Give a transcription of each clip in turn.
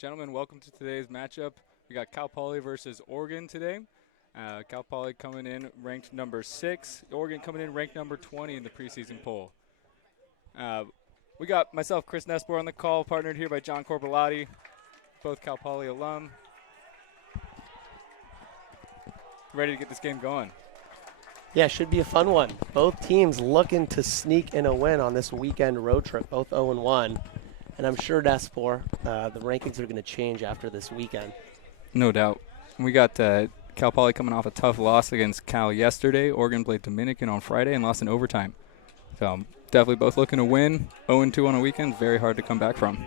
Gentlemen, welcome to today's matchup. We got Cal Poly versus Oregon today. Cal Poly coming in ranked number 6. Oregon coming in ranked number 20 in the preseason poll. We got myself, Chris Nespor, on the call, partnered here by John Corpolati, both Cal Poly alum. Ready to get this game going. Yeah, should be a fun one. Both teams looking to sneak in a win on this weekend road trip, both 0-1. And I'm sure, Nespor, the rankings are going to change after this weekend. No doubt. We got Cal Poly coming off a tough loss against Cal yesterday. Oregon played Dominican on Friday and lost in overtime. So definitely both looking to win. 0-2 on a weekend, very hard to come back from.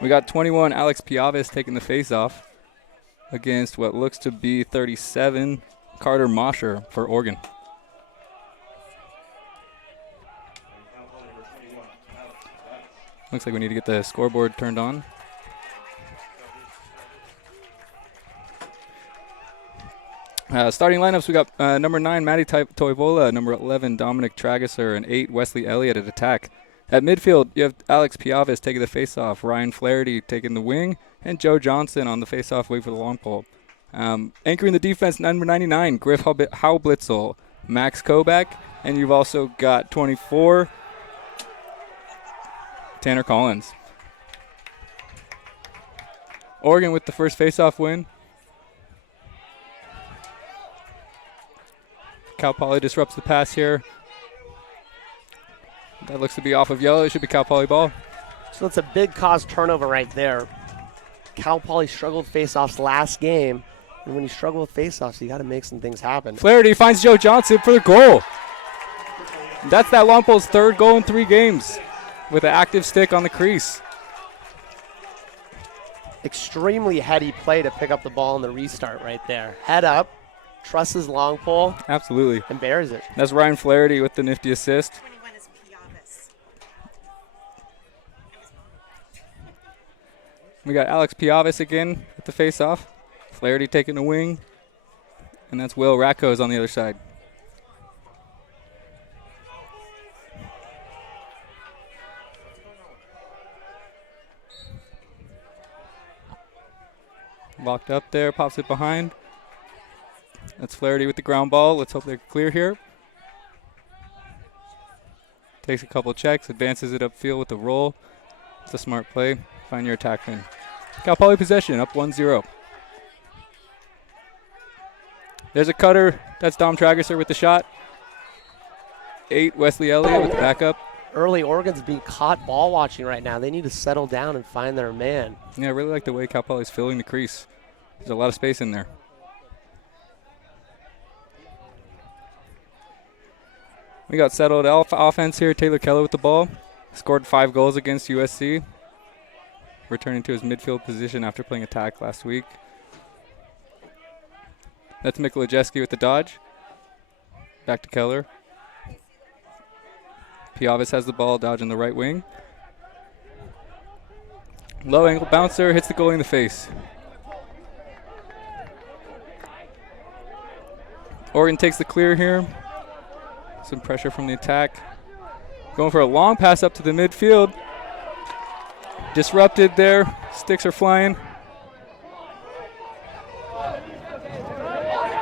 We got 21 Alex Piavis taking the face-off against what looks to be 37 Carter Mosher for Oregon. Looks like we need to get the scoreboard turned on. Starting lineups, we got number 9, Matty Toivola, number 11, Dominic Tragesser, and 8, Wesley Elliott at attack. At midfield, you have Alex Piavis taking the face-off, Ryan Flaherty taking the wing, and Joe Johnson on the face-off wing for the long pole. Anchoring the defense, number 99, Griff Haublitzel, Max Kobach, and you've also got 24, Tanner Collins. Oregon with the first face-off win. Cal Poly disrupts the pass here. That looks to be off of yellow. It should be Cal Poly ball. So that's a big cause turnover right there. Cal Poly struggled face-offs last game. And when you struggle with face-offs, you got to make some things happen. Flaherty finds Joe Johnson for the goal. That's that long pole's 3rd goal in 3 games with an active stick on the crease. Extremely heady play to pick up the ball in the restart right there. Head up, trusts his long pole. Absolutely. And bears it. That's Ryan Flaherty with the nifty assist. We got Alex Piavis again at the face-off. Flaherty taking the wing. And that's Will Rackos on the other side. Locked up there, pops it behind. That's Flaherty with the ground ball. Let's hope they're clear here. Takes a couple checks, advances it upfield with the roll. It's a smart play. Find your attackman. Cal Poly possession, up 1-0. There's a cutter. That's Dom Tragesser with the shot. 8, Wesley Elliott with the backup. Early Oregon's being caught ball watching right now. They need to settle down and find their man. Yeah, I really like the way Cal Poly's filling the crease. There's a lot of space in there. We got settled offense here. Taylor Keller with the ball. Scored 5 goals against USC. Returning to his midfield position after playing attack last week. That's Mikolajeski with the dodge. Back to Keller. Piavis has the ball, dodging the right wing. Low angle bouncer, hits the goalie in the face. Oregon takes the clear here. Some pressure from the attack. Going for a long pass up to the midfield. Disrupted there. Sticks are flying.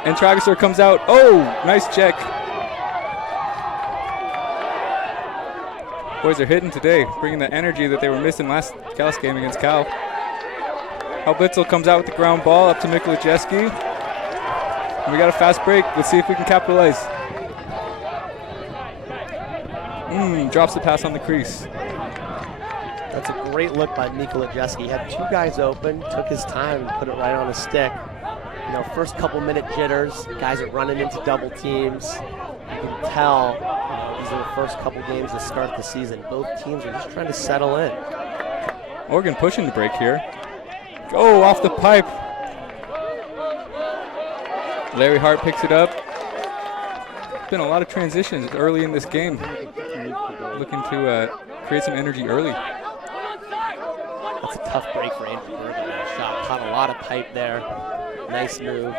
And Tragesser comes out. Oh, nice check. Boys are hitting today, bringing the energy that they were missing last Cal's game against Cal. Haublitzel comes out with the ground ball up to Mikolajeski. And we got a fast break. Let's see if we can capitalize. Drops the pass on the crease. That's a great look by Mikolajeski. He had 2 guys open, took his time and put it right on his stick. You know, first couple minute jitters, guys are running into double teams. You can tell these are the first couple games to start the season. Both teams are just trying to settle in. Oregon pushing the break here. Oh, off the pipe. Larry Hart picks it up. Been a lot of transitions early in this game. Looking to create some energy early. That's a tough break for Andrew Bergen. That shot caught a lot of pipe there. Nice move.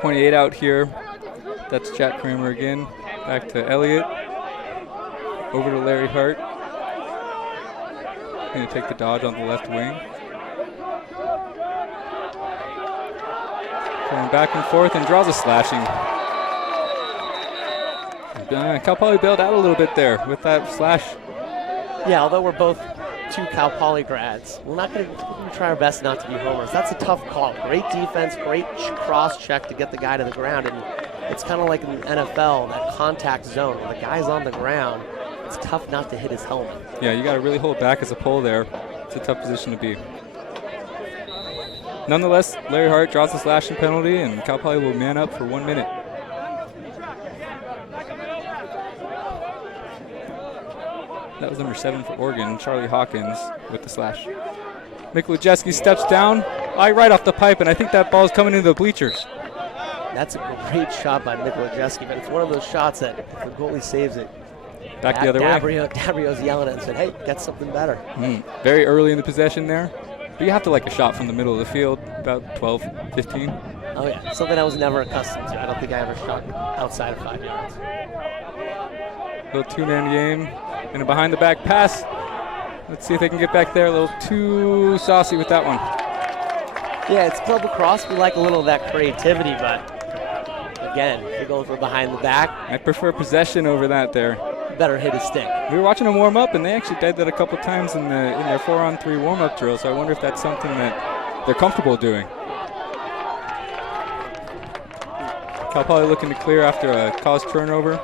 28 out here. That's Jack Kramer again. Back to Elliott. Over to Larry Hart. Going to take the dodge on the left wing. Going back and forth and draws a slashing. Cal Poly bailed out a little bit there with that slash. Yeah, although we're both 2 Cal Poly grads, we're going to try our best not to be homers. That's a tough call. Great defense, great cross check to get the guy to the ground. And it's kind of like in the NFL, that contact zone where the guy's on the ground. It's tough not to hit his helmet. Yeah, you got to really hold back as a pole there. It's a tough position to be. Nonetheless, Larry Hart draws the slashing penalty, and Cal Poly will man up for 1 minute. That was number 7 for Oregon, Charlie Hawkins with the slash. Mikolajeski steps down, right off the pipe, and I think that ball's coming into the bleachers. That's a great shot by Mikulejeski, but it's one of those shots that if the goalie saves it, Back the other way. Dabrio's yelling at it and said, hey, get something better. Very early in the possession there. But you have to like a shot from the middle of the field, about 12, 15. Oh, yeah, something I was never accustomed to. I don't think I ever shot outside of 5 yards. Little two-man game and a behind-the-back pass. Let's see if they can get back there. A little too saucy with that one. Yeah, it's club lacrosse. We like a little of that creativity, but again, if you're going for behind the back, I prefer possession over that there. Better hit a stick. We were watching them warm up, and they actually did that a couple times in their 4-on-3 warm-up drill, so I wonder if that's something that they're comfortable doing. Cal Poly looking to clear after a caused turnover.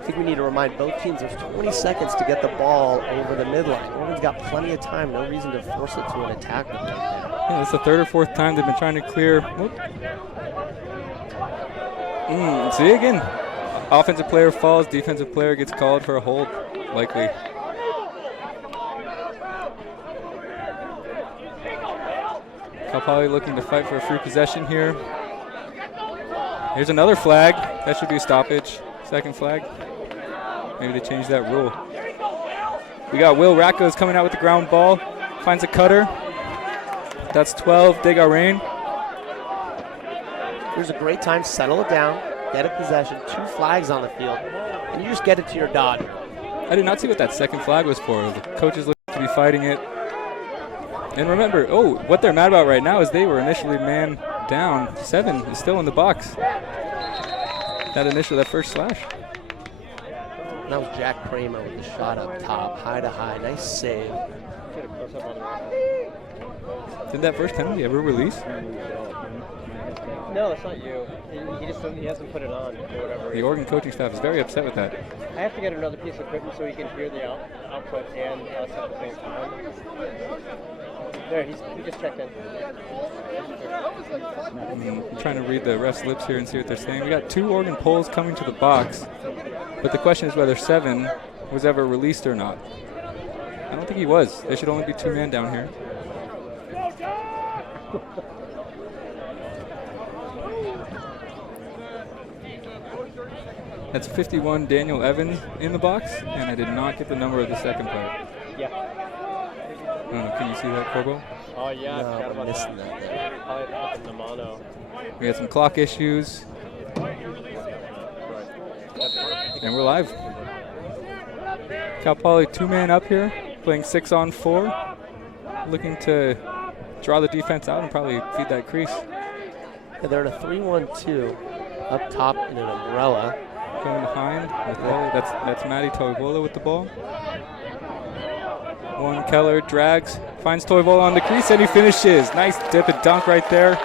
I think we need to remind both teams there's 20 seconds to get the ball over the midline. Oregon's got plenty of time, no reason to force it to an attack right there. Yeah, it's the third or fourth time they've been trying to clear. See again. Offensive player falls, defensive player gets called for a hold, likely. Cal Poly looking to fight for a free possession here. Here's another flag. That should be a stoppage. Second flag. Maybe they changed that rule. We got Will Rackos coming out with the ground ball. Finds a cutter. That's 12, Desgarin. Here's a great time, settle it down, get a possession, 2 flags on the field, and you just get it to your dog. I did not see what that second flag was for. The coaches look to be fighting it. And remember, what they're mad about right now is they were initially man down. 7 is still in the box. That first slash. That was Jack Kramer with the shot up top, high to high, nice save. Did that first penalty ever release? No, that's not you. He hasn't put it on or whatever. The Oregon coaching staff is very upset with that. I have to get another piece of equipment so he can hear the output and us at the same time. There, he just checked in. I'm trying to read the ref's lips here and see what they're saying. We got 2 Oregon poles coming to the box, but the question is whether 7 was ever released or not. I don't think he was. There should only be 2 men down here. That's 51, Daniel Evans in the box, and I did not get the number of the second player. Yeah. I don't know, can you see that, Corbo? Oh, yeah. No, I forgot about missing that. that. Probably up in the mono. We had some clock issues, and we're live. Cal Poly 2-man up here, playing 6-on-4, looking to draw the defense out and probably feed that crease. Yeah, they're in a 3-1-2 up top in an umbrella. Going behind with that's Matty Toivola with the ball. One Keller drags, finds Toivola on the crease, and he finishes. Nice dip and dunk right there.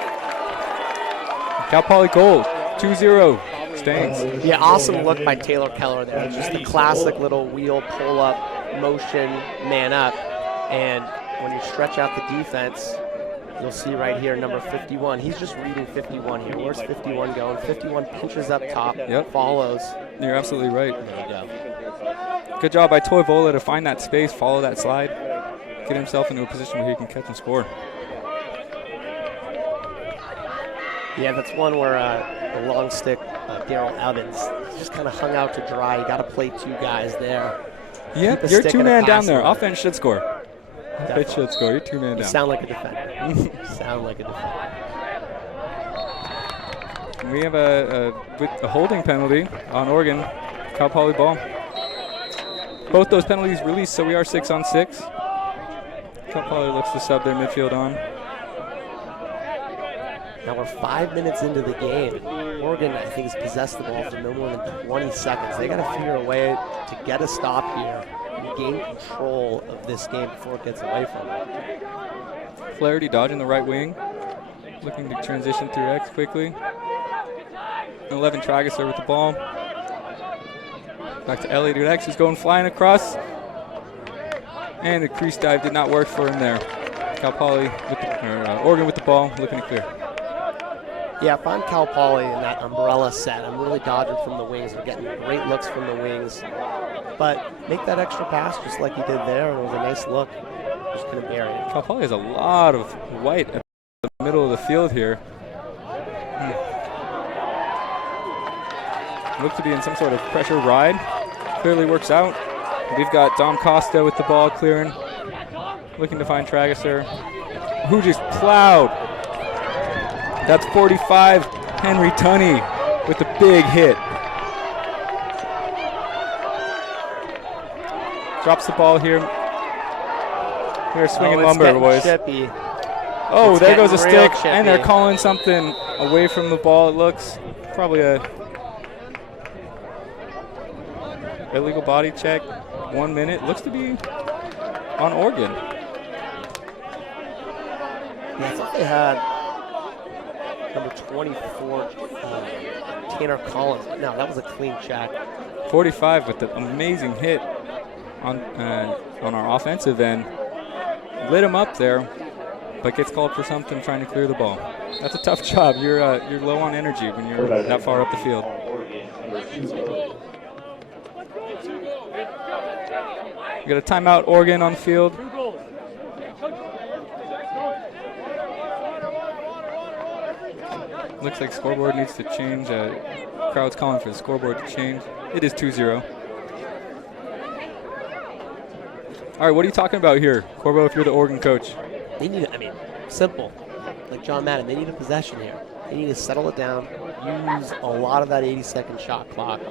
Cal Poly goal, 2-0, Mustangs. Yeah, awesome look by Taylor Keller there. It's just the classic little wheel pull-up motion, man up. And when you stretch out the defense, you'll see right here, number 51. He's just reading 51 here. Where's 51 going? 51 pinches up top, follows. You're absolutely right. There you go. Good job by Toivola to find that space, follow that slide, get himself into a position where he can catch and score. Yeah, that's one where the long stick, Daryl Evans, just kind of hung out to dry. You got to play 2 guys there. Yep, you're 2-man down there. Offense should score. It should score. You're 2-man You down. sound like a defender. Sound like a defender. We have a holding penalty on Oregon. Cal Poly ball. Both those penalties released, so we are 6-on-6. Cal Poly looks to sub their midfield on. Now we're 5 minutes into the game. Oregon, I think, has possessed the ball for no more than 20 seconds. They got to figure a way to get a stop here and gain control of this game before it gets away from them. Flaherty dodging the right wing, looking to transition through X quickly. 11 Trageser with the ball. Back to Elliott at X, who's going flying across. And the crease dive did not work for him there. Cal Poly, Oregon with the ball, looking to clear. Yeah, if I'm Cal Poly in that umbrella set, I'm really dodging from the wings. We're getting great looks from the wings. But make that extra pass just like he did there. It was a nice look. Just going to bury it. Cal Poly has a lot of white at Middle of the field here. Look to be in some sort of pressure ride. Clearly works out. We've got Dom Costa with the ball clearing, looking to find Trageser, who just plowed. That's 45, Henry Tunney with a big hit. Drops the ball here. We're swinging lumber, boys. Chippy. Oh, It's there goes a getting real stick, and they're chippy. calling something away from the ball, it looks. Probably a illegal body check. 1 minute. Looks to be on Oregon. Yeah, I thought they had number 24, Tanner Collins. No, that was a clean check. 45 with the amazing hit on our offensive end. Lit him up there, but gets called for something trying to clear the ball. That's a tough job. You're low on energy when you're that far up the field. We got a timeout, Oregon on the field. Looks like scoreboard needs to change. Crowd's calling for the scoreboard to change. It is 2-0. All right, what are you talking about here, Corbo, if you're the Oregon coach? They need, simple. Like John Madden, they need a possession here. They need to settle it down, use a lot of that 80-second shot clock,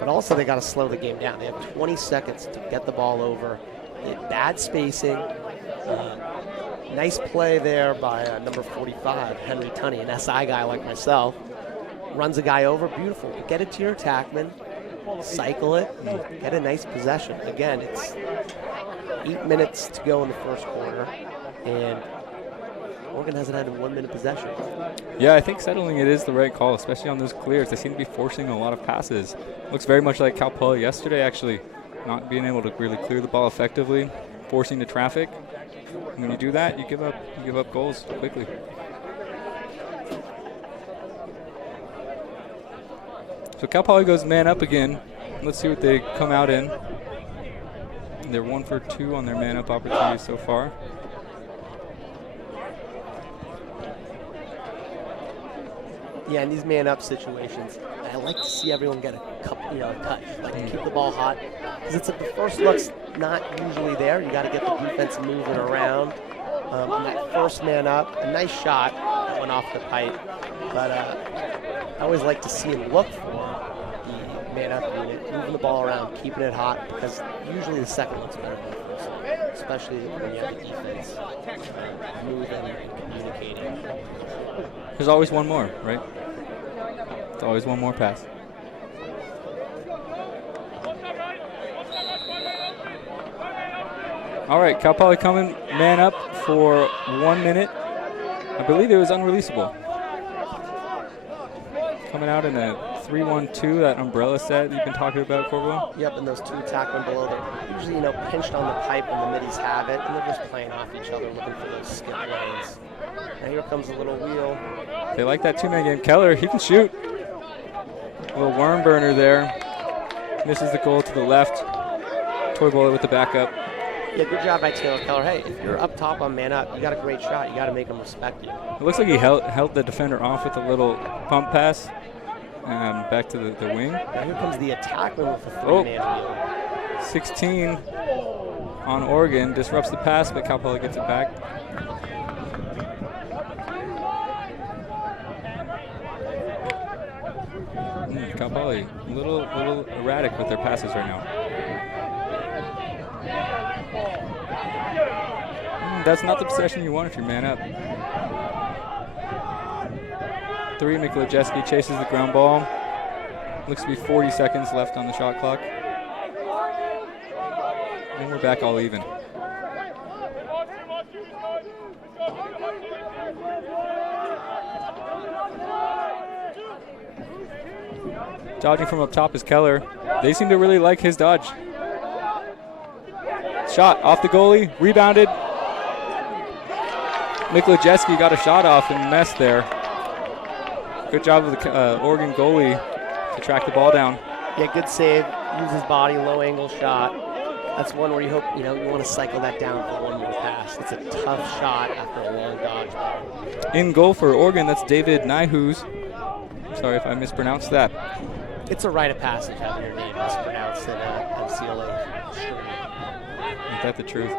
but also they got to slow the game down. They have 20 seconds to get the ball over. They had bad spacing. Nice play there by number 45, Henry Tunney, an SI guy like myself. Runs a guy over, beautiful. Get it to your attackman, cycle it, get a nice possession. Again, it's 8 minutes to go in the first quarter, and Oregon hasn't had a 1 minute possession. Yeah, I think settling it is the right call, especially on those clears. They seem to be forcing a lot of passes. Looks very much like Cal Poly yesterday, actually, not being able to really clear the ball effectively, forcing the traffic. And when you do that, you give up goals quickly. So Cal Poly goes man up again. Let's see what they come out in. They're 1 for 2 on their man up opportunities so far. Yeah, in these man-up situations, I like to see everyone get a couple, a touch. I like to keep the ball hot because it's like the first look's not usually there. You got to get the defense moving around. On that first man up, a nice shot that went off the pipe, but I always like to see him look for the man-up unit, moving the ball around, keeping it hot, because usually the second looks better than the first, especially when you have the defense moving and communicating. There's always one more, right? It's always one more pass. All right, Cal Poly coming man up for 1 minute. I believe it was unreleasable. Coming out in a 3-1-2, that umbrella set you've been talking about, Corvo. Yep, and those two attackmen below, they're usually, pinched on the pipe when the middies have it, and they're just playing off each other, looking for those skip lanes. Now here comes a little wheel. They like that two-man game. Keller, he can shoot. A little worm burner there. Misses the goal to the left. Toy bullet with the backup. Yeah, good job by Taylor Keller. Hey, if you're up top on man up, you got a great shot. You got to make them respect you. It looks like he held the defender off with a little pump pass back to the wing. Now here comes the attackman with the three-man wheel. 16 on Oregon. Disrupts the pass, but Cal Poly gets it back. Cal Poly, a little erratic with their passes right now. That's not the possession you want if you're man up. 3, Mikulajeski chases the ground ball. Looks to be 40 seconds left on the shot clock. And we're back all even. Dodging from up top is Keller. They seem to really like his dodge. Shot off the goalie, rebounded. Mikulajeski got a shot off and messed there. Good job of the Oregon goalie to track the ball down. Yeah, good save. Use his body, low angle shot. That's one where you hope, you want to cycle that down for one more pass. It's a tough shot after a long dodgeball. In goal for Oregon, that's David Nyhus. Sorry if I mispronounced that. It's a rite of passage having your name mispronounced in MCLA stream. Ain't that the truth?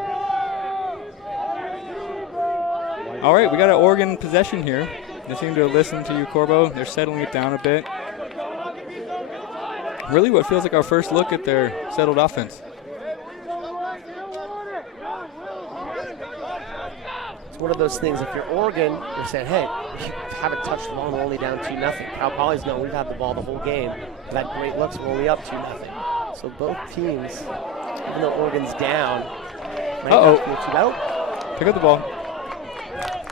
All right, we got an Oregon possession here. They seem to have listened to you, Corbo. They're settling it down a bit. Really what feels like our first look at their settled offense. It's one of those things, if you're Oregon, you're saying, hey, we haven't touched the ball and we're only down 2-0. Cal Poly's known we've had the ball the whole game. We've had great looks, we're only up 2-0. So both teams, even though Oregon's down, might not feel too bad. Pick up the ball.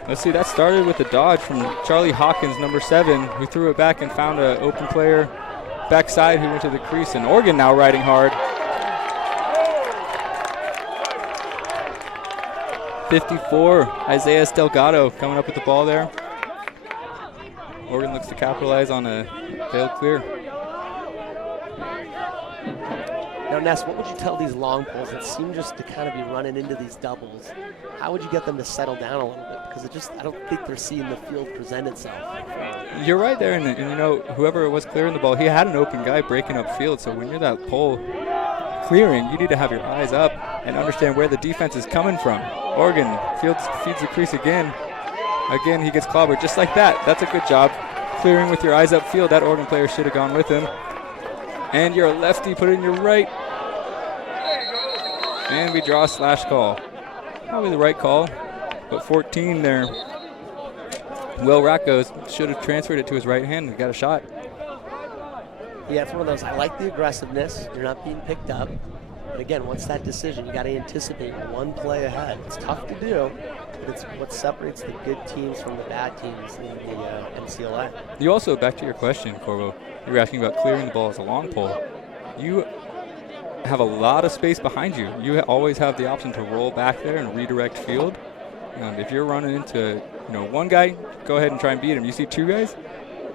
Let's see, that started with a dodge from Charlie Hawkins, number 7, who threw it back and found an open player backside who went to the crease. And Oregon now riding hard. 54, Isaiah Delgado coming up with the ball there. Oregon looks to capitalize on a failed clear. Now, Ness, what would you tell these long poles that seem just to kind of be running into these doubles? How would you get them to settle down a little bit? Because I don't think they're seeing the field present itself. You're right there, and whoever was clearing the ball, he had an open guy breaking up field. So when you're that pole clearing, you need to have your eyes up and understand where the defense is coming from. Oregon feeds the crease again. Again, he gets clobbered just like that. That's a good job. Clearing with your eyes up field. That Oregon player should have gone with him. And you're a lefty, put it in your right. And we draw a slash call. Probably the right call, but 14 there. Will Rackos should have transferred it to his right hand and got a shot. Yeah, it's one of those, I like the aggressiveness. You're not being picked up. But again, once that decision, you got to anticipate one play ahead. It's tough to do, but it's what separates the good teams from the bad teams in the MCLA. You also, back to your question, Corvo, you were asking about clearing the ball as a long pole. You have a lot of space behind you. You always have the option to roll back there and redirect field. If you're running into one guy, go ahead and try and beat him. You see 2 guys,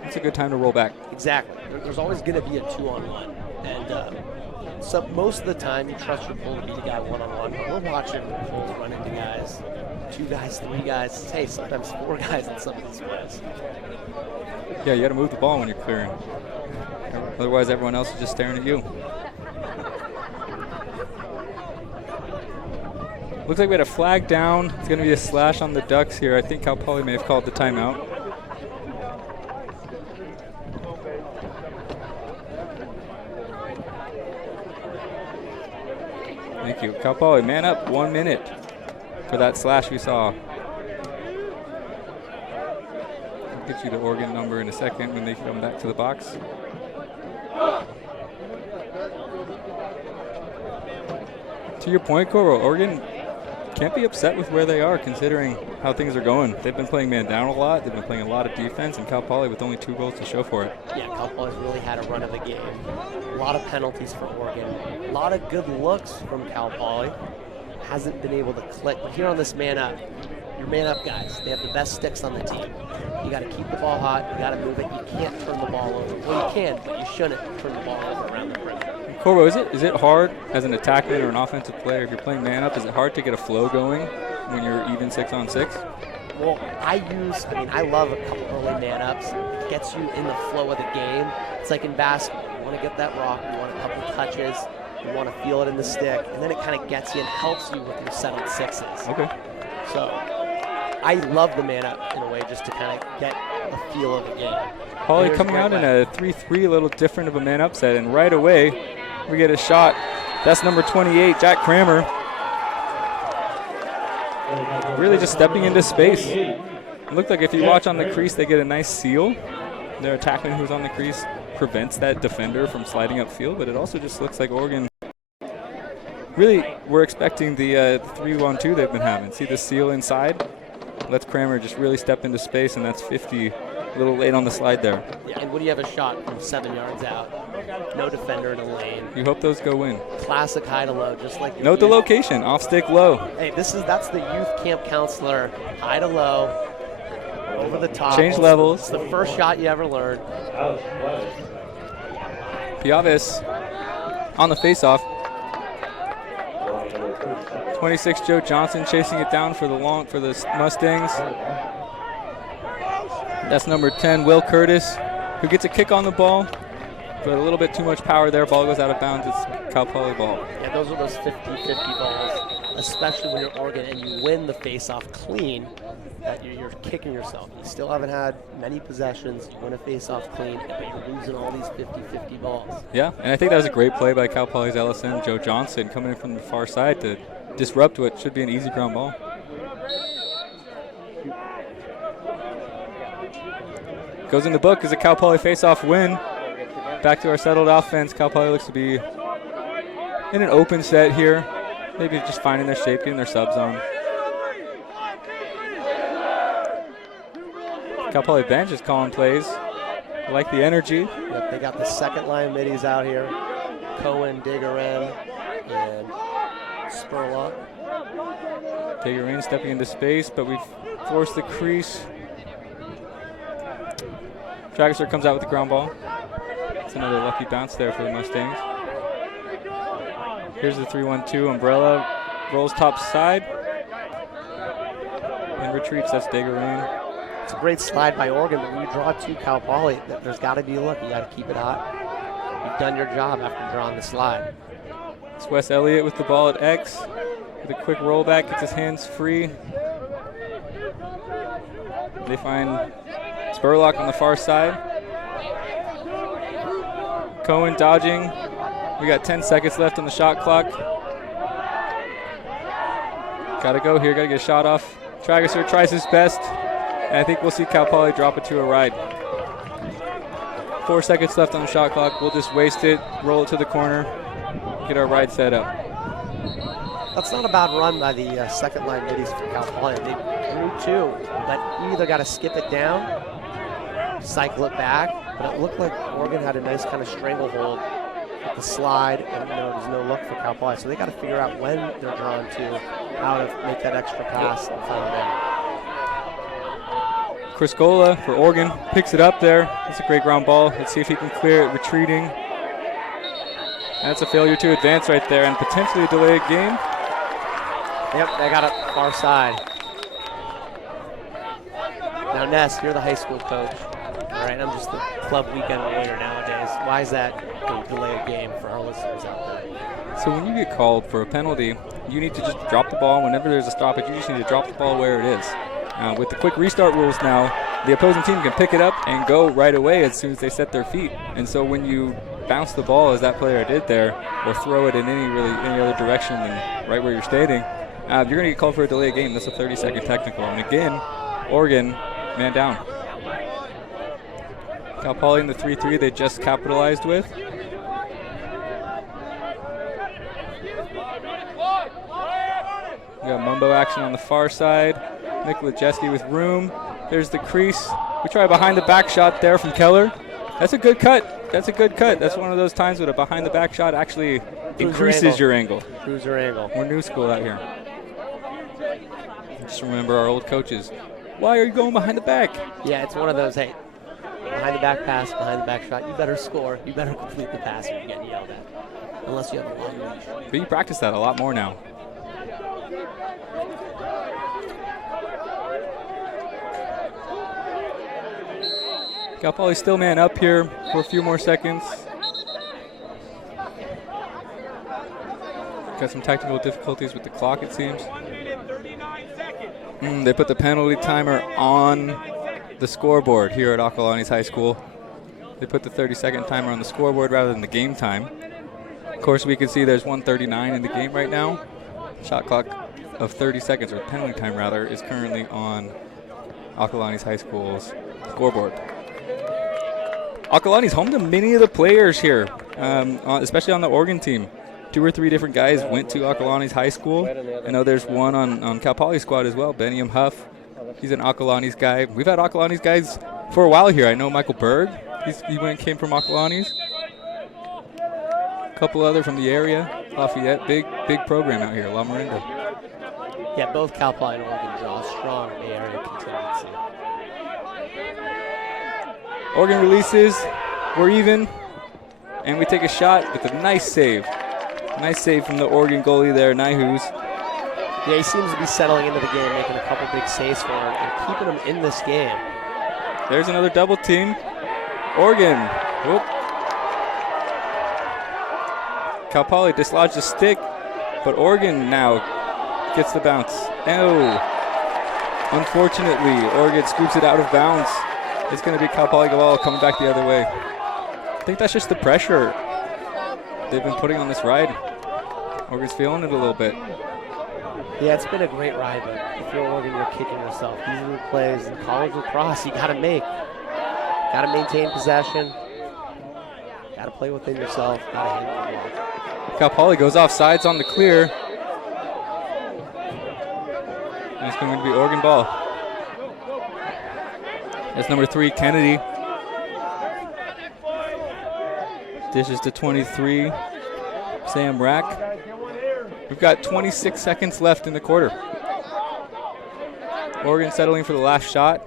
it's a good time to roll back. Exactly. There's always going to be a 2-on-1. And so most of the time, you trust your pole to beat a guy 1-on-1. But we're watching poles run into guys, 2 guys, 3 guys, hey, sometimes 4 guys in some of these plays. Yeah, you got to move the ball when you're clearing. Otherwise, everyone else is just staring at you. Looks like we had a flag down. It's going to be a slash on the Ducks here. I think Cal Poly may have called the timeout. Thank you. Cal Poly, man up, 1 minute for that slash we saw. I'll get you the Oregon number in a second when they come back to the box. To your point, Coro, Oregon can't be upset with where they are considering how things are going. They've been playing man down a lot. They've been playing a lot of defense, and Cal Poly with only 2 goals to show for it. Yeah, Cal Poly's really had a run of the game. A lot of penalties for Oregon. A lot of good looks from Cal Poly. Hasn't been able to click. But here on this man up, your man up guys, they have the best sticks on the team. You got to keep the ball hot. You got to move it. You can't turn the ball over. Well, you can, but you shouldn't turn the ball over around the perimeter. Corbo, is it hard as an attackman or an offensive player, if you're playing man up, is it hard to get a flow going when you're even 6-on-6? Well, I love a couple early man ups. It gets you in the flow of the game. It's like in basketball. You want to get that rock, you want a couple touches, you want to feel it in the stick, and then it kind of gets you and helps you with your settled 6s. Okay. So I love the man up in a way just to kind of get a feel of the game. Poly coming out in a 3-3, a little different of a man up set, and right away we get a shot. That's number 28, Jack Kramer. Really just stepping into space. It looked like if you watch on the crease, they get a nice seal. Their attackman who's on the crease prevents that defender from sliding upfield, but it also just looks like Oregon really we're expecting the 3-1-2 they've been having. See the seal inside? Lets Kramer just really step into space, and that's 50. A little late on the slide there. Yeah, and when you have a shot from 7 yards out, no defender in the lane. You hope those go in. Classic high to low, just like note the location, off stick low. Hey, that's the youth camp counselor, high to low, over the top. Change levels. It's the first shot you ever learned. Piavis on the faceoff. 26, Joe Johnson chasing it down for the Mustangs. That's number 10, Will Curtis, who gets a kick on the ball, but a little bit too much power there. Ball goes out of bounds. It's Cal Poly ball. Yeah, those are those 50-50 balls, especially when you're Oregon and you win the face-off clean, that you're kicking yourself. You still haven't had many possessions. You win a face-off clean, but you're losing all these 50-50 balls. Yeah, and I think that was a great play by Cal Poly's Ellison, Joe Johnson, coming in from the far side to disrupt what should be an easy ground ball. Goes in the book as a Cal Poly face-off win. Back to our settled offense. Cal Poly looks to be in an open set here. Maybe just finding their shape, getting their subs on. Cal Poly bench is calling plays. I like the energy. Yep, they got the second line middies out here. Cohen, Diggerin, and Spurlock. Diggerin stepping into space, but we've forced the crease. Trageser comes out with the ground ball. It's another lucky bounce there for the Mustangs. Here's the 3-1-2 umbrella. Rolls top side. And retreats. That's Diggerin. It's a great slide by Oregon, but when you draw to Cal Poly, there's got to be a look. You got to keep it hot. You've done your job after drawing the slide. It's Wes Elliott with the ball at X. With a quick rollback, gets his hands free. They find Spurlock on the far side. Cohen dodging. We got 10 seconds left on the shot clock. Gotta go here, gotta get a shot off. Trageser tries his best, and I think we'll see Cal Poly drop it to a ride. 4 seconds left on the shot clock. We'll just waste it, roll it to the corner, get our ride set up. That's not a bad run by the second line middies for Cal Poly. They drew two, but you either got to skip it down, cycle it back, but it looked like Oregon had a nice kind of stranglehold with the slide, and there's no look for Cal Poly. So they got to figure out when they're drawn to, how to make that extra pass and find them. Chris Gola for Oregon picks it up there. That's a great ground ball. Let's see if he can clear it, retreating. That's a failure to advance right there and potentially a delayed game. Yep, they got it far side. Now, Ness, you're the high school coach. All right, I'm just the club weekend warrior nowadays. Why is that a delayed game for our listeners out there? So when you get called for a penalty, you need to just drop the ball. Whenever there's a stoppage, you just need to drop the ball where it is. With the quick restart rules now, the opposing team can pick it up and go right away as soon as they set their feet. And so when you bounce the ball, as that player did there, or throw it in any other direction than right where you're standing, you're going to get called for a delayed game. That's a 30-second technical. And again, Oregon, man down. Cal Poly in the 3-3 they just capitalized with. We got Mumbo action on the far side. Nick Lejeski with room. There's the crease. We try a behind the back shot there from Keller. That's a good cut. That's a good cut. That's one of those times when a behind the back shot actually increases your angle. Cruiser angle. We're new school out here. Just remember our old coaches. Why are you going behind the back? Yeah, it's one of those, hey, behind the back pass, behind the back shot, you better score. You better complete the pass or you're getting yelled at. Unless you have a long reach. But you practice that a lot more now. Cal Poly still man up here for a few more seconds. Got some technical difficulties with the clock, it seems. They put the penalty timer on the scoreboard here at Acalanes High School. They put the 30-second timer on the scoreboard rather than the game time. Of course, we can see there's 1:39 in the game right now. Shot clock of 30 seconds, or penalty time rather, is currently on Acalanes High School's scoreboard. Acalanes home to many of the players here, especially on the Oregon team. 2 or 3 different guys went to Acalanes High School. I know there's one on Cal Poly's squad as well, Beniam Huff. He's an Acalanes guy. We've had Acalanes guys for a while here. I know Michael Berg. He came from Acalanes. A couple other from the area. Lafayette, big program out here. La Miranda. Yeah, both Cal Poly and Oregon draw strong Bay Area contingency. Oregon releases. We're even. And we take a shot with a nice save. Nice save from the Oregon goalie there, Nihus. Yeah, he seems to be settling into the game, making a couple big saves for him and keeping him in this game. There's another double team. Oregon. Whoop. Cal Poly dislodged the stick, but Oregon now gets the bounce. Oh. Unfortunately, Oregon scoops it out of bounds. It's going to be Cal Poly ball coming back the other way. I think that's just the pressure they've been putting on this ride. Oregon's feeling it a little bit. Yeah, it's been a great ride, but if you're Oregon, you're kicking yourself. These are the plays in college lacrosse you got to make. Got to maintain possession. Got to play within yourself. Got to handle the ball. Cal Poly goes off sides on the clear. And it's going to be Oregon ball. That's number 3, Kennedy. Dishes to 23, Sam Rack. We've got 26 seconds left in the quarter. Oregon settling for the last shot.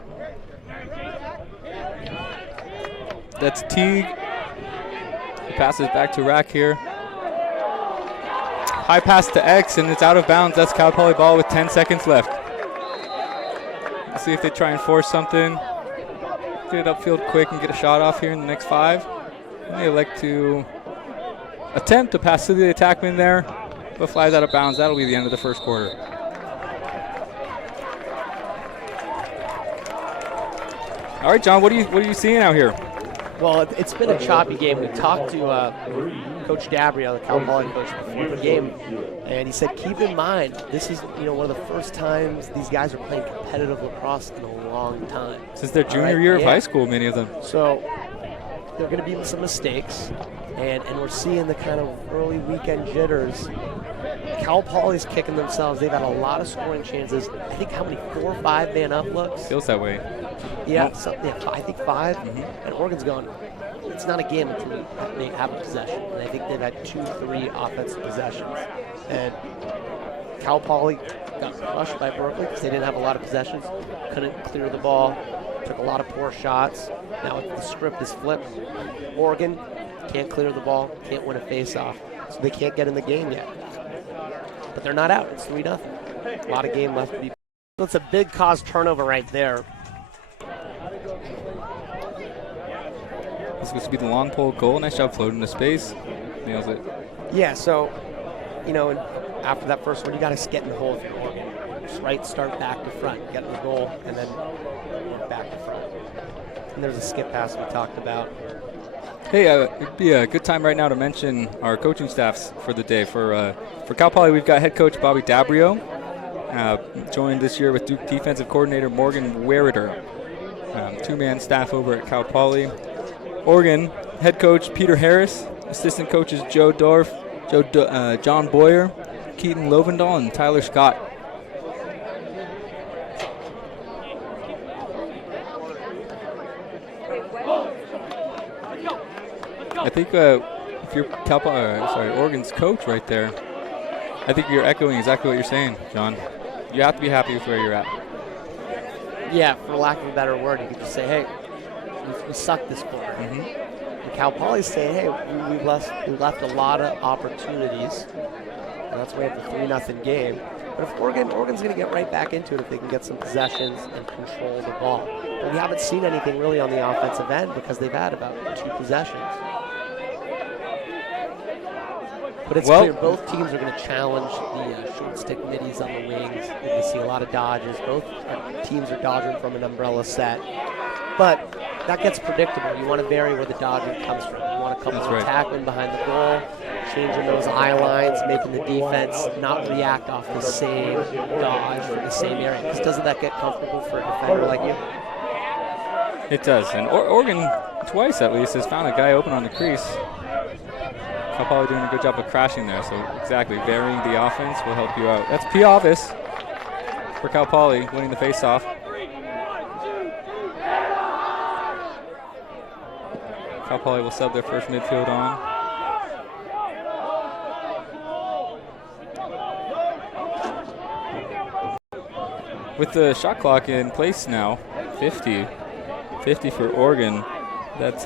That's Teague. He passes back to Rack here. High pass to X, and it's out of bounds. That's Cal Poly ball with 10 seconds left. Let's see if they try and force something. Get it upfield quick and get a shot off here in the next 5. And they elect to attempt to pass to the attackman there, but flies out of bounds. That'll be the end of the first quarter. All right, John, what are you seeing out here? Well, it's been a choppy game. We talked to Coach Dabrio, the Cal Poly coach, before the game, and he said, keep in mind, this is one of the first times these guys are playing competitive lacrosse in a long time. Since their junior year of high school, many of them. So there are going to be some mistakes, and we're seeing the kind of early weekend jitters. Cal Poly's kicking themselves. They've had a lot of scoring chances. I think how many, 4 or 5 man up looks? Feels that way. Yeah, I think 5. And Oregon's going, it's not a game until they have a possession. And I think they've had 2, 3 offensive possessions. And Cal Poly got crushed by Berkeley because they didn't have a lot of possessions, couldn't clear the ball, took a lot of poor shots. Now the script is flipped. Oregon can't clear the ball, can't win a face-off, so they can't get in the game yet. But they're not out. It's 3-0. A lot of game left to be. So it's a big cause turnover right there. This is supposed to be the long pole goal. Nice job floating to space. Nails it. Yeah, so, after that first one, you got to get in the hole if you're Oregon. Just start back to front, get in the goal, and then work back to front. And there's a skip pass we talked about. Hey, it'd be a good time right now to mention our coaching staffs for the day. For Cal Poly, we've got head coach Bobby Dabrio, joined this year with Duke defensive coordinator Morgan Werriter. 2-man staff over at Cal Poly. Oregon head coach Peter Harris, assistant coaches Joe Dorff, John Boyer, Keaton Lovendahl, and Tyler Scott. I think if you're Oregon's coach right there, I think you're echoing exactly what you're saying, John. You have to be happy with where you're at. Yeah, for lack of a better word, you could just say, hey, we sucked this quarter. And Cal Poly's saying, hey, we left a lot of opportunities, and that's why we have the 3-0 game. But if Oregon's going to get right back into it if they can get some possessions and control the ball. But we haven't seen anything really on the offensive end because they've had about 2 possessions. But it's clear both teams are going to challenge the short stick middies on the wings. And you see a lot of dodges. Both teams are dodging from an umbrella set. But that gets predictable. You want to vary where the dodging comes from. You want a couple of attackmen behind the goal, changing those eye lines, making the defense not react off the same dodge from the same area. Because doesn't that get comfortable for a defender like you? It does. And Oregon, twice at least, has found a guy open on the crease. Cal Poly doing a good job of crashing there. So exactly, varying the offense will help you out. That's Piavis for Cal Poly winning the faceoff. Cal Poly will sub their first midfield on. With the shot clock in place now, 50 for Oregon. That's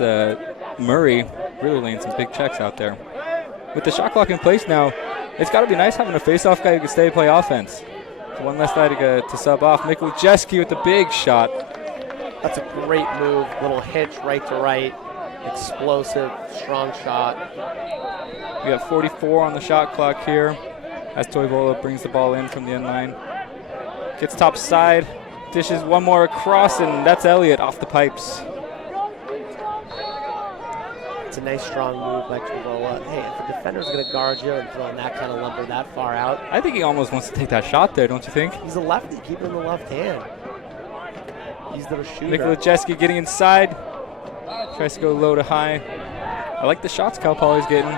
Murray really laying some big checks out there. With the shot clock in place now, it's got to be nice having a face-off guy who can stay and play offense. One less guy to sub off. Mikulejeski with the big shot. That's a great move. Little hitch right to right. Explosive, strong shot. We got 44 on the shot clock here as Toivola brings the ball in from the end line. Gets top side, dishes one more across, and that's Elliott off the pipes. It's a nice strong move by Toivola. Hey, if a defender's going to guard you and throwing that kind of lumber that far out. I think he almost wants to take that shot there, don't you think? He's a lefty. Keep him in the left hand. He's the shooter. Mikulejeski getting inside. Tries to go low to high. I like the shots Cal Poly's getting.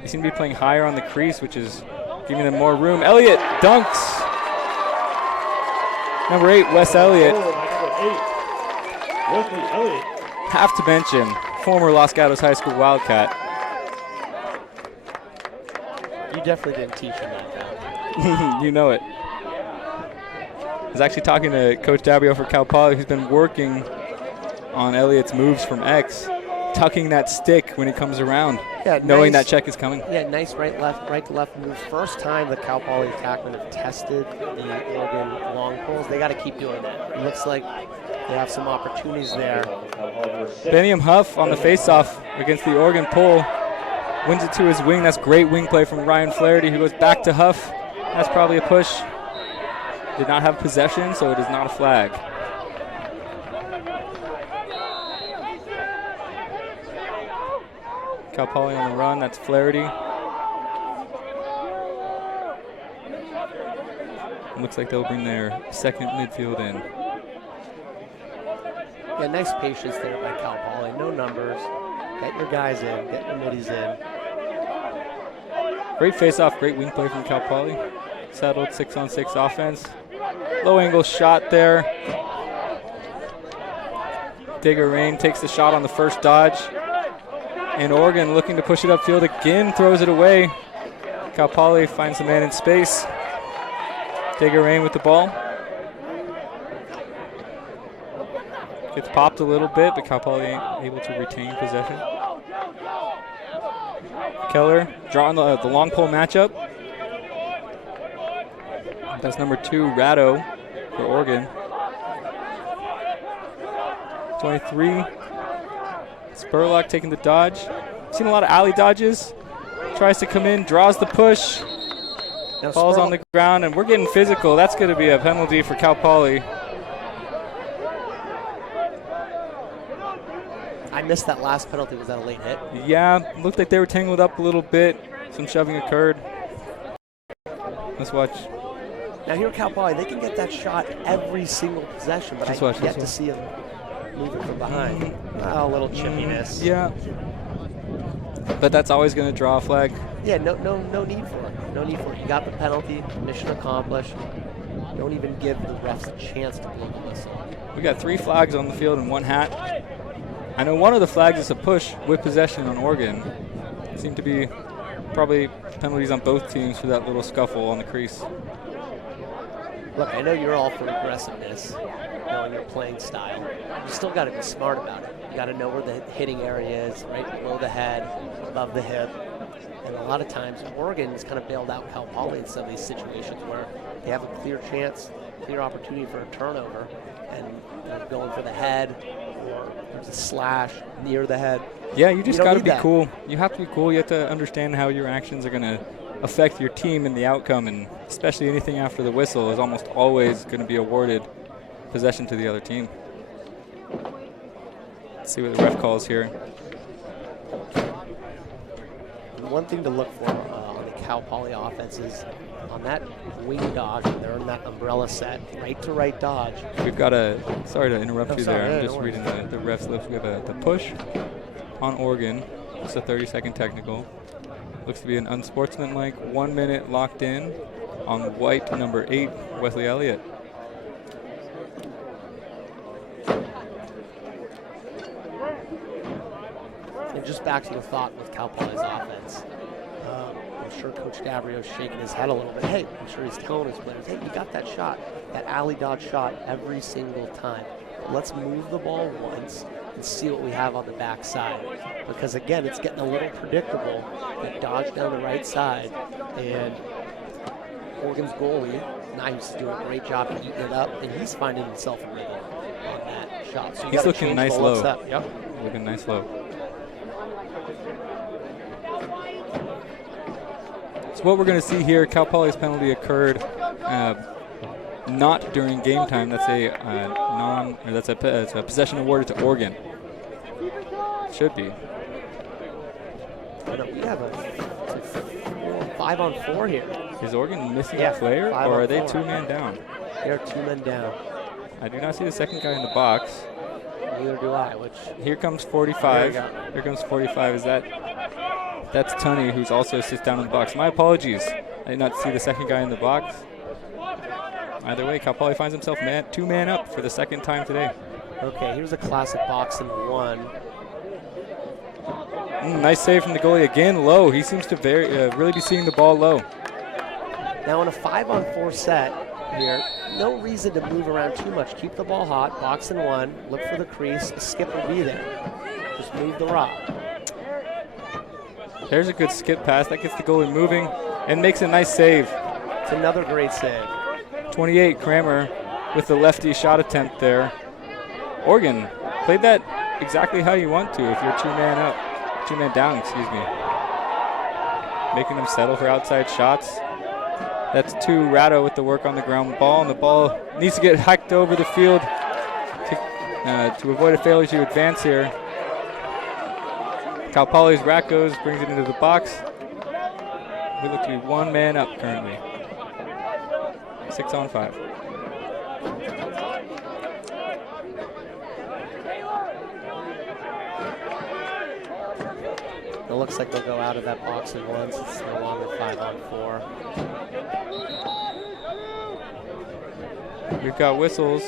They seem to be playing higher on the crease, which is giving them more room. Elliott dunks. Number 8, Wes Elliott. Wesley Elliott. Have to mention former Los Gatos High School Wildcat. You definitely didn't teach him that. You know it. I was actually talking to Coach Dabrio for Cal Poly, who's been working on Elliott's moves from X, tucking that stick when he comes around, knowing that check is coming. Yeah, nice right to left moves. First time the Cal Poly attackmen have tested the Oregon long pulls. They got to keep doing that. It looks like they have some opportunities there. Beniam Huff on the faceoff against the Oregon pull. Wins it to his wing. That's great wing play from Ryan Flaherty, who goes back to Huff. That's probably a push. Did not have possession, so it is not a flag. Cal Poly on the run. That's Flaherty. It looks like they'll bring their second midfield in. Yeah, nice patience there by Cal Poly. No numbers. Get your guys in. Get your middies in. Great face-off, great wing play from Cal Poly. Settled 6-on-6 offense. Low angle shot there. Digger Rain takes the shot on the first dodge. And Oregon looking to push it upfield again, throws it away. Cal Poly finds the man in space. Digger Rain with the ball. Gets popped a little bit, but Cal Poly ain't able to retain possession. Keller drawing the long pole matchup. That's number 2, Ratto for Oregon. 23. Spurlock taking the dodge. Seen a lot of alley dodges. Tries to come in, draws the push. Now Falls on the ground, and we're getting physical. That's going to be a penalty for Cal Poly. I missed that last penalty. Was that a late hit? Yeah, looked like they were tangled up a little bit. Some shoving occurred. Let's watch. Now here, Cal Poly, they can get that shot every single possession, but I get to see them moving from behind. A little chippiness. Yeah. But that's always going to draw a flag. Yeah, no need for it. No need for it. You got the penalty, mission accomplished. Don't even give the refs a chance to blow the whistle. We got 3 flags on the field and 1 hat. I know one of the flags is a push with possession on Oregon. Seemed to be probably penalties on both teams for that little scuffle on the crease. Look, I know you're all for aggressiveness, knowing your playing style. You still got to be smart about it. You got to know where the hitting area is, right below the head, above the hip. And a lot of times, Oregon's kind of bailed out Cal Poly in some of these situations where they have a clear chance, clear opportunity for a turnover, and they're going for the head, or there's a slash near the head. Yeah, you just got to be cool. You have to be cool. You have to understand how your actions are going to affect your team and the outcome, and especially anything after the whistle is almost always going to be awarded possession to the other team. Let's see what the ref calls here. One thing to look for on the Cal Poly offense is on that wing dodge, they're in that umbrella set, right to right dodge. We've got sorry to interrupt you there. I'm just reading the ref's lips. We have the push on Oregon. It's a 30-second technical. Looks to be an unsportsmanlike 1 minute locked in on white number 8, Wesley Elliott. And just back to the thought with Cal Poly's offense. I'm sure Coach Dabrio's shaking his head a little bit. Hey, I'm sure he's telling his players, hey, you got that shot, that alley dodge shot every single time. Let's move the ball once, and see what we have on the backside. Because again, it's getting a little predictable. They dodge down the right side, and Oregon's goalie, Nice, is doing a great job of eating it up, and he's finding himself a rhythm on that shot. So he's looking nice low. Yep. Looking nice low. So what we're going to see here, Cal Poly's penalty occurred not during game time. That's a possession awarded to Oregon. Should be. We have a 5-on-4 here. Is Oregon missing a player, or are they 2-man down? They're 2 men down. I do not see the second guy in the box. Neither do I. Here comes 45. Here comes 45. That's Tunney, who's also sits down in the box. My apologies. I did not see the second guy in the box. Either way, Cal Poly finds himself 2-man up for the second time today. Okay, here's a classic box and 1. Nice save from the goalie again, low. He seems to really be seeing the ball low. Now in a 5-on-4 set here, no reason to move around too much. Keep the ball hot, box and 1, look for the crease, a skip will be there. Just move the rock. There's a good skip pass. That gets the goalie moving and makes a nice save. It's another great save. 28, Kramer with the lefty shot attempt there. Oregon played that exactly how you want to if you're 2-man up. 2-man down, excuse me. Making them settle for outside shots. That's 2 Ratto with the work on the ground ball, and the ball needs to get hiked over the field to avoid a failure to advance here. Cal Poly's Rackos brings it into the box. We look to be 1-man up currently. 6-on-5. It looks like they'll go out of that box and 1 since it's no longer 5-on-4. We've got whistles.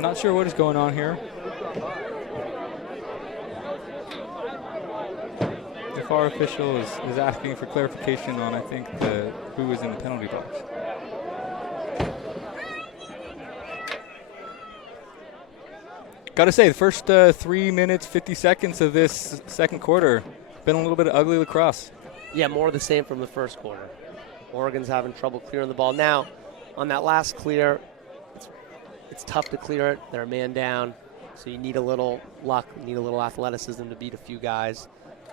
Not sure what is going on here. The VAR official is asking for clarification on, I think, who was in the penalty box. Got to say, the first 3 minutes, 50 seconds of this second quarter, been a little bit of ugly lacrosse. Yeah, more of the same from the first quarter. Oregon's having trouble clearing the ball. Now, on that last clear, it's tough to clear it. They're a man down, so you need a little luck, you need a little athleticism to beat a few guys.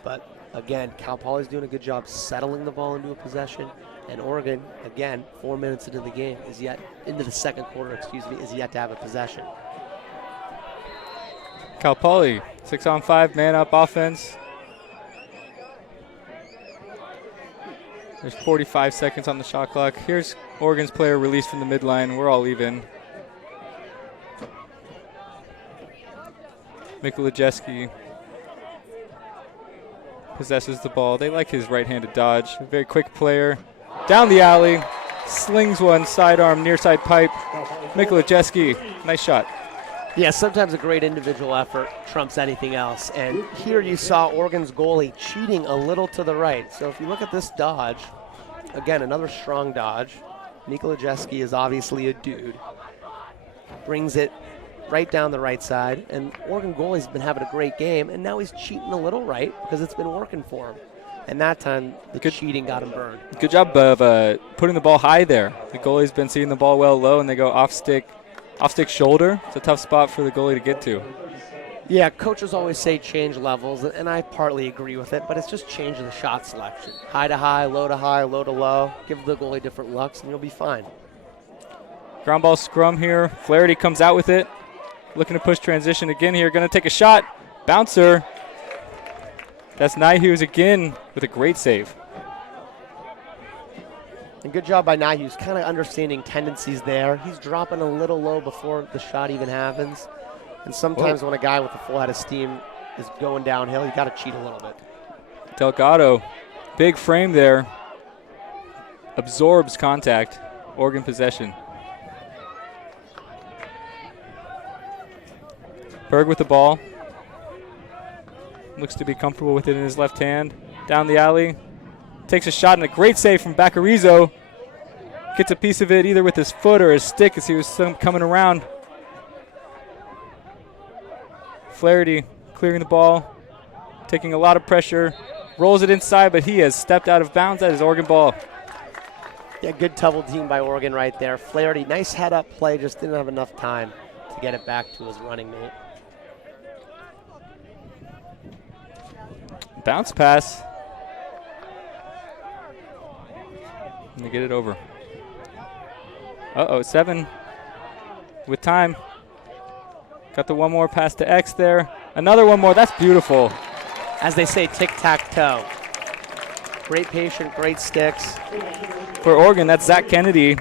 But again, Cal Poly's doing a good job settling the ball into a possession. And Oregon, again, 4 minutes into the game, into the second quarter, is yet to have a possession. Cal Poly, 6-on-5, man-up offense. There's 45 seconds on the shot clock. Here's Oregon's player released from the midline. We're all even. Mikolajewski possesses the ball. They like his right-handed dodge. A very quick player. Down the alley. Slings one sidearm, near side pipe. Mikolajewski, nice shot. Yeah, sometimes a great individual effort trumps anything else. And here you saw Oregon's goalie cheating a little to the right. So if you look at this dodge, again, another strong dodge. Mikolajewski is obviously a dude. Brings it right down the right side. And Oregon goalie's been having a great game. And now he's cheating a little right because it's been working for him. And that time, the cheating got him burned. Good job of putting the ball high there. The goalie's been seeing the ball well low, and they go off-stick shoulder. It's a tough spot for the goalie to get to. Yeah, coaches always say change levels, and I partly agree with it, but it's just change the shot selection. High to high, low to high, low to low. Give the goalie different looks, and you'll be fine. Ground ball scrum here. Flaherty comes out with it. Looking to push transition again here. Going to take a shot. Bouncer. That's Nyhus again with a great save. And good job by Nyhus, kind of understanding tendencies there. He's dropping a little low before the shot even happens. And sometimes when a guy with a full head of steam is going downhill, you got to cheat a little bit. Delgado, big frame there. Absorbs contact. Oregon possession. Berg with the ball. Looks to be comfortable with it in his left hand. Down the alley. takes a shot and a great save from Baccarizo. Gets a piece of it either with his foot or his stick as he was coming around. Flaherty clearing the ball, taking a lot of pressure, rolls it inside, but he has stepped out of bounds. That is Oregon ball. Yeah, good double team by Oregon right there. Flaherty, nice head-up play, just didn't have enough time to get it back to his running mate. Bounce pass. Let me get it over. Uh-oh, 7 with time. Got the one more pass to X there. Another one more. That's beautiful. As they say, tic-tac-toe. Great patient, great sticks. For Oregon, that's Zach Kennedy.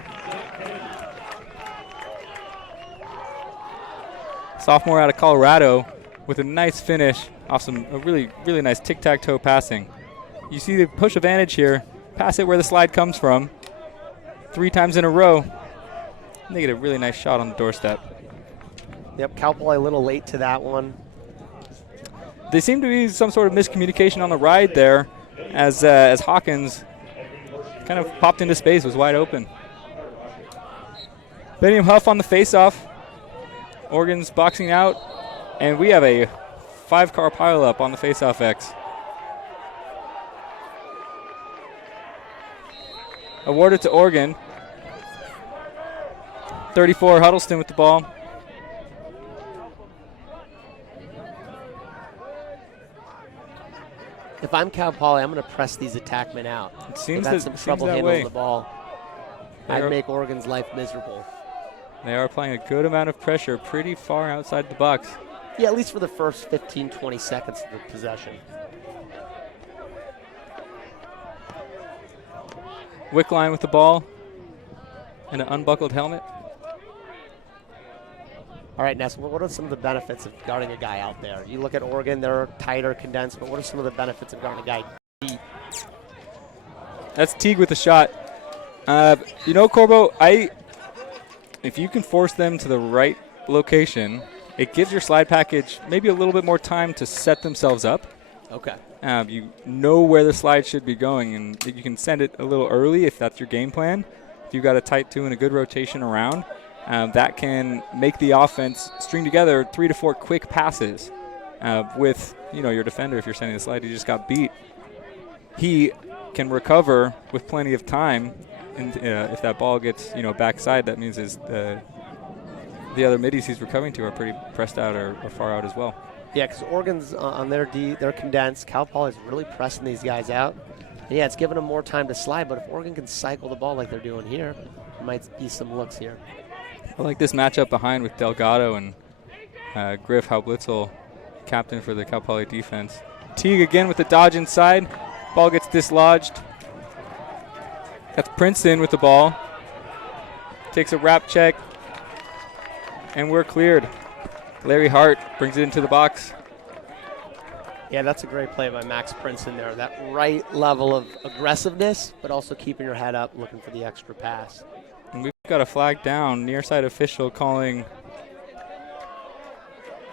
Sophomore out of Colorado with a nice finish off a really, really nice tic-tac-toe passing. You see the push advantage here. Pass it where the slide comes from. 3 times in a row. And they get a really nice shot on the doorstep. Yep, Cal Poly a little late to that one. There seemed to be some sort of miscommunication on the ride there as Hawkins kind of popped into space, was wide open. Benny Huff on the face-off. Oregon's boxing out, and we have a 5-car pileup on the face-off X. Awarded to Oregon. 34, Huddleston with the ball. If I'm Cal Poly, I'm going to press these attackmen out. It seems that's some trouble handling the ball. I'd make Oregon's life miserable. They are applying a good amount of pressure pretty far outside the box. Yeah, at least for the first 15, 20 seconds of the possession. Wickline with the ball and an unbuckled helmet. All right, Ness, what are some of the benefits of guarding a guy out there? You look at Oregon, they're tighter, condensed, but what are some of the benefits of guarding a guy deep? That's Teague with the shot. You know, Corbo, if you can force them to the right location, it gives your slide package maybe a little bit more time to set themselves up. Okay. You know where the slide should be going, and you can send it a little early if that's your game plan. If you've got a tight 2 and a good rotation around, that can make the offense string together 3 to 4 quick passes with your defender. If you're sending the slide, he just got beat. He can recover with plenty of time, and if that ball gets backside, that means the other middies he's recovering to are pretty pressed out or far out as well. Yeah, because Oregon's on their D, they're condensed. Cal Poly is really pressing these guys out. And yeah, it's giving them more time to slide, but if Oregon can cycle the ball like they're doing here, there might be some looks here. I like this matchup behind with Delgado and Griff Haublitzel, captain for the Cal Poly defense. Teague again with the dodge inside. Ball gets dislodged. That's Princeton with the ball. Takes a wrap check, and we're cleared. Larry Hart brings it into the box. Yeah, that's a great play by Max Princeton there. That right level of aggressiveness, but also keeping your head up, looking for the extra pass. And we've got a flag down, near side official calling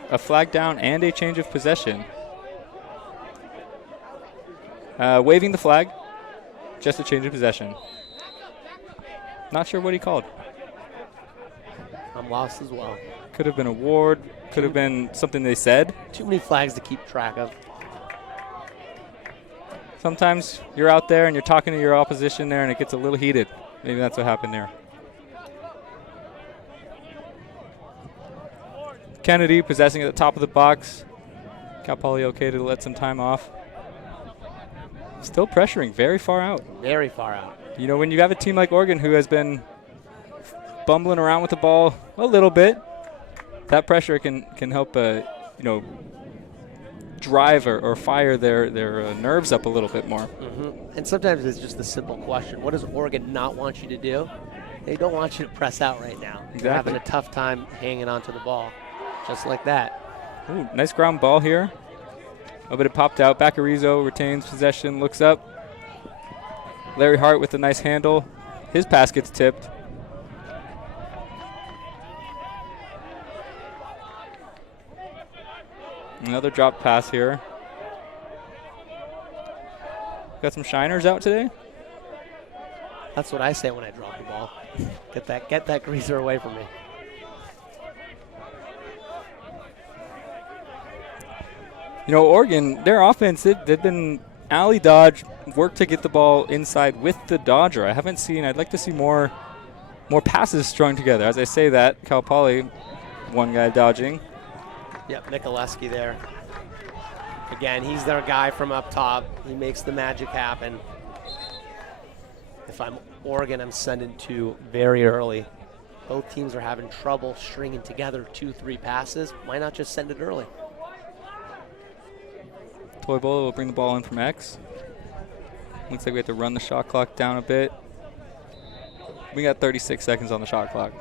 a flag down and a change of possession. Waving the flag, just a change of possession. Not sure what he called. I'm lost as well. Could have been a ward, could have been something they said. Too many flags to keep track of. Sometimes you're out there and you're talking to your opposition there and it gets a little heated. Maybe that's what happened there. Kennedy possessing at the top of the box. Cal Poly okay to let some time off. Still pressuring very far out. Very far out. When you have a team like Oregon who has been bumbling around with the ball a little bit, that pressure can help drive or fire their nerves up a little bit more. Mm-hmm. And sometimes it's just a simple question. What does Oregon not want you to do? They don't want you to press out right now. Exactly. You're having a tough time hanging onto the ball. Just like that. Ooh, nice ground ball here. A bit of popped out. Baccarizo retains possession, looks up. Larry Hart with a nice handle. His pass gets tipped. Another drop pass here. Got some shiners out today? That's what I say when I drop the ball. Get that greaser away from me. You know, Oregon, their offense, they've been alley dodge, work to get the ball inside with the dodger. I'd like to see more passes strung together. As I say that, Cal Poly, one guy dodging. Yep, Mikuleski there. Again, he's their guy from up top. He makes the magic happen. If I'm Oregon, I'm sending two very early. Both teams are having trouble stringing together 2-3 passes. Why not just send it early? Toivola will bring the ball in from X. Looks like we have to run the shot clock down a bit. We got 36 seconds on the shot clock.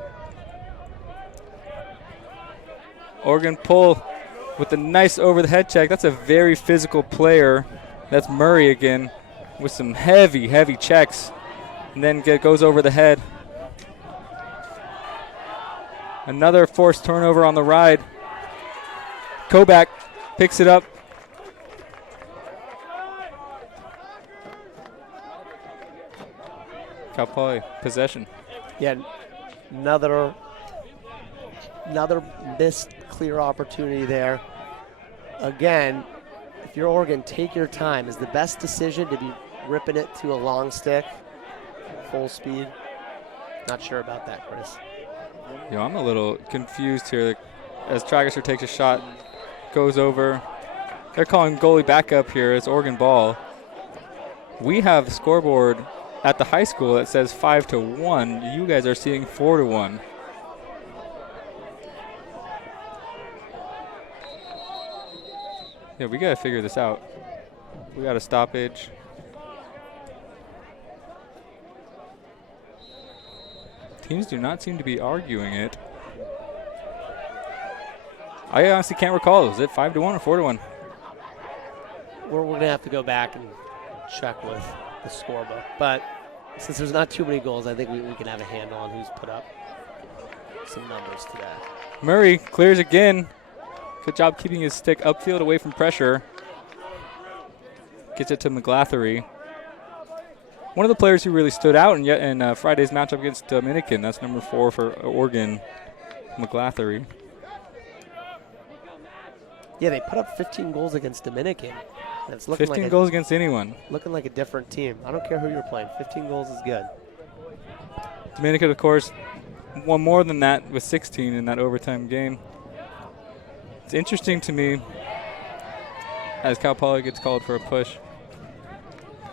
Oregon pull with a nice over-the-head check. That's a very physical player. That's Murray again with some heavy, heavy checks. And then goes over the head. Another forced turnover on the ride. Koback picks it up. Cal Poly possession. Yeah, another missed clear opportunity there. Again, if you're Oregon, take your time. Is the best decision to be ripping it to a long stick, full speed? Not sure about that, Chris. Yo, I'm a little confused here. As Tragisher takes a shot, goes over. They're calling goalie backup here. It's Oregon ball. We have the scoreboard at the high school that says 5-1. You guys are seeing 4-1. Yeah, we got to figure this out. We got a stoppage. Teams do not seem to be arguing it. I honestly can't recall. Is it 5-1 or 4-1? We're going to have to go back and check with the scorebook. But since there's not too many goals, I think we can have a handle on who's put up some numbers today. Murray clears again. Good job keeping his stick upfield away from pressure. Gets it to McGlathery. One of the players who really stood out in Friday's matchup against Dominican. That's number 4 for Oregon, McGlathery. Yeah, they put up 15 goals against Dominican. And it's looking 15 goals against anyone. Looking like a different team. I don't care who you're playing. 15 goals is good. Dominican, of course, won more than that with 16 in that overtime game. It's interesting to me, as Cal Poly gets called for a push,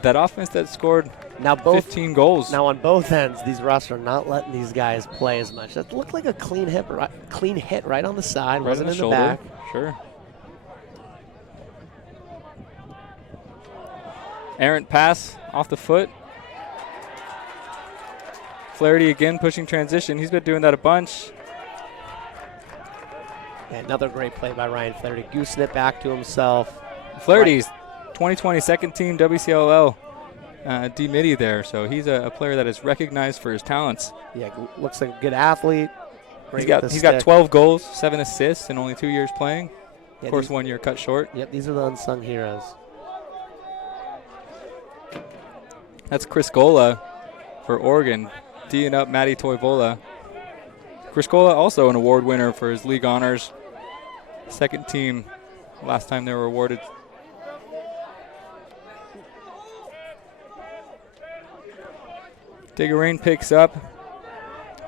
that offense that scored now 15 goals. Now on both ends, these refs are not letting these guys play as much. That looked like a clean hit right on the side. Right wasn't on in shoulder. the back. Sure. Errant pass off the foot. Flaherty again pushing transition. He's been doing that a bunch. Yeah, another great play by Ryan Flaherty. Goosing it back to himself. Flaherty's 2020 second team WCLL D-Midi there. So he's a player that is recognized for his talents. Yeah, looks like a good athlete. He's got 12 goals, 7 assists in only 2 years playing. Yeah, of course, 1 year cut short. Yep, these are the unsung heroes. That's Chris Gola for Oregon, D'ing up Matty Toivola. Chris Gola also an award winner for his league honors. Second team last time they were awarded. Digarain picks up,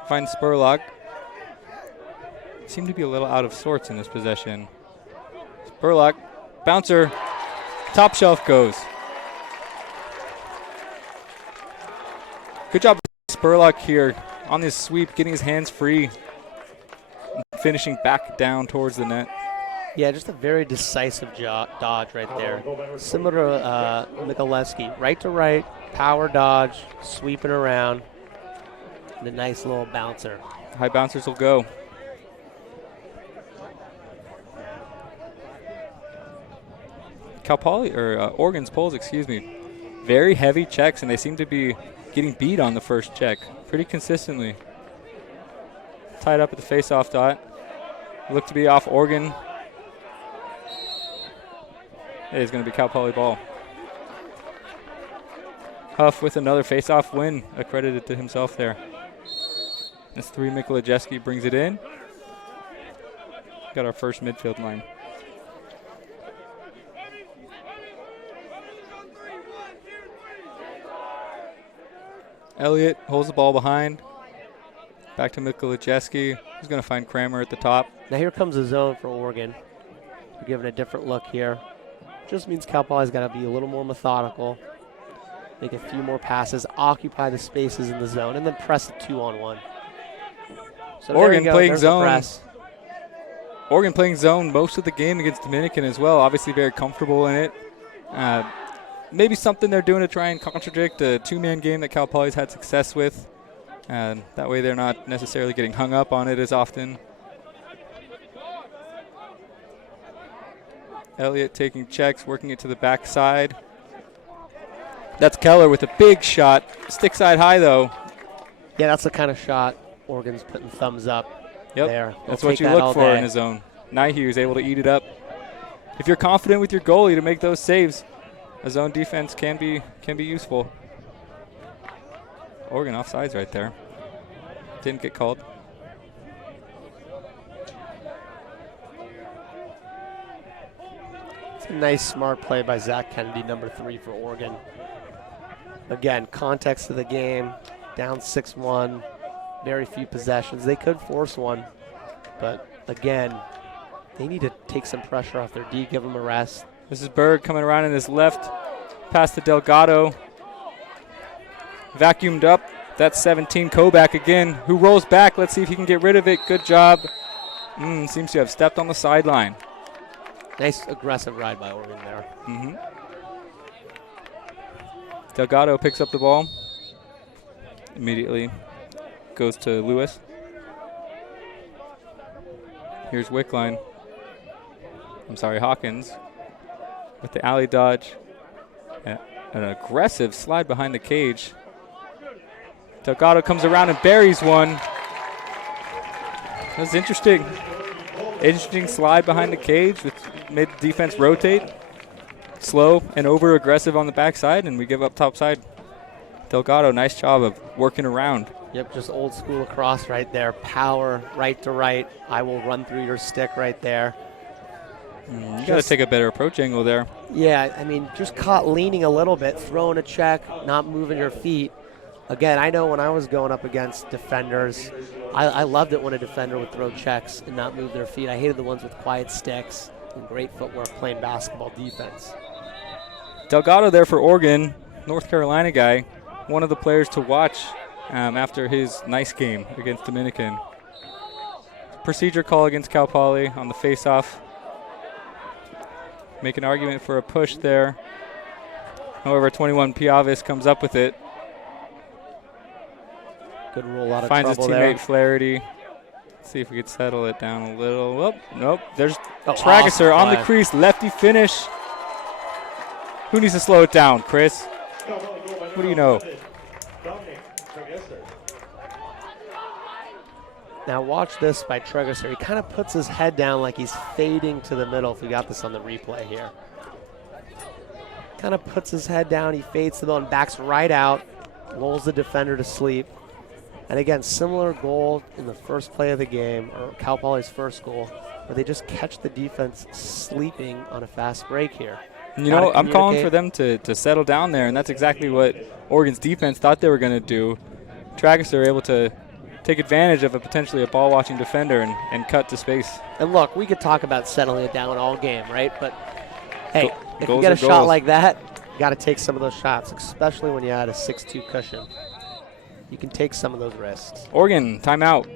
finds Spurlock. Seemed to be a little out of sorts in this possession. Spurlock, bouncer, top shelf goes. Good job Spurlock here on this sweep, getting his hands free, finishing back down towards the net. Yeah, just a very decisive dodge right there. Similar to Mikuleski, right to right, power dodge, sweeping around, and a nice little bouncer. High bouncers will go. Oregon's polls, very heavy checks, and they seem to be getting beat on the first check pretty consistently. Tied up at the face-off dot. Look to be off Oregon. It is going to be Cal Poly ball. Huff with another face-off win, accredited to himself there. That's 3. Mikolajeski brings it in. Got our first midfield line. Elliott holds the ball behind. Back to Mikolajeski. He's going to find Kramer at the top. Now here comes a zone for Oregon. We're giving a different look here. Just means Cal Poly's got to be a little more methodical. Make a few more passes, occupy the spaces in the zone, and then press a 2-on-1. So Oregon playing There's the zone. press. Oregon playing zone most of the game against Dominican as well. Obviously very comfortable in it. Maybe something they're doing to try and contradict a 2-man game that Cal Poly's had success with. That way they're not necessarily getting hung up on it as often. Elliott taking checks, working it to the backside. That's Keller with a big shot. Stick side high, though. Yeah, that's the kind of shot Oregon's putting thumbs up there. That's what you look for in a zone. Naihu is able to eat it up. If you're confident with your goalie to make those saves, a zone defense can be useful. Oregon offsides right there. Didn't get called. It's a nice, smart play by Zach Kennedy, number 3 for Oregon. Again, context of the game, down 6-1, very few possessions. They could force one, but again, they need to take some pressure off their D, give them a rest. This is Berg coming around in his left, pass to Delgado. Vacuumed up. That's 17. Kobach again, who rolls back. Let's see if he can get rid of it. Good job. Seems to have stepped on the sideline. Nice aggressive ride by Oregon there. Delgado picks up the ball. Immediately goes to Lewis. Here's Wickline. Hawkins with the alley dodge. An aggressive slide behind the cage. Delgado comes around and buries one. That's interesting. Interesting slide behind the cage, which made the defense rotate. Slow and over-aggressive on the backside, and we give up topside. Delgado, nice job of working around. Yep, just old school lacrosse right there. Power, right to right. I will run through your stick right there. You got to take a better approach angle there. Yeah, I mean, just caught leaning a little bit, throwing a check, not moving your feet. Again, I know when I was going up against defenders, I loved it when a defender would throw checks and not move their feet. I hated the ones with quiet sticks and great footwork playing basketball defense. Delgado there for Oregon, North Carolina guy, one of the players to watch after his nice game against Dominican. Procedure call against Cal Poly on the face-off. Make an argument for a push there. However, 21 Piavis comes up with it. Good rule out of Finds his trouble teammate there. Flaherty. Let's see if we could settle it down a little. Well, nope. There's awesome Trageser on the play. crease. Lefty finish. Who needs to slow it down, Chris? What do you know? Now watch this by Trageser. He kind of puts his head down like he's fading to the middle, if we got this on the replay here. Kind of puts his head down, he fades to the middle and backs right out, lulls the defender to sleep. And again, similar goal in the first play of the game, or Cal Poly's first goal, where they just catch the defense sleeping on a fast break here. You know, I'm calling for them to settle down there, and that's exactly what Oregon's defense thought they were going to do. Trageser able to take advantage of potentially a ball-watching defender and cut to space. And look, we could talk about settling it down all game, right? But, hey, if you goals get are a shot goals. like that, you got to take some of those shots, especially when you add a 6'2" cushion. You can take some of those risks. Oregon, timeout.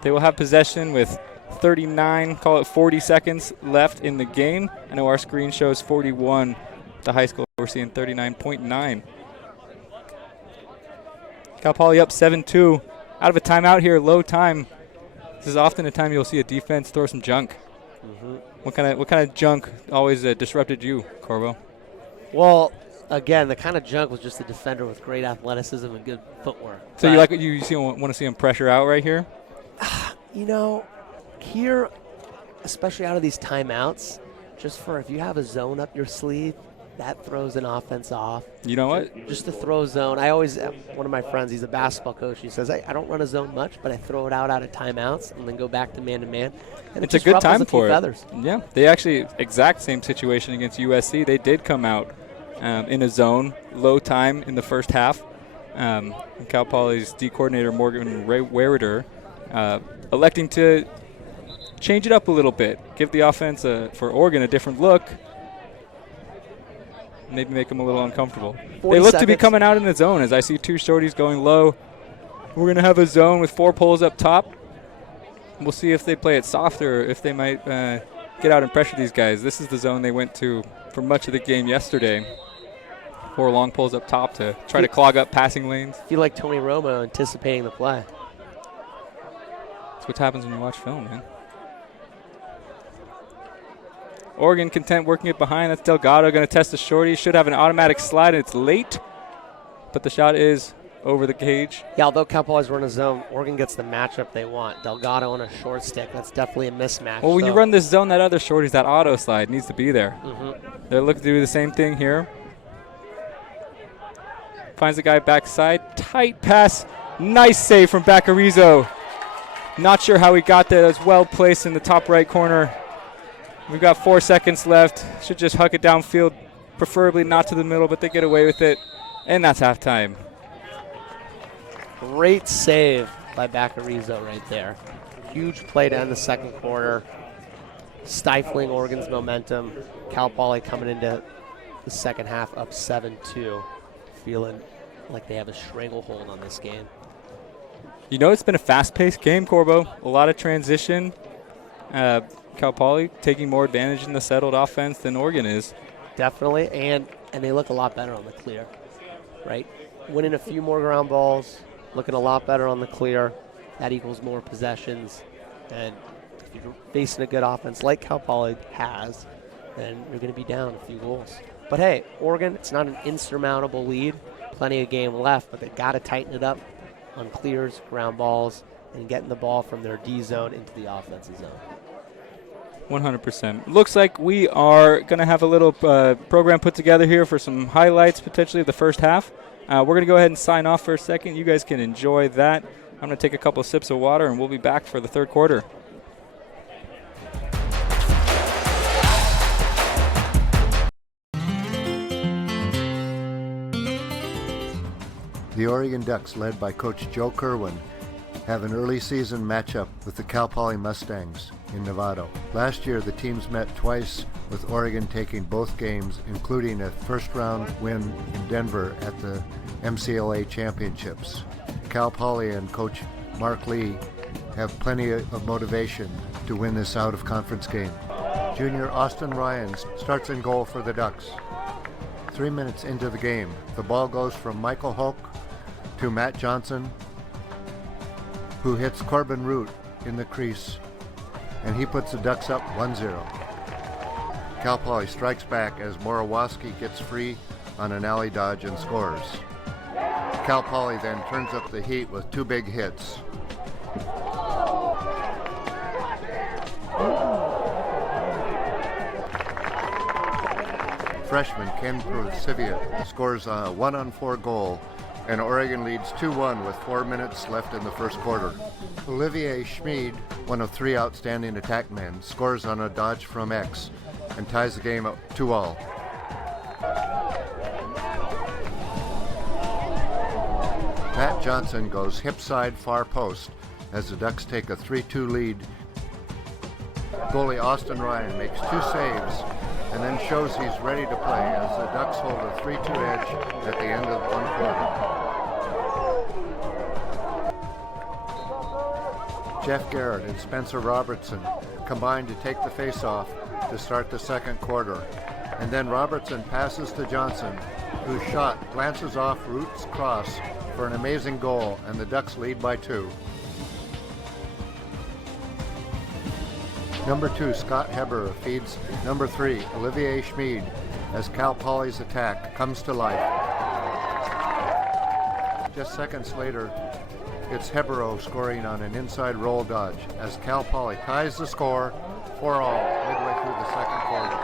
They will have possession with 39, call it 40 seconds left in the game. I know our screen shows 41. The high school, we're seeing 39.9. Cal Poly up 7-2. Out of a timeout here, low time. This is often a time you'll see a defense throw some junk. What kind of junk always disrupted you, Corbo? Well, again, the kind of junk was just a defender with great athleticism and good footwork. So you want to see him pressure out right here? You know, here, especially out of these timeouts, just for if you have a zone up your sleeve, that throws an offense off. You know what? Just to throw zone. I always, one of my friends, he's a basketball coach. He says, I don't run a zone much, but I throw it out of timeouts and then go back to man-to-man. And It's a good time for it. Feathers. Yeah, they actually, exact same situation against USC. They did come out in a zone, low time in the first half. And Cal Poly's D coordinator, Morgan Weriter, electing to change it up a little bit, give the offense for Oregon a different look, maybe make them a little uncomfortable. They look to be coming out in the zone as I see two shorties going low. We're going to have a zone with 4 poles up top. We'll see if they play it softer or if they might get out and pressure these guys. This is the zone they went to for much of the game yesterday. 4 long poles up top to try to clog up passing lanes. I feel like Tony Romo anticipating the play. That's what happens when you watch film, man. Oregon content working it behind. That's Delgado going to test the shorty. Should have an automatic slide. It's late, but the shot is over the cage. Yeah, although Cal Poly's run a zone, Oregon gets the matchup they want. Delgado on a short stick. That's definitely a mismatch. Well, when you run this zone, that other shorty's that auto slide needs to be there. Mm-hmm. They're looking to do the same thing here. Finds the guy backside. Tight pass. Nice save from Baccarizo. Not sure how he got there. That's well placed in the top right corner. We've got 4 seconds left. Should just huck it downfield, preferably not to the middle, but they get away with it. And that's halftime. Great save by Baccarizo right there. Huge play to end the second quarter, stifling Oregon's momentum. Cal Poly coming into the second half up 7-2, feeling like they have a stranglehold on this game. You know, it's been a fast-paced game, Corbo. A lot of transition. Cal Poly taking more advantage in the settled offense than Oregon is. Definitely, and they look a lot better on the clear, right? Winning a few more ground balls, looking a lot better on the clear. That equals more possessions. And if you're facing a good offense like Cal Poly has, then you're going to be down a few goals. But hey, Oregon, it's not an insurmountable lead. Plenty of game left, but they got to tighten it up on clears, ground balls, and getting the ball from their D zone into the offensive zone. 100%. Looks like we are going to have a little program put together here for some highlights potentially of the first half. We're going to go ahead and sign off for a second. You guys can enjoy that. I'm going to take a couple of sips of water, and we'll be back for the third quarter. The Oregon Ducks, led by Coach Joe Kerwin, have an early season matchup with the Cal Poly Mustangs in Novato. Last year, the teams met twice, with Oregon taking both games, including a first-round win in Denver at the MCLA Championships. Cal Poly and Coach Mark Lee have plenty of motivation to win this out-of-conference game. Junior Austin Ryan starts in goal for the Ducks. 3 minutes into the game, the ball goes from Michael Hoke to Matt Johnson, who hits Corbin Root in the crease, and he puts the Ducks up 1-0. Cal Poly strikes back as Morowaski gets free on an alley dodge and scores. Cal Poly then turns up the heat with 2 big hits. Freshman Ken Prusivia scores a 1-on-4 goal, and Oregon leads 2-1 with 4 minutes left in the first quarter. Olivier Schmid, one of 3 outstanding attack men, scores on a dodge from X and ties the game up 2-2. Matt Johnson goes hip side far post as the Ducks take a 3-2 lead. Goalie Austin Ryan makes 2 saves and then shows he's ready to play as the Ducks hold a 3-2 edge at the end of one quarter. Jeff Garrett and Spencer Robertson combine to take the face-off to start the second quarter. And then Robertson passes to Johnson, whose shot glances off Root's cross for an amazing goal, and the Ducks lead by 2. Number 2, Scott Heber, feeds number 3, Olivier Schmid, as Cal Poly's attack comes to life. Just seconds later, it's Hebero scoring on an inside roll dodge as Cal Poly ties the score 4-4 midway through the second quarter.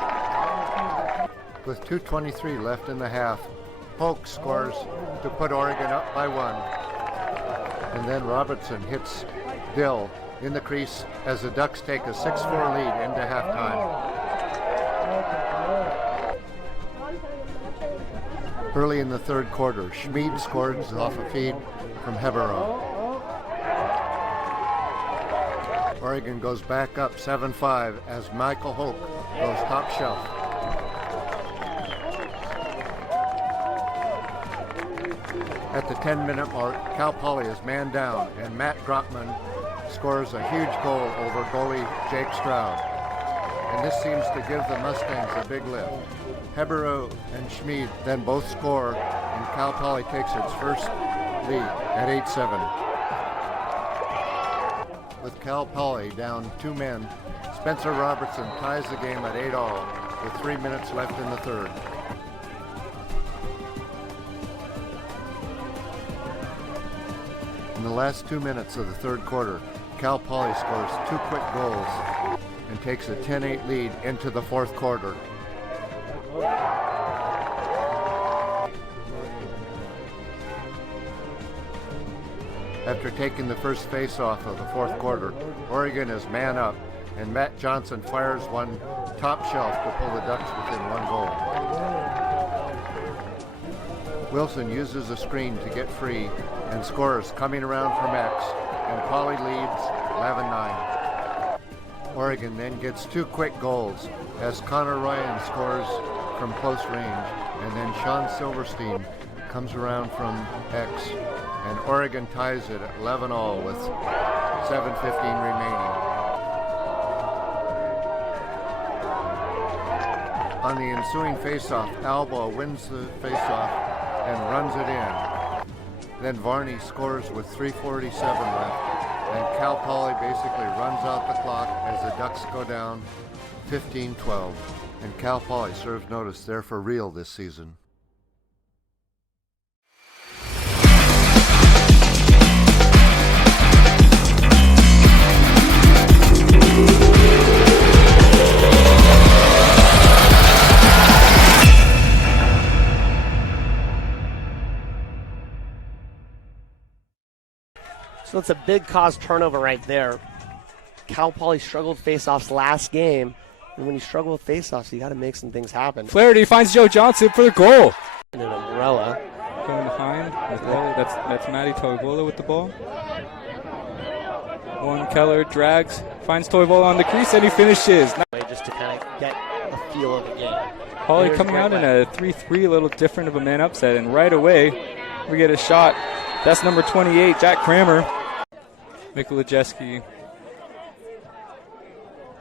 With 2:23 left in the half, Polk scores to put Oregon up by 1. And then Robertson hits Dill in the crease as the Ducks take a 6-4 lead into halftime. Early in the third quarter, Schmid scores off a feed from Heberon. Oregon goes back up 7-5 as Michael Hoke goes top shelf. At the 10-minute mark, Cal Poly is man down, and Matt Grotman scores a huge goal over goalie Jake Stroud. And this seems to give the Mustangs a big lift. Heberon and Schmid then both score, and Cal Poly takes its first lead at 8-7. With Cal Poly down 2 men, Spencer Robertson ties the game at 8-all with 3 minutes left in the third. In the last 2 minutes of the third quarter, Cal Poly scores 2 quick goals and takes a 10-8 lead into the fourth quarter. After taking the first face-off of the fourth quarter, Oregon is man up, and Matt Johnson fires one top shelf to pull the Ducks within 1 goal. Wilson uses a screen to get free and scores coming around from X, and Poly leads 11-9. Oregon then gets 2 quick goals as Connor Ryan scores from close range, and then Sean Silverstein comes around from X, and Oregon ties it at 11-all with 7:15 remaining. On the ensuing faceoff, Alba wins the faceoff and runs it in. Then Varney scores with 3:47 left, and Cal Poly basically runs out the clock as the Ducks go down 15-12, and Cal Poly serves notice they're for real this season. So it's a big cause turnover right there. Cal Poly struggled face-offs last game, and when you struggle with face-offs, you got to make some things happen. Flaherty finds Joe Johnson for the goal. And an umbrella. Going behind. That's Matty Toivola with the ball. One Keller drags, finds Toivola on the crease, and he finishes. Just to kind of get a feel of the game. Poly coming out in a 3-3, a little different of a man upset, and right away we get a shot. That's number 28, Jack Kramer. Mikolajewski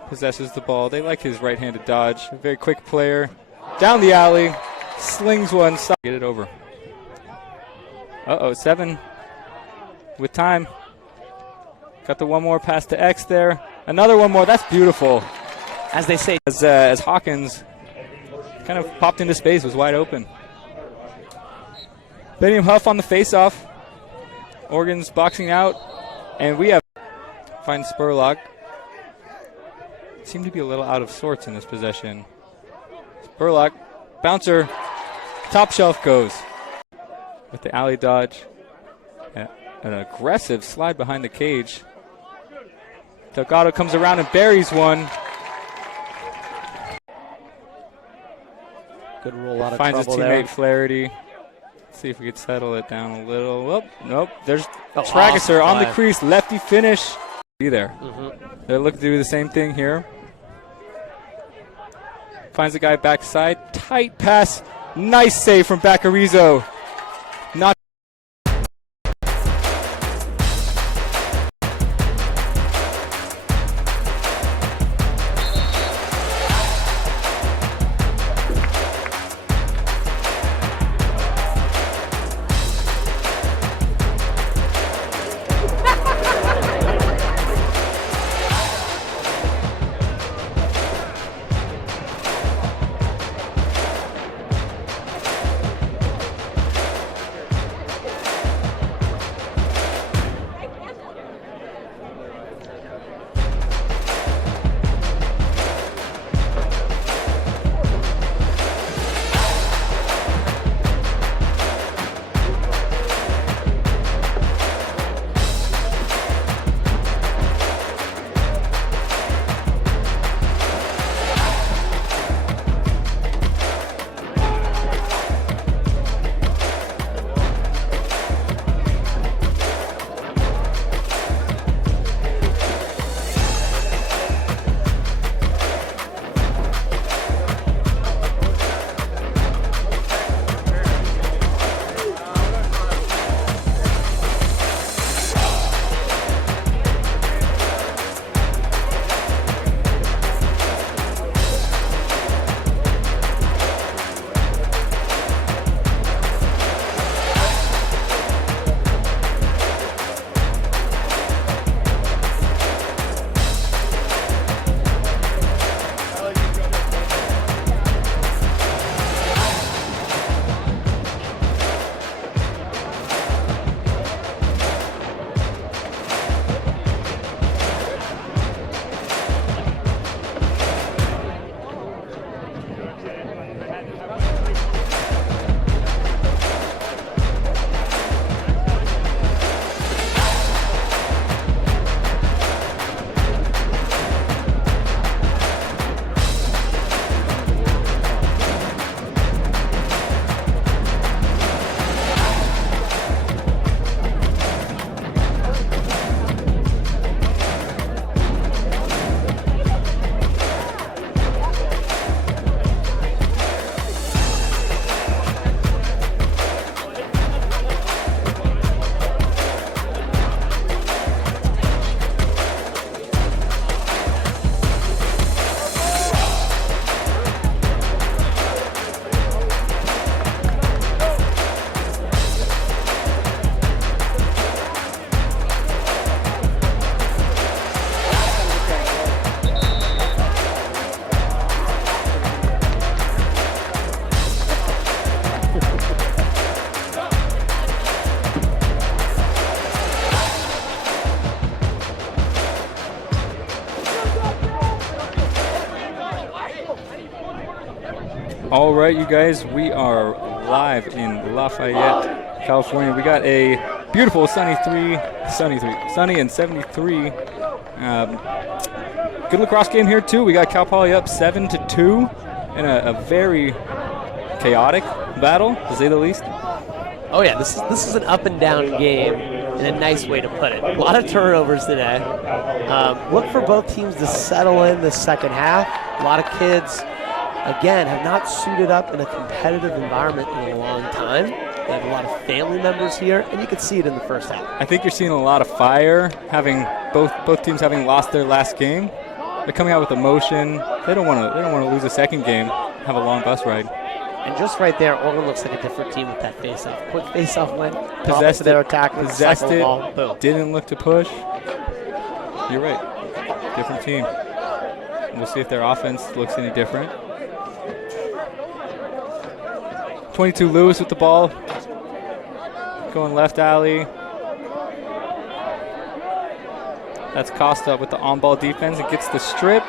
possesses the ball. They like his right-handed dodge. A very quick player. Down the alley. Slings one. Get it over. 7 with time. Got the one more pass to X there. Another one more. That's beautiful. As they say. As Hawkins kind of popped into space, was wide open. Benny Huff on the face-off. Oregon's boxing out, and we have finds Spurlock. Seemed to be a little out of sorts in this possession. Spurlock, bouncer, top shelf goes with the alley dodge. An aggressive slide behind the cage. Delgado comes around and buries one. Good roll out of finds his trouble teammate there. Flaherty. See if we could settle it down a little. Well, nope. There's Trageser on the crease. Lefty finish. Be there. They're looking to do the same thing here. Finds the guy backside. Tight pass. Nice save from Baccarizo. Not. All right, you guys, we are live in Lafayette, California. We got a beautiful sunny and 73. Good lacrosse game here too. We got Cal Poly up 7-2 in a very chaotic battle, to say the least. Oh yeah, this is an up and down game in a nice way to put it. A lot of turnovers today. Look for both teams to settle in the second half. A lot of kids, again, have not suited up in a competitive environment in a long time. They have a lot of family members here, and you can see it in the first half. I think you're seeing a lot of fire, having both teams having lost their last game. They're coming out with emotion. They don't want to lose a second game, have a long bus ride. And just right there, Oregon looks like a different team with that face-off. Quick face-off win. Possessed their attack. Possessed it. Ball, boom. Didn't look to push. You're right. Different team. We'll see if their offense looks any different. 22 Lewis with the ball. Going left alley. That's Costa with the on-ball defense. It gets the strip.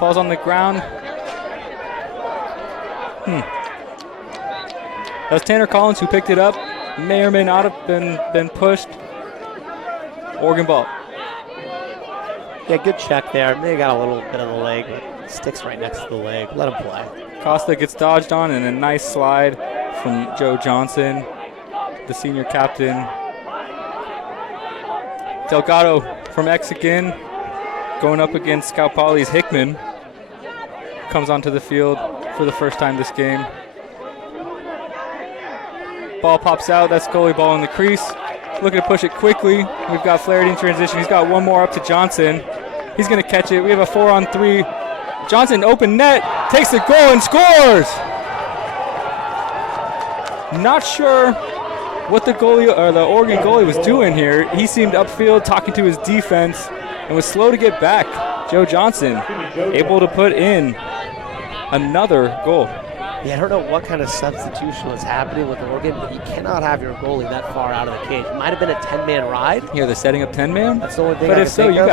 Falls on the ground. That was Tanner Collins who picked it up. May or may not have been pushed. Oregon ball. Yeah, good check there. May have got a little bit of the leg, but sticks right next to the leg. Let him play. Costa gets dodged on, and a nice slide from Joe Johnson, the senior captain. Delgado from X again, going up against Cal Poly's Hickman. Comes onto the field for the first time this game. Ball pops out. That's goalie ball in the crease. Looking to push it quickly. We've got Flaherty in transition. He's got one more up to Johnson. He's going to catch it. We have a 4-on-3. Johnson open net, takes the goal and scores. Not sure what the goalie or the Oregon goalie was doing here. He seemed upfield talking to his defense and was slow to get back. Joe Johnson able to put in another goal. Yeah, I don't know what kind of substitution was happening with Oregon, but you cannot have your goalie that far out of the cage. It might have been a 10-man ride. Here they're setting up 10-man. That's the only thing. But I if can so, think you of.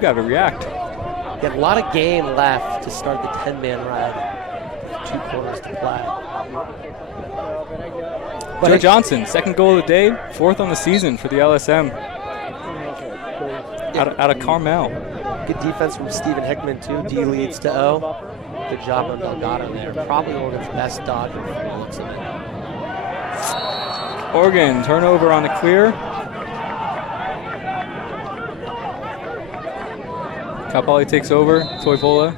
gotta react. You have a lot of game left to start the 10-man ride. 2 quarters to play. But Joe Johnson, second goal of the day, 4th on the season for the LSM. Out of Carmel. Good defense from Stephen Hickman too. D leads to O. Good job on Delgado there. Probably Oregon's best dodger from the looks of it. Oregon turnover on the clear. Cal Poly takes over. Toivola.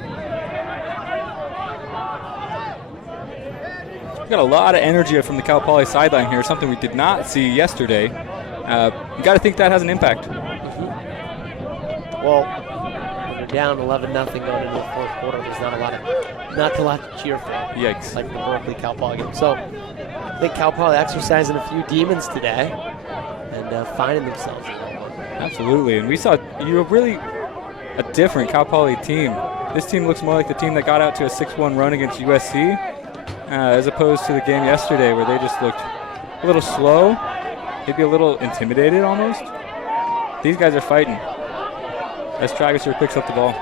Got a lot of energy from the Cal Poly sideline here, something we did not see yesterday. You got to think that has an impact. Well, you're down 11-0 going into the fourth quarter. There's not a lot to cheer for. Yikes! Like the Berkeley Cal Poly game. So I think Cal Poly exercising a few demons today and finding themselves in that one. Absolutely, and we saw you're really a different Cal Poly team. This team looks more like the team that got out to a 6-1 run against USC, as opposed to the game yesterday where they just looked a little slow, maybe a little intimidated almost. These guys are fighting. As Travisser picks up the ball.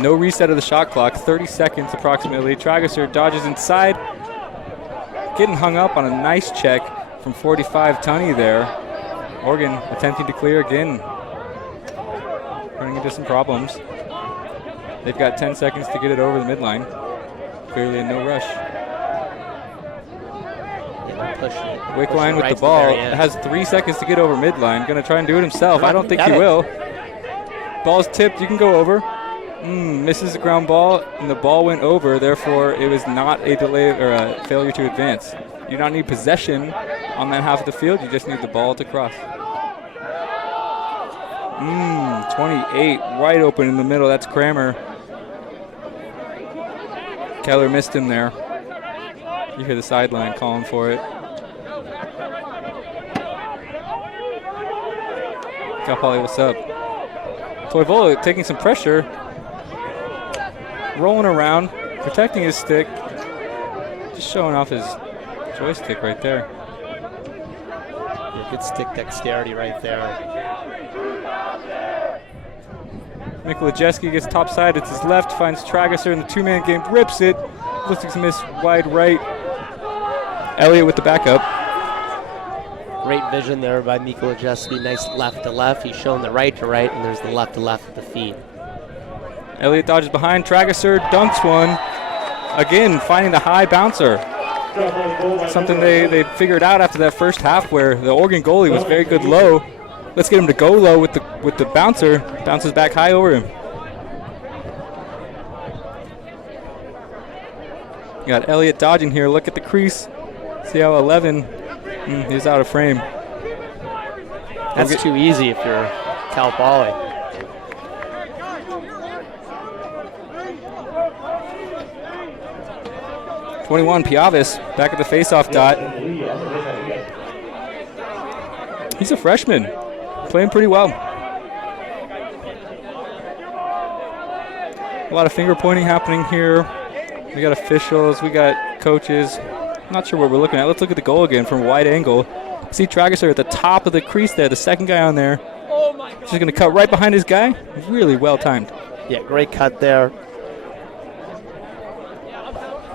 No reset of the shot clock, 30 seconds approximately. Travisser dodges inside, getting hung up on a nice check from 45 Tunney there. Oregon attempting to clear again, running into some problems. They've got 10 seconds to get it over the midline. Clearly in no rush. Wickline with the ball, has 3 seconds to get over midline. Going to try and do it himself. I don't think he will. Ball's tipped. You can go over. Misses the ground ball, and the ball went over. Therefore, it was not a delay or a failure to advance. You do not need possession on that half of the field. You just need the ball to cross. 28, right open in the middle. That's Kramer. Keller missed him there. You hear the sideline calling for it. Cal Poly, what's up? Toivola taking some pressure. Rolling around, protecting his stick. Just showing off his joystick right there. Yeah, good stick dexterity right there. Mikolajeski gets top side. It's his left. Finds Trageser in the two-man game. Rips it. Looks like he missed wide right. Elliott with the backup. Great vision there by Mikolajeski. Nice left to left. He's shown the right to right, and there's the left to left at the feed. Elliott dodges behind. Trageser dunks one. Again, finding the high bouncer. Something they figured out after that first half where the Oregon goalie was very good low. Let's get him to go low with the bouncer. Bounces back high over him. You got Elliott dodging here. Look at the crease. See how 11, he's out of frame. That's too easy if you're Cal Poly. #21, Piavis, back at the faceoff dot. He's a freshman, playing pretty well. A lot of finger pointing happening here. We got officials, we got coaches. Not sure what we're looking at. Let's look at the goal again from a wide angle. See Trageser at the top of the crease there, the second guy on there. Just going to cut right behind his guy. Really well timed. Yeah, great cut there.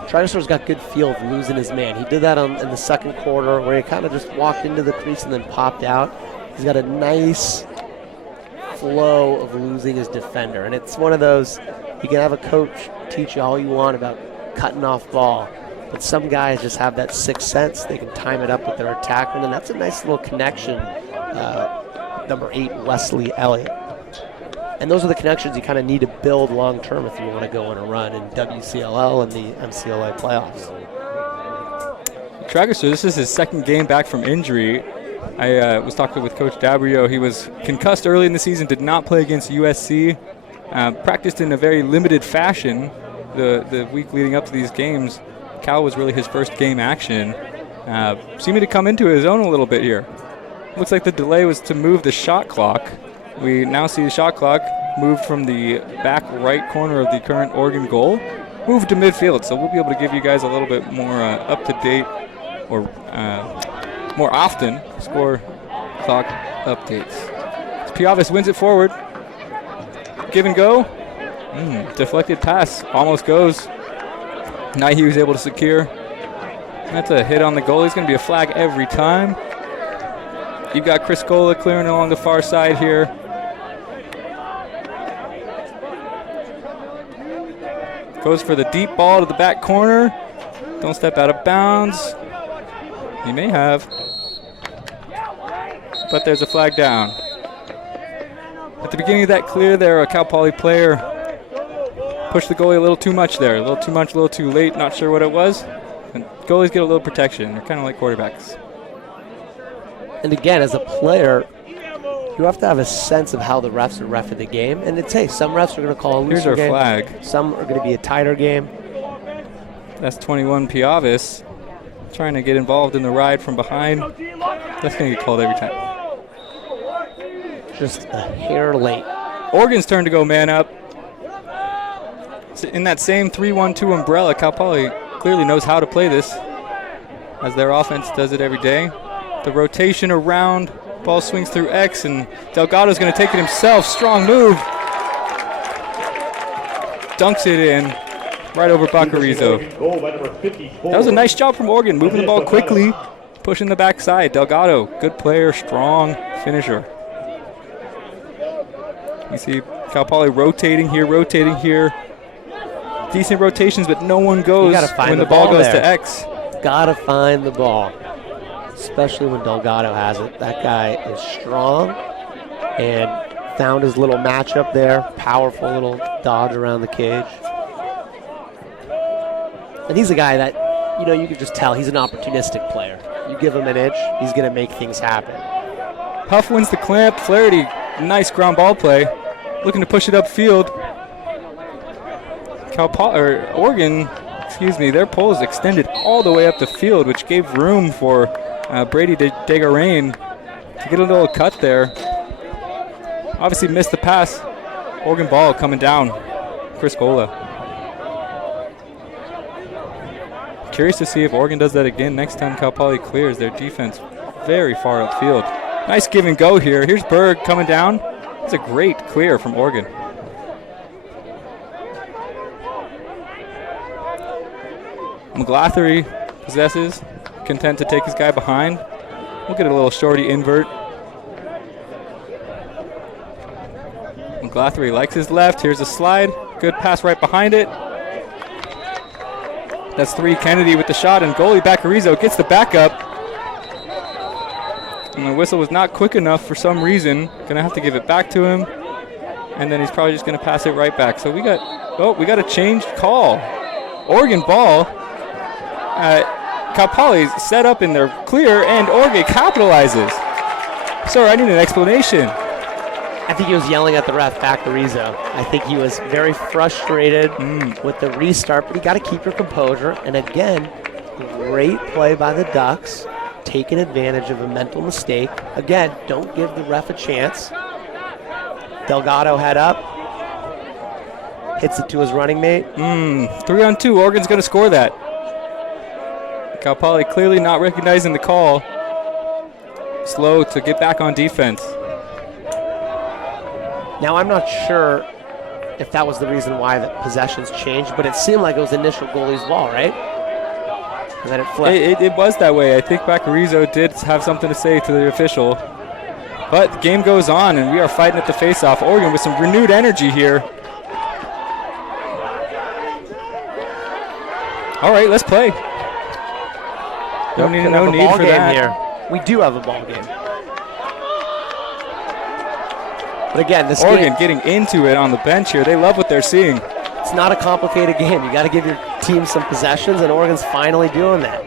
Trageser's got good feel of losing his man. He did that in the second quarter where he kind of just walked into the crease and then popped out. He's got a nice flow of losing his defender. And it's one of those, you can have a coach teach you all you want about cutting off ball. But some guys just have that sixth sense. They can time it up with their attacker. And that's a nice little connection. Number 8, Wesley Elliott. And those are the connections you kind of need to build long term if you want to go on a run in WCLL and the MCLA playoffs. Trageser, this is his second game back from injury. I was talking with Coach Dabrio. He was concussed early in the season, did not play against USC. Practiced in a very limited fashion the week leading up to these games. Cal was really his first game action. Seeming to come into his own a little bit here. Looks like the delay was to move the shot clock. We now see the shot clock moved from the back right corner of the current Oregon goal, moved to midfield. So we'll be able to give you guys a little bit more up-to-date or more often score clock updates. So Piavis wins it forward. Give and go. Deflected pass. Almost goes. Now he was able to secure. That's a hit on the goal. He's going to be a flag every time. You've got Chris Gola clearing along the far side here. Goes for the deep ball to the back corner. Don't step out of bounds. He may have. But there's a flag down. At the beginning of that clear there, a Cal Poly player pushed the goalie a little too much there. A little too much, a little too late. Not sure what it was. And goalies get a little protection. They're kind of like quarterbacks. And again, as a player, you have to have a sense of how the refs are reffing the game. And it's, hey, some refs are going to call a looser game. Here's our flag. Some are going to be a tighter game. That's 21 Piavis trying to get involved in the ride from behind. That's going to get called every time. Just a hair late. Oregon's turn to go man up. In that same 3-1-2 umbrella, Cal Poly clearly knows how to play this, as their offense does it every day. The rotation around, ball swings through X, and Delgado's going to take it himself. Strong move. Dunks it in right over Bacarizo. That was a nice job from Oregon, moving the ball quickly, pushing the backside. Delgado, good player, strong finisher. You see Cal Poly rotating here. Decent rotations, but no one goes when the ball goes to X. Gotta find the ball, especially when Delgado has it. That guy is strong and found his little matchup there. Powerful little dodge around the cage. And he's a guy that, you can just tell he's an opportunistic player. You give him an inch, he's going to make things happen. Huff wins the clamp. Flaherty, nice ground ball play. Looking to push it upfield. Oregon, their pole is extended all the way up the field, which gave room for Brady Degarain to get a little cut there. Obviously missed the pass. Oregon ball coming down. Chris Gola. Curious to see if Oregon does that again next time Cal Poly clears their defense very far upfield. Nice give and go here. Here's Berg coming down. It's a great clear from Oregon. McGlathery possesses, content to take his guy behind. We'll get a little shorty invert. McGlathery likes his left. Here's a slide. Good pass right behind it. That's 3. Kennedy with the shot, and goalie Baccarizo gets the backup. And the whistle was not quick enough for some reason. Gonna have to give it back to him. And then he's probably just gonna pass it right back. So we got a changed call. Oregon ball. Cal Poly's set up in their clear, and Oregon capitalizes. Sir, I need an explanation. I think he was yelling at the ref, Baccarizo. I think he was very frustrated with the restart, but you got to keep your composure. And again, great play by the Ducks, taking advantage of a mental mistake. Again, don't give the ref a chance. Delgado head up, hits it to his running mate. 3-on-2, Oregon's going to score that. Cal Poly clearly not recognizing the call. Slow to get back on defense. Now, I'm not sure if that was the reason why the possessions changed, but it seemed like it was initial goalie's ball, right? And then it flipped. It was that way. I think Baccarizo did have something to say to the official. But the game goes on, and we are fighting at the faceoff. Oregon with some renewed energy here. All right, let's play. No need for that. Here. We do have a ball game. But again, this Oregon getting into it on the bench here. They love what they're seeing. It's not a complicated game. You got to give your team some possessions, and Oregon's finally doing that.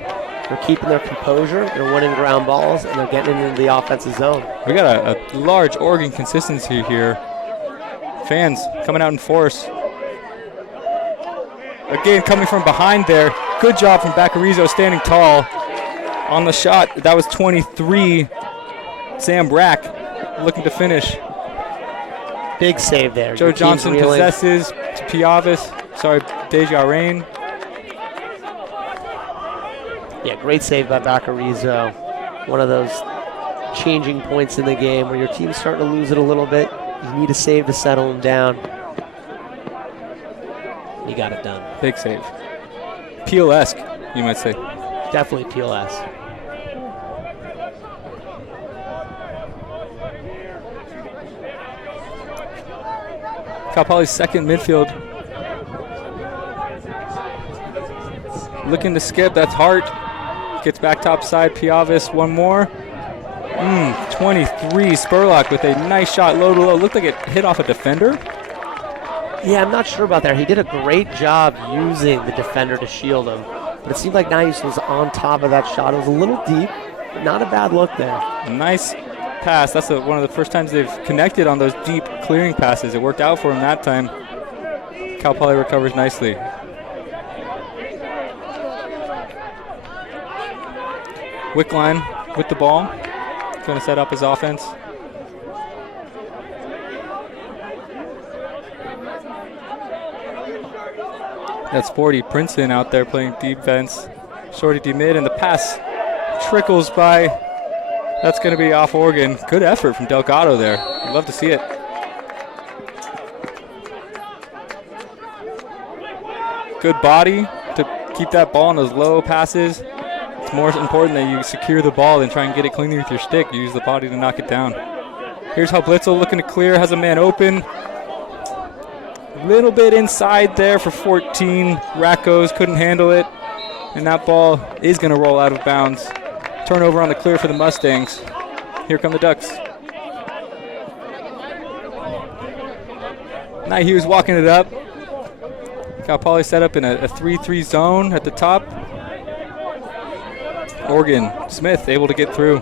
They're keeping their composure. They're winning ground balls, and they're getting into the offensive zone. We got a large Oregon consistency here. Fans coming out in force. Again, coming from behind there. Good job from Baccarizo standing tall. On the shot, that was 23. Sam Brack looking to finish. Big save there. Joe Johnson possesses to Piavis. Sorry, Desjardins. Yeah, great save by Baccarizo. One of those changing points in the game where your team's starting to lose it a little bit. You need a save to settle them down. You got it done. Big save. Peel-esque, you might say. Definitely Peel-esque. Cal Poly's second midfield. Looking to skip, that's Hart. Gets back top side, Piavis, one more. 23, Spurlock with a nice shot, low to low. Looked like it hit off a defender. Yeah, I'm not sure about that. He did a great job using the defender to shield him. But it seemed like Nice was on top of that shot. It was a little deep, but not a bad look there. Nice pass. That's one of the first times they've connected on those deep clearing passes. It worked out for him that time. Cal Poly recovers nicely. Wickline with the ball. Going to set up his offense. That's 40 Princeton out there playing defense. Shorty D-mid, and the pass trickles by. That's going to be off Oregon. Good effort from Delgado there. I'd love to see it. Good body to keep that ball on those low passes. It's more important that you secure the ball than try and get it cleanly with your stick. You use the body to knock it down. Here's how Blitzel looking to clear, has a man open. Little bit inside there for 14. Rackos couldn't handle it. And that ball is going to roll out of bounds. Turnover on the clear for the Mustangs. Here come the Ducks. Knight Hughes walking it up. Cal Poly set up in a 3-3 zone at the top. Oregon, Smith able to get through.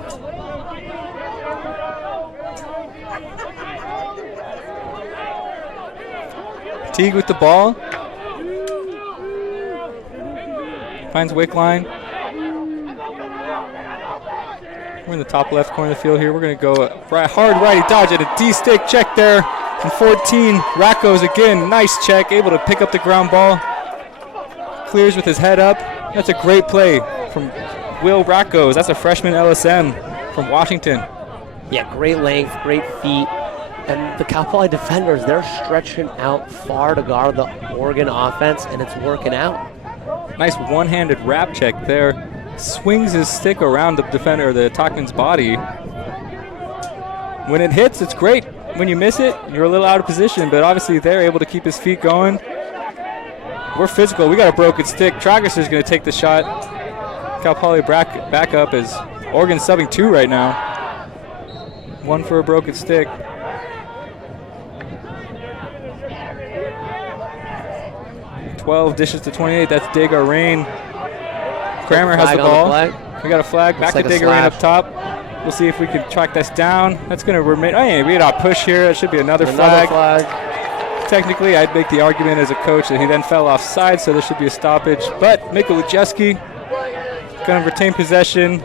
Teague with the ball. Finds Wickline. We're in the top left corner of the field here. We're going to go hard righty dodge at a D-stick check there from 14. Rackos again, nice check, able to pick up the ground ball. Clears with his head up. That's a great play from Will Rackos. That's a freshman LSM from Washington. Yeah, great length, great feet. And the Cal Poly defenders, they're stretching out far to guard the Oregon offense, and it's working out. Nice one-handed wrap check there. Swings his stick around the defender, the attackman's body. When it hits, it's great. When you miss it, you're a little out of position, but obviously they're able to keep his feet going. We're physical. We got a broken stick. Trageser's going to take the shot. Cal Poly back up as Oregon's subbing 2 right now. 1 for a broken stick. "12 dishes to 28. That's Dagar Rain. Kramer has the ball. We got a flag. Back to Dagar Rain up top. We'll see if we can track this down. That's going to remain. Oh, yeah, we got a push here. That should be another flag. Technically, I'd make the argument as a coach that he then fell offside, so there should be a stoppage. But Mikko Lujeski going to retain possession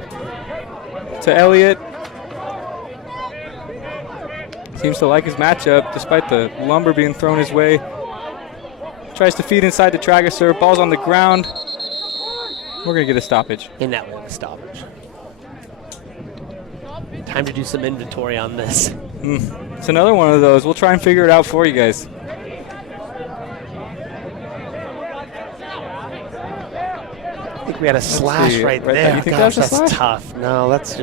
to Elliott. Seems to like his matchup despite the lumber being thrown his way. Tries to feed inside the Trageser. Ball's on the ground. We're going to get a stoppage. And that one stoppage. Time to do some inventory on this. It's another one of those. We'll try and figure it out for you guys. I think we had a slash right there. You think Gosh, that's a slash? Tough. No, that's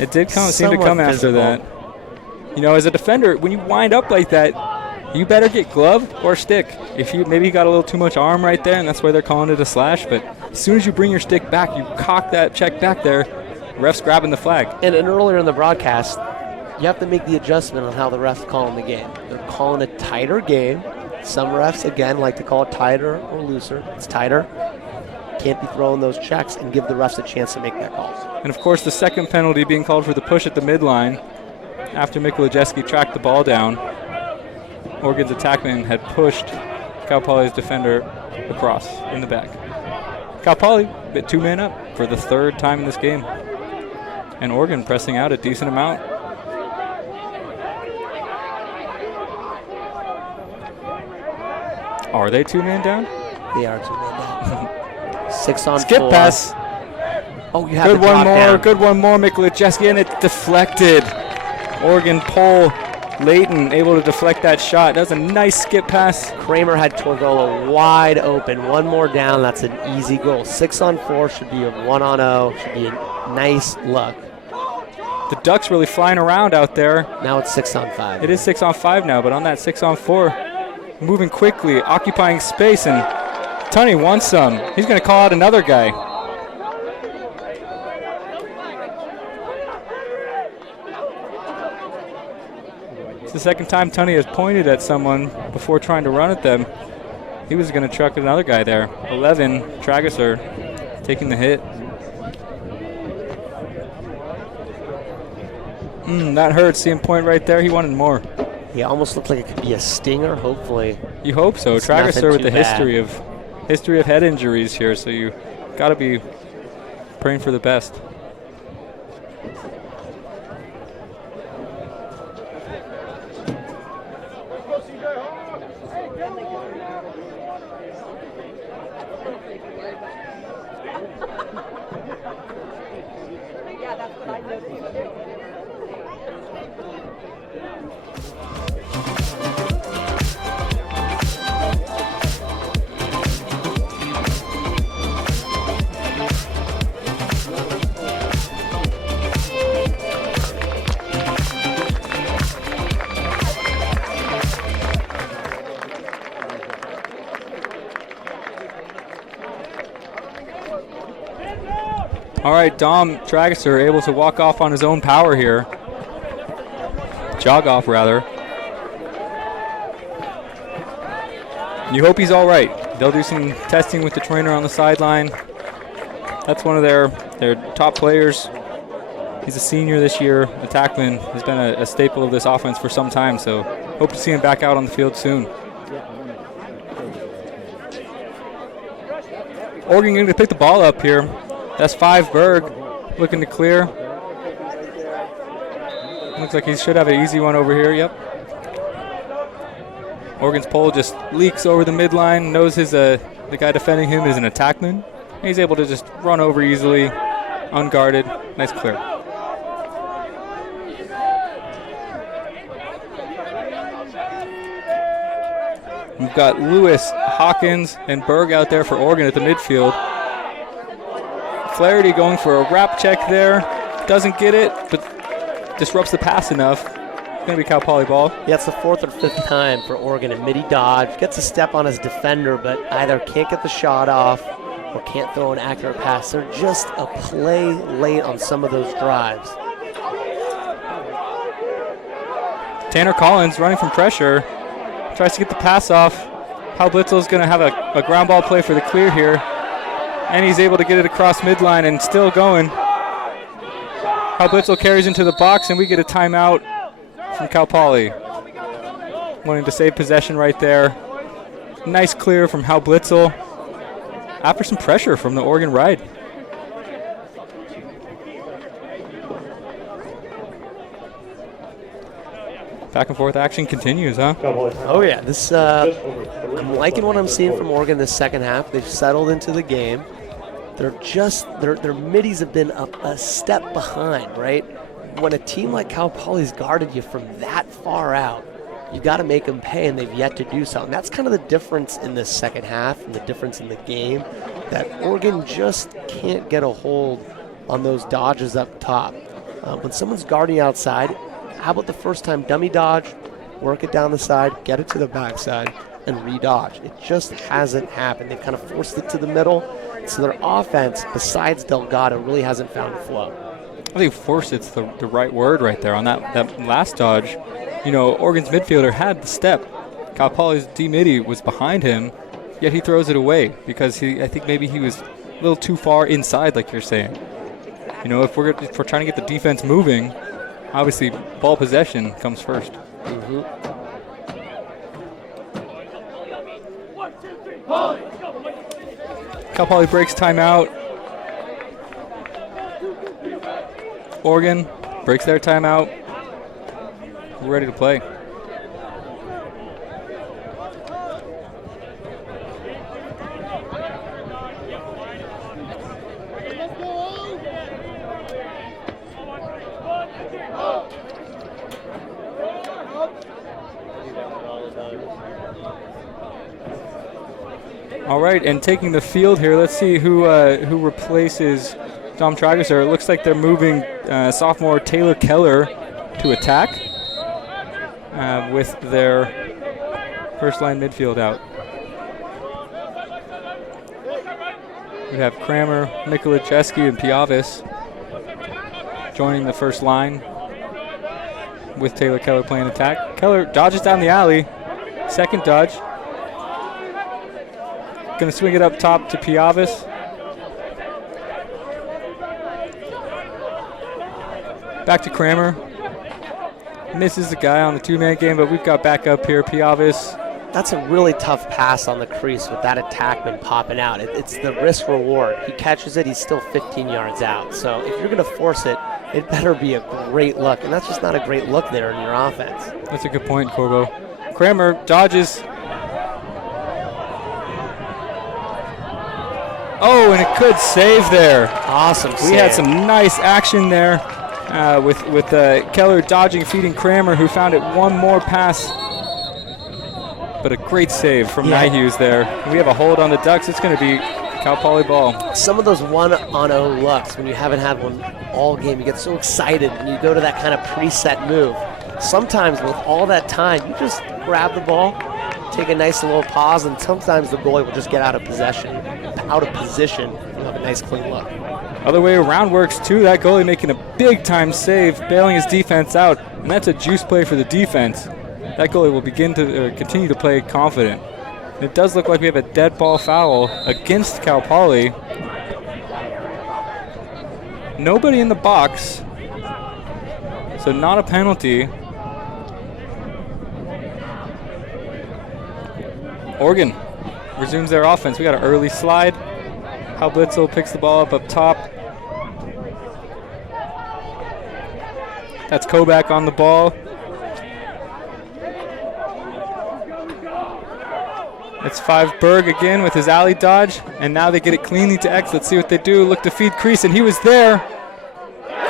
It did seem to come after that. You know, as a defender, when you wind up like that, you better get glove or stick. If you maybe you got a little too much arm right there, and that's why they're calling it a slash. But as soon as you bring your stick back, you cock that check back there. Ref's grabbing the flag. And earlier in the broadcast, you have to make the adjustment on how the refs calling the game. They're calling a tighter game. Some refs, again, like to call it tighter or looser. It's tighter. Can't be throwing those checks and give the refs a chance to make that call. And, of course, the second penalty being called for the push at the midline after Mikko Lujeski tracked the ball down. Oregon's attackman had pushed Cal Poly's defender across in the back. Cal Poly bit 2 men up for the 3rd time in this game. And Oregon pressing out a decent amount. Are they 2 men down? They are 2 men down. 6 on 4. Skip pass. Oh, you have good to one more. down. Good one more. Mikko Lujeski, and it deflected. Oregon pole. Leighton able to deflect that shot. That was a nice skip pass. Kramer had Torgola wide open. 1 more down. That's an easy goal. 6 on 4 should be a 1 on 0. Should be a nice look. The Ducks really flying around out there. Now it's 6 on 5. It is 6 on 5 now, but on that 6 on 4, moving quickly, occupying space, and Tunney wants some. He's going to call out another guy. It's the second time Tunney has pointed at someone before trying to run at them. He was going to truck another guy there. 11, Trageser taking the hit. That hurts. Seeing point right there. He wanted more. He almost looked like it could be a stinger. Hopefully. You hope so. Trageser with the history of head injuries here, so you got to be praying for the best. All right, Dom Trageser able to walk off on his own power here. Jog off, rather. You hope he's all right. They'll do some testing with the trainer on the sideline. That's one of their top players. He's a senior this year. Attackman has been a staple of this offense for some time, so hope to see him back out on the field soon. Oregon going to pick the ball up here. That's 5, Berg, looking to clear. Looks like he should have an easy one over here, yep. Oregon's pole just leaks over the midline, knows the guy defending him is an attackman. He's able to just run over easily, unguarded, nice clear. We've got Lewis, Hawkins, and Berg out there for Oregon at the midfield. Flaherty going for a wrap check there. Doesn't get it, but disrupts the pass enough. It's going to be Cal Poly ball. Yeah, it's the 4th or 5th time for Oregon. A midi dodge, gets a step on his defender, but either can't get the shot off or can't throw an accurate pass. They're just a play late on some of those drives. Tanner Collins running from pressure. Tries to get the pass off. Hal Blitzel's going to have a ground ball play for the clear here. And he's able to get it across midline and still going. Hal Blitzel carries into the box, and we get a timeout from Cal Poly. Wanting to save possession right there. Nice clear from Hal Blitzel after some pressure from the Oregon Ride. Back and forth action continues, huh? Oh yeah, this I'm liking what I'm seeing from Oregon this second half. They've settled into the game. They're just their middies have been a step behind, right? When a team like Cal Poly's guarded you from that far out, you got to make them pay, and they've yet to do so. And that's kind of the difference in this second half and the difference in the game, that Oregon just can't get a hold on those dodges up top. When someone's guarding outside, how about the first time dummy dodge, work it down the side, get it to the backside, and re-dodge? It just hasn't happened. They've kind of forced it to the middle, so their offense, besides Delgado, really hasn't found a flow. I think force it's the right word right there on that last dodge. You know, Oregon's midfielder had the step. Cal Poly's D-Midi was behind him, yet he throws it away because I think maybe he was a little too far inside, like you're saying. You know, if we're trying to get the defense moving, obviously ball possession comes first. Mm-hmm. Cal Poly breaks timeout. Oregon breaks their timeout. We're ready to play. All right, and taking the field here, let's see who replaces Dom Trageser. It looks like they're moving sophomore Taylor Keller to attack with their first line midfield out. We have Kramer, Nikolacheski, and Piavis joining the first line with Taylor Keller playing attack. Keller dodges down the alley. Second dodge. Going to swing it up top to Piavis. Back to Kramer. Misses the guy on the two-man game, but we've got back up here. Piavis. That's a really tough pass on the crease with that attackman popping out. It's the risk reward. He catches it, he's still 15 yards out. So if you're going to force it, it better be a great look. And that's just not a great look there in your offense. That's a good point, Corbo. Kramer dodges. Oh, and a good save there. Awesome save. We had some nice action there with Keller dodging, feeding Kramer, who found it one more pass. But a great save from Nyhughes there. We have a hold on the Ducks. It's going to be Cal Poly ball. Some of those 1-on-0 looks, when you haven't had one all game, you get so excited when you go to that kind of preset move. Sometimes with all that time, you just grab the ball, take a nice little pause, and sometimes the goalie will just get out of position. You'll have a nice clean look. Other way around works too. That goalie making a big time save, bailing his defense out, and that's a juice play for the defense. That goalie will begin to continue to play confident. It does look like we have a dead ball foul against Cal Poly. Nobody in the box, so not a penalty. Oregon resumes their offense. We got an early slide. Hal Blitzel picks the ball up top. That's Kovac on the ball. It's Berg again with his alley dodge, and now they get it cleanly to X. Let's see what they do. Look to feed Crease, and he was there.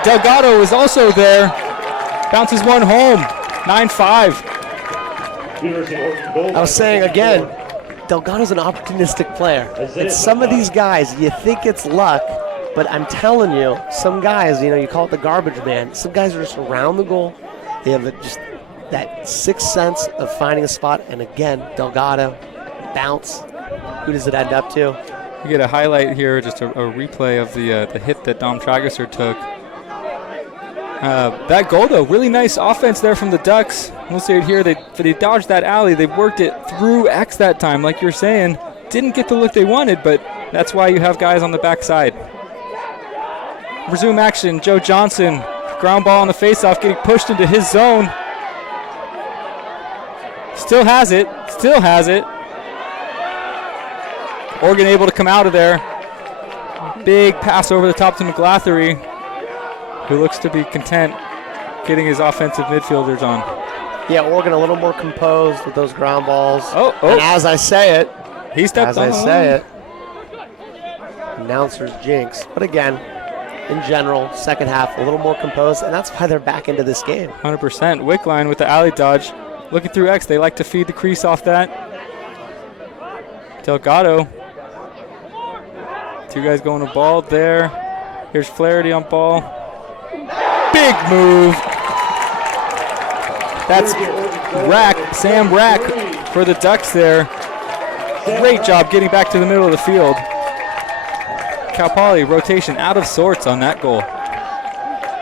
Delgado was also there. Bounces one home. 9-5. I was saying again, Delgado's an opportunistic player. And some of these guys, you think it's luck, But I'm telling you, some guys, you call it the garbage man. Some guys are just around the goal. They have just that sixth sense of finding a spot. And again, Delgado, bounce. Who does it end up to? You get a highlight here, just a replay of the hit that Dom Tragesser took. That goal, though, really nice offense there from the Ducks. We'll see it here. They dodged that alley. They worked it through X that time, like you're saying. Didn't get the look they wanted, but that's why you have guys on the backside. Resume action. Joe Johnson, ground ball on the faceoff, getting pushed into his zone. Still has it. Oregon able to come out of there. Big pass over the top to McGlathery, who looks to be content getting his offensive midfielders on. Yeah, Oregon a little more composed with those ground balls. Oh. And as I say it, he stepped on. Announcer's jinx. But again, in general, second half a little more composed, and that's why they're back into this game. 100%. Wickline with the alley dodge. Looking through X, they like to feed the crease off that. Delgado. Two guys going to ball there. Here's Flaherty on ball. Big move. That's Sam Rack for the Ducks there. Great job getting back to the middle of the field. Cal Poly rotation out of sorts on that goal.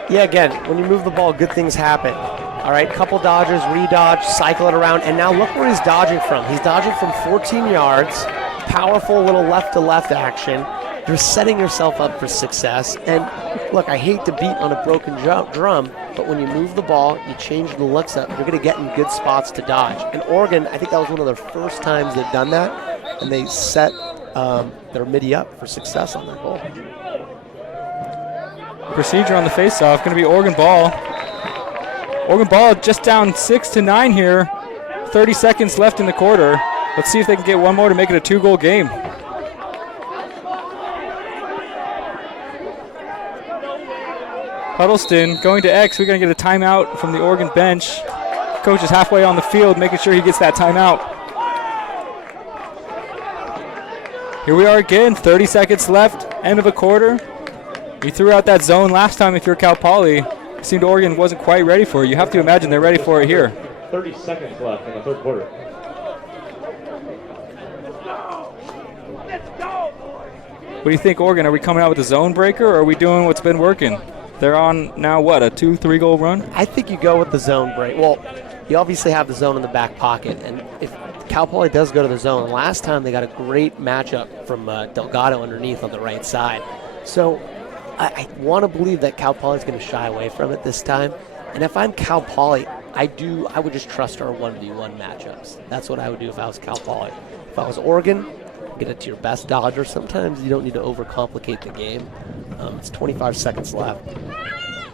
Yeah, again, when you move the ball, good things happen. All right, couple dodges, redodge, cycle it around, and now look where he's dodging from. He's dodging from 14 yards, powerful little left-to-left action. You're setting yourself up for success. And look, I hate to beat on a broken drum, but when you move the ball, you change the looks up, you're going to get in good spots to dodge. And Oregon, I think that was one of their first times they've done that, and they set their midi up for success on that goal. Procedure on the faceoff, going to be Oregon ball. Oregon ball just down 6-9 here. 30 seconds left in the quarter. Let's see if they can get one more to make it a 2-goal game. Huddleston going to X. We're going to get a timeout from the Oregon bench. Coach is halfway on the field, making sure he gets that timeout. Here we are again, 30 seconds left, end of a quarter. You threw out that zone last time if you're Cal Poly. It seemed Oregon wasn't quite ready for it. You have to imagine they're ready for it here. 30 seconds left in the third quarter. What do you think, Oregon? Are we coming out with a zone breaker, or are we doing what's been working? They're on now, what, a 2-3 goal run? I think you go with the zone break. Well, you obviously have the zone in the back pocket, and if Cal Poly does go to the zone, last time they got a great matchup from Delgado underneath on the right side. So I want to believe that Cal Poly is going to shy away from it this time. And if I'm Cal Poly, I would just trust our 1v1 matchups. That's what I would do if I was Cal Poly. If I was Oregon, get it to your best dodger. Sometimes you don't need to overcomplicate the game. It's 25 seconds left.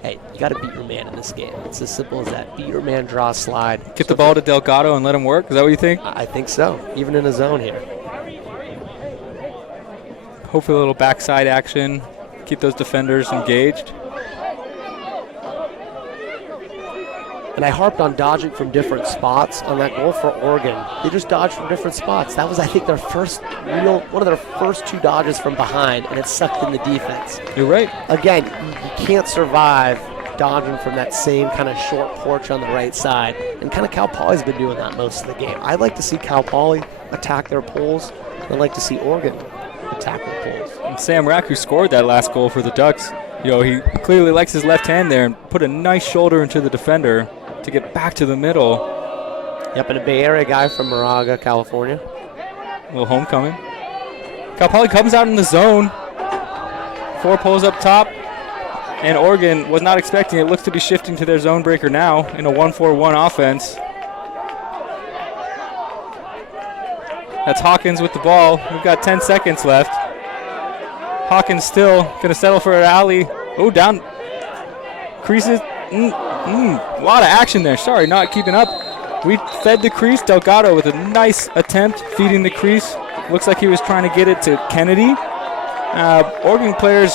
Hey, you got to beat your man in this game. It's as simple as that. Beat your man, draw, slide. Get the ball to Delgado and let him work? Is that what you think? I think so, even in a zone here. Hopefully a little backside action. Keep those defenders engaged. And I harped on dodging from different spots on that goal for Oregon. They just dodged from different spots. That was, I think, one of their first two dodges from behind, and it sucked in the defense. You're right. Again, you can't survive dodging from that same kind of short porch on the right side. And kind of Cal Poly's been doing that most of the game. I'd like to see Cal Poly attack their poles. I'd like to see Oregon attack their poles. And Sam Rack, who scored that last goal for the Ducks, he clearly likes his left hand there and put a nice shoulder into the defender to get back to the middle. Yep, and a Bay Area guy from Moraga, California. A little homecoming. Cal Poly comes out in the zone. 4 poles up top. And Oregon was not expecting it. Looks to be shifting to their zone breaker now in a 1-4-1 offense. That's Hawkins with the ball. We've got 10 seconds left. Hawkins still going to settle for an alley. Oh, down. Creases. A lot of action there. Sorry, not keeping up. We fed the crease. Delgado with a nice attempt feeding the crease. Looks like he was trying to get it to Kennedy. Oregon players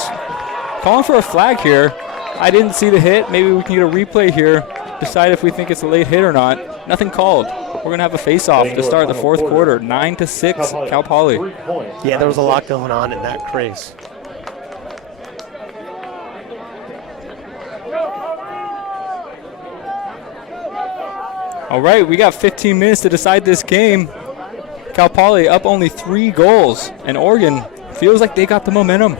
calling for a flag here. I didn't see the hit. Maybe we can get a replay here, decide if we think it's a late hit or not. Nothing called. We're going to have a face-off to start the fourth quarter. 9-6, Cal Poly. Yeah, there was a lot going on in that crease. All right, we got 15 minutes to decide this game. Cal Poly up only 3 goals, and Oregon feels like they got the momentum.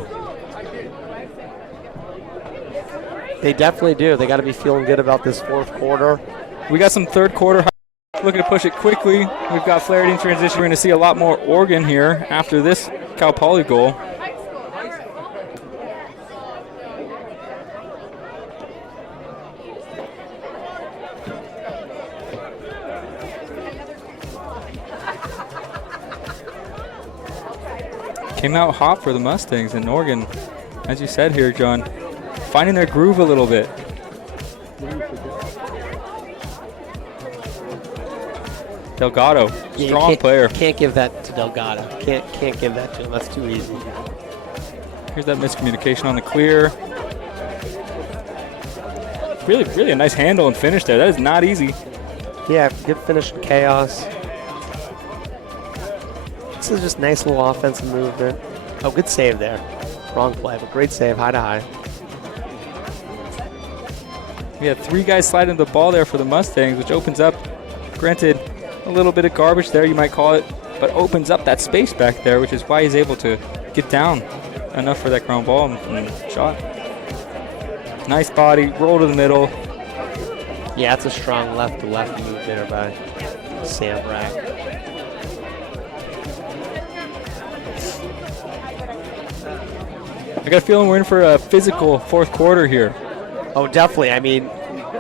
They definitely do. They got to be feeling good about this fourth quarter. We got some third quarter looking to push it quickly. We've got Flaherty in transition. We're going to see a lot more Oregon here after this Cal Poly goal. Came out hot for the Mustangs, and Oregon, as you said here, John, finding their groove a little bit. Delgado, strong player. Can't give that to Delgado. Can't give that to him. That's too easy. Here's that miscommunication on the clear. Really a nice handle and finish there. That is not easy. Yeah, good finish in chaos. This is just nice little offensive movement. Oh, good save there. Wrong play, but great save, high to high. We had 3 guys sliding the ball there for the Mustangs, which opens up, granted, a little bit of garbage there, you might call it, but opens up that space back there, which is why he's able to get down enough for that ground ball and shot. Nice body, roll to the middle. Yeah, it's a strong left-to-left move there by Sam Brack. I got a feeling we're in for a physical fourth quarter here. Oh, definitely. I mean,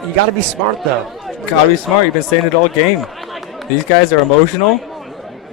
you got to be smart, though. Got to be smart. You've been saying it all game. These guys are emotional.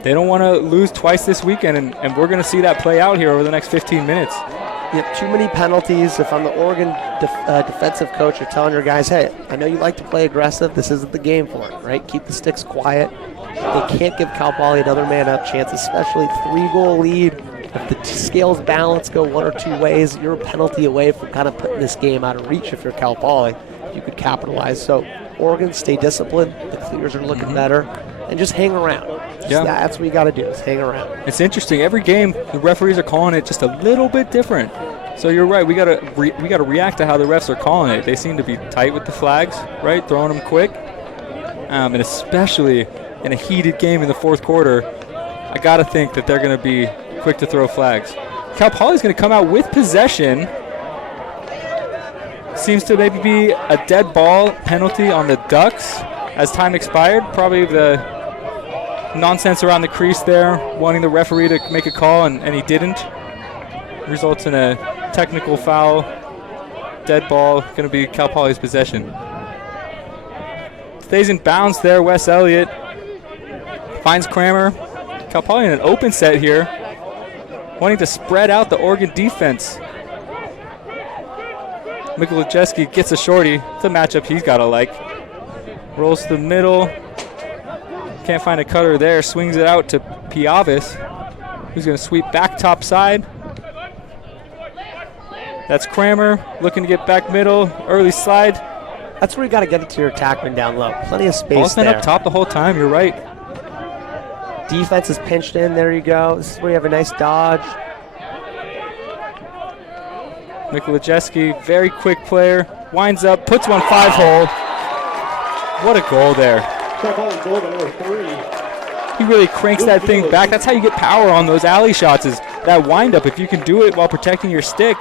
They don't want to lose twice this weekend, and we're going to see that play out here over the next 15 minutes. You have too many penalties. If I'm the Oregon defensive coach, you're telling your guys, hey, I know you like to play aggressive. This isn't the game for it, right? Keep the sticks quiet. They can't give Cal Poly another man-up chance, especially 3-goal lead. If the scales balance go one or two ways, you're a penalty away from kind of putting this game out of reach. If you're Cal Poly, you could capitalize. So Oregon, stay disciplined. The clears are looking better, and just hang around. That's what you got to do, is hang around. It's interesting. Every game, the referees are calling it just a little bit different. So you're right. We gotta react to how the refs are calling it. They seem to be tight with the flags, right? Throwing them quick, and especially in a heated game in the fourth quarter, I gotta think that they're gonna be quick to throw flags. Cal Poly's going to come out with possession. Seems to maybe be a dead ball penalty on the Ducks as time expired. Probably the nonsense around the crease there, wanting the referee to make a call, and he didn't. Results in a technical foul. Dead ball, going to be Cal Poly's possession. Stays in bounds there, Wes Elliott. Finds Kramer. Cal Poly in an open set here, wanting to spread out the Oregon defense. Mikolajewski gets a shorty. It's a matchup he's got to like. Rolls to the middle. Can't find a cutter there. Swings it out to Piavis, who's going to sweep back top side. That's Kramer looking to get back middle. Early slide. That's where you got to get it to your attackman down low. Plenty of space Ball's been there. up top the whole time. You're right. Defense is pinched in. There you go. This is where you have a nice dodge. Mikolajewski, very quick player. Winds up, puts one 5-hole. What a goal there. He really cranks that thing back. That's how you get power on those alley shots, is that wind up. If you can do it while protecting your stick.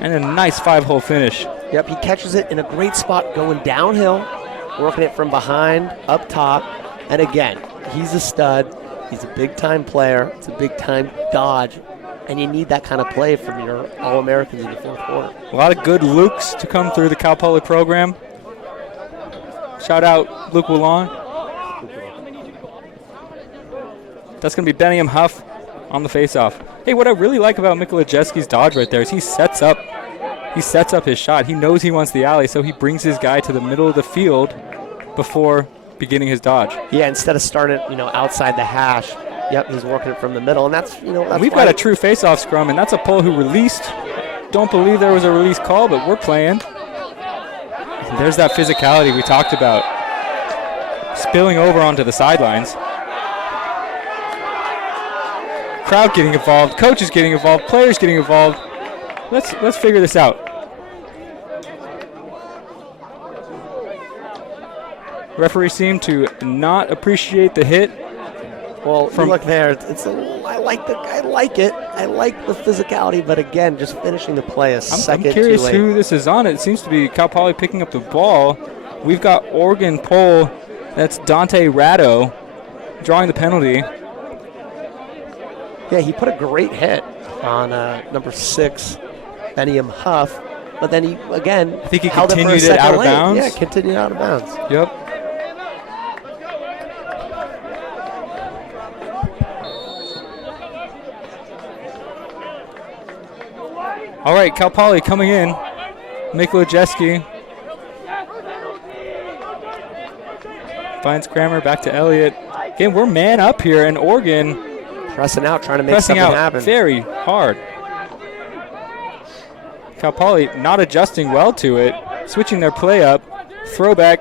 And a nice 5-hole finish. Yep, he catches it in a great spot going downhill, working it from behind, up top. And again, he's a stud. He's a big-time player. It's a big-time dodge. And you need that kind of play from your All-Americans in the fourth quarter. A lot of good Lukes to come through the Cal Poly program. Shout out Luke Wallon. That's going to be Benniam Huff on the faceoff. Hey, what I really like about Mikolajewski's dodge right there is he sets up his shot. He knows he wants the alley, so he brings his guy to the middle of the field before beginning his dodge. Yeah, instead of starting, outside the hash, yep, he's working it from the middle, and that's we've got a true face-off scrum, and that's a pull who released. Don't believe there was a release call, but we're playing. And there's that physicality we talked about, spilling over onto the sidelines. Crowd getting involved, coaches getting involved, players getting involved. Let's figure this out. Referee seemed to not appreciate the hit. Well, look there. I like it. I like the physicality, but again, just finishing the play a second too late. I'm curious who this is on. It seems to be Cal Poly picking up the ball. We've got Oregon pole. That's Dante Ratto drawing the penalty. Yeah, he put a great hit on number 6, Beniam Huff, but then he, again, I think he held continued it, for a it out of lane. bounds. Yeah, continued out of bounds. Yep. All right, Cal Poly coming in. Mikola Jeski finds Kramer, back to Elliott. Again, we're man up here, and Oregon pressing out, trying to make something happen. Very hard. Cal Poly not adjusting well to it, switching their play up. Throwback.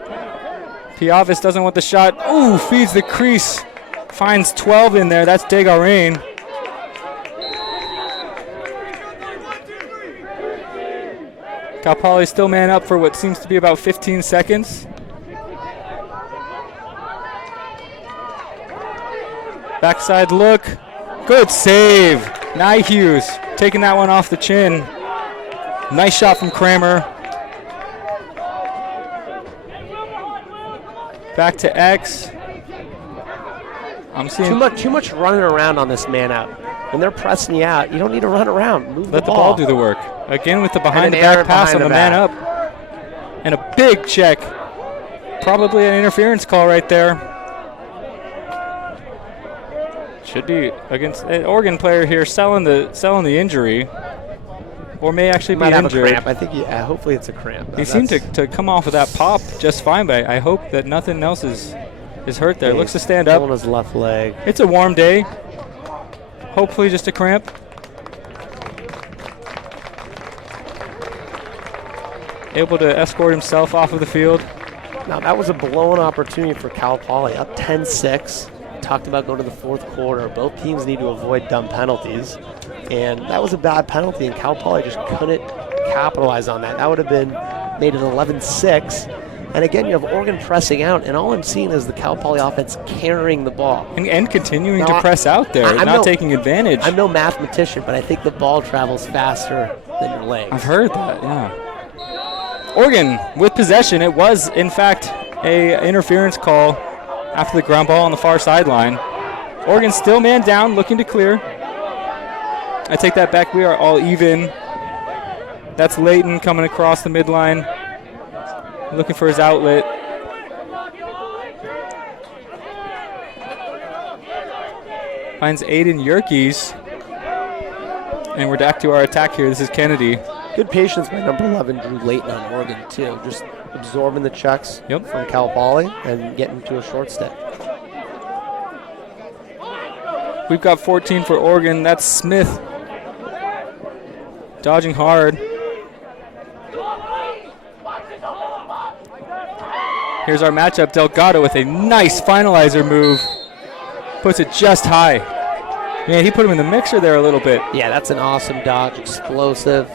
Piavis doesn't want the shot. Ooh, feeds the crease. Finds 12 in there. That's Desgarin. Cal Poly still man up for what seems to be about 15 seconds. Backside look. Good save. Hughes taking that one off the chin. Nice shot from Kramer. Back to X. I'm seeing too much running around on this man out. When they're pressing you out, you don't need to run around. Move Let the ball do the work. Again with the behind-the-back pass on the man up. And a big check. Probably an interference call right there. Should be against an Oregon player here selling the injury. Or may actually be injured. Have a cramp. I think hopefully it's a cramp. He seemed to come off of that pop just fine, but I hope that nothing else is hurt there. Looks to stand up. On his left leg. It's a warm day. Hopefully just a cramp. Able to escort himself off of the field. Now that was a blown opportunity for Cal Poly. Up 10-6. Talked about going to the fourth quarter. Both teams need to avoid dumb penalties. And that was a bad penalty, and Cal Poly just couldn't capitalize on that. That would have made it 11-6. And again, you have Oregon pressing out, and all I'm seeing is the Cal Poly offense carrying the ball. And continuing to press out there, not taking advantage. I'm no mathematician, but I think the ball travels faster than your legs. I've heard that, yeah. Oregon with possession. It was, in fact, a interference call after the ground ball on the far sideline. Oregon still man down, looking to clear. I take that back. We are all even. That's Layton coming across the midline, looking for his outlet. Finds Aiden Yerkes. And we're back to our attack here. This is Kennedy. Good patience by number 11, Drew Layton on Oregon, too. Just absorbing the checks from Cal Poly and getting to a short stick. We've got 14 for Oregon. That's Smith. Dodging hard. Here's our matchup. Delgado with a nice finalizer move. Puts it just high. Man, he put him in the mixer there a little bit. Yeah, that's an awesome dodge. Explosive.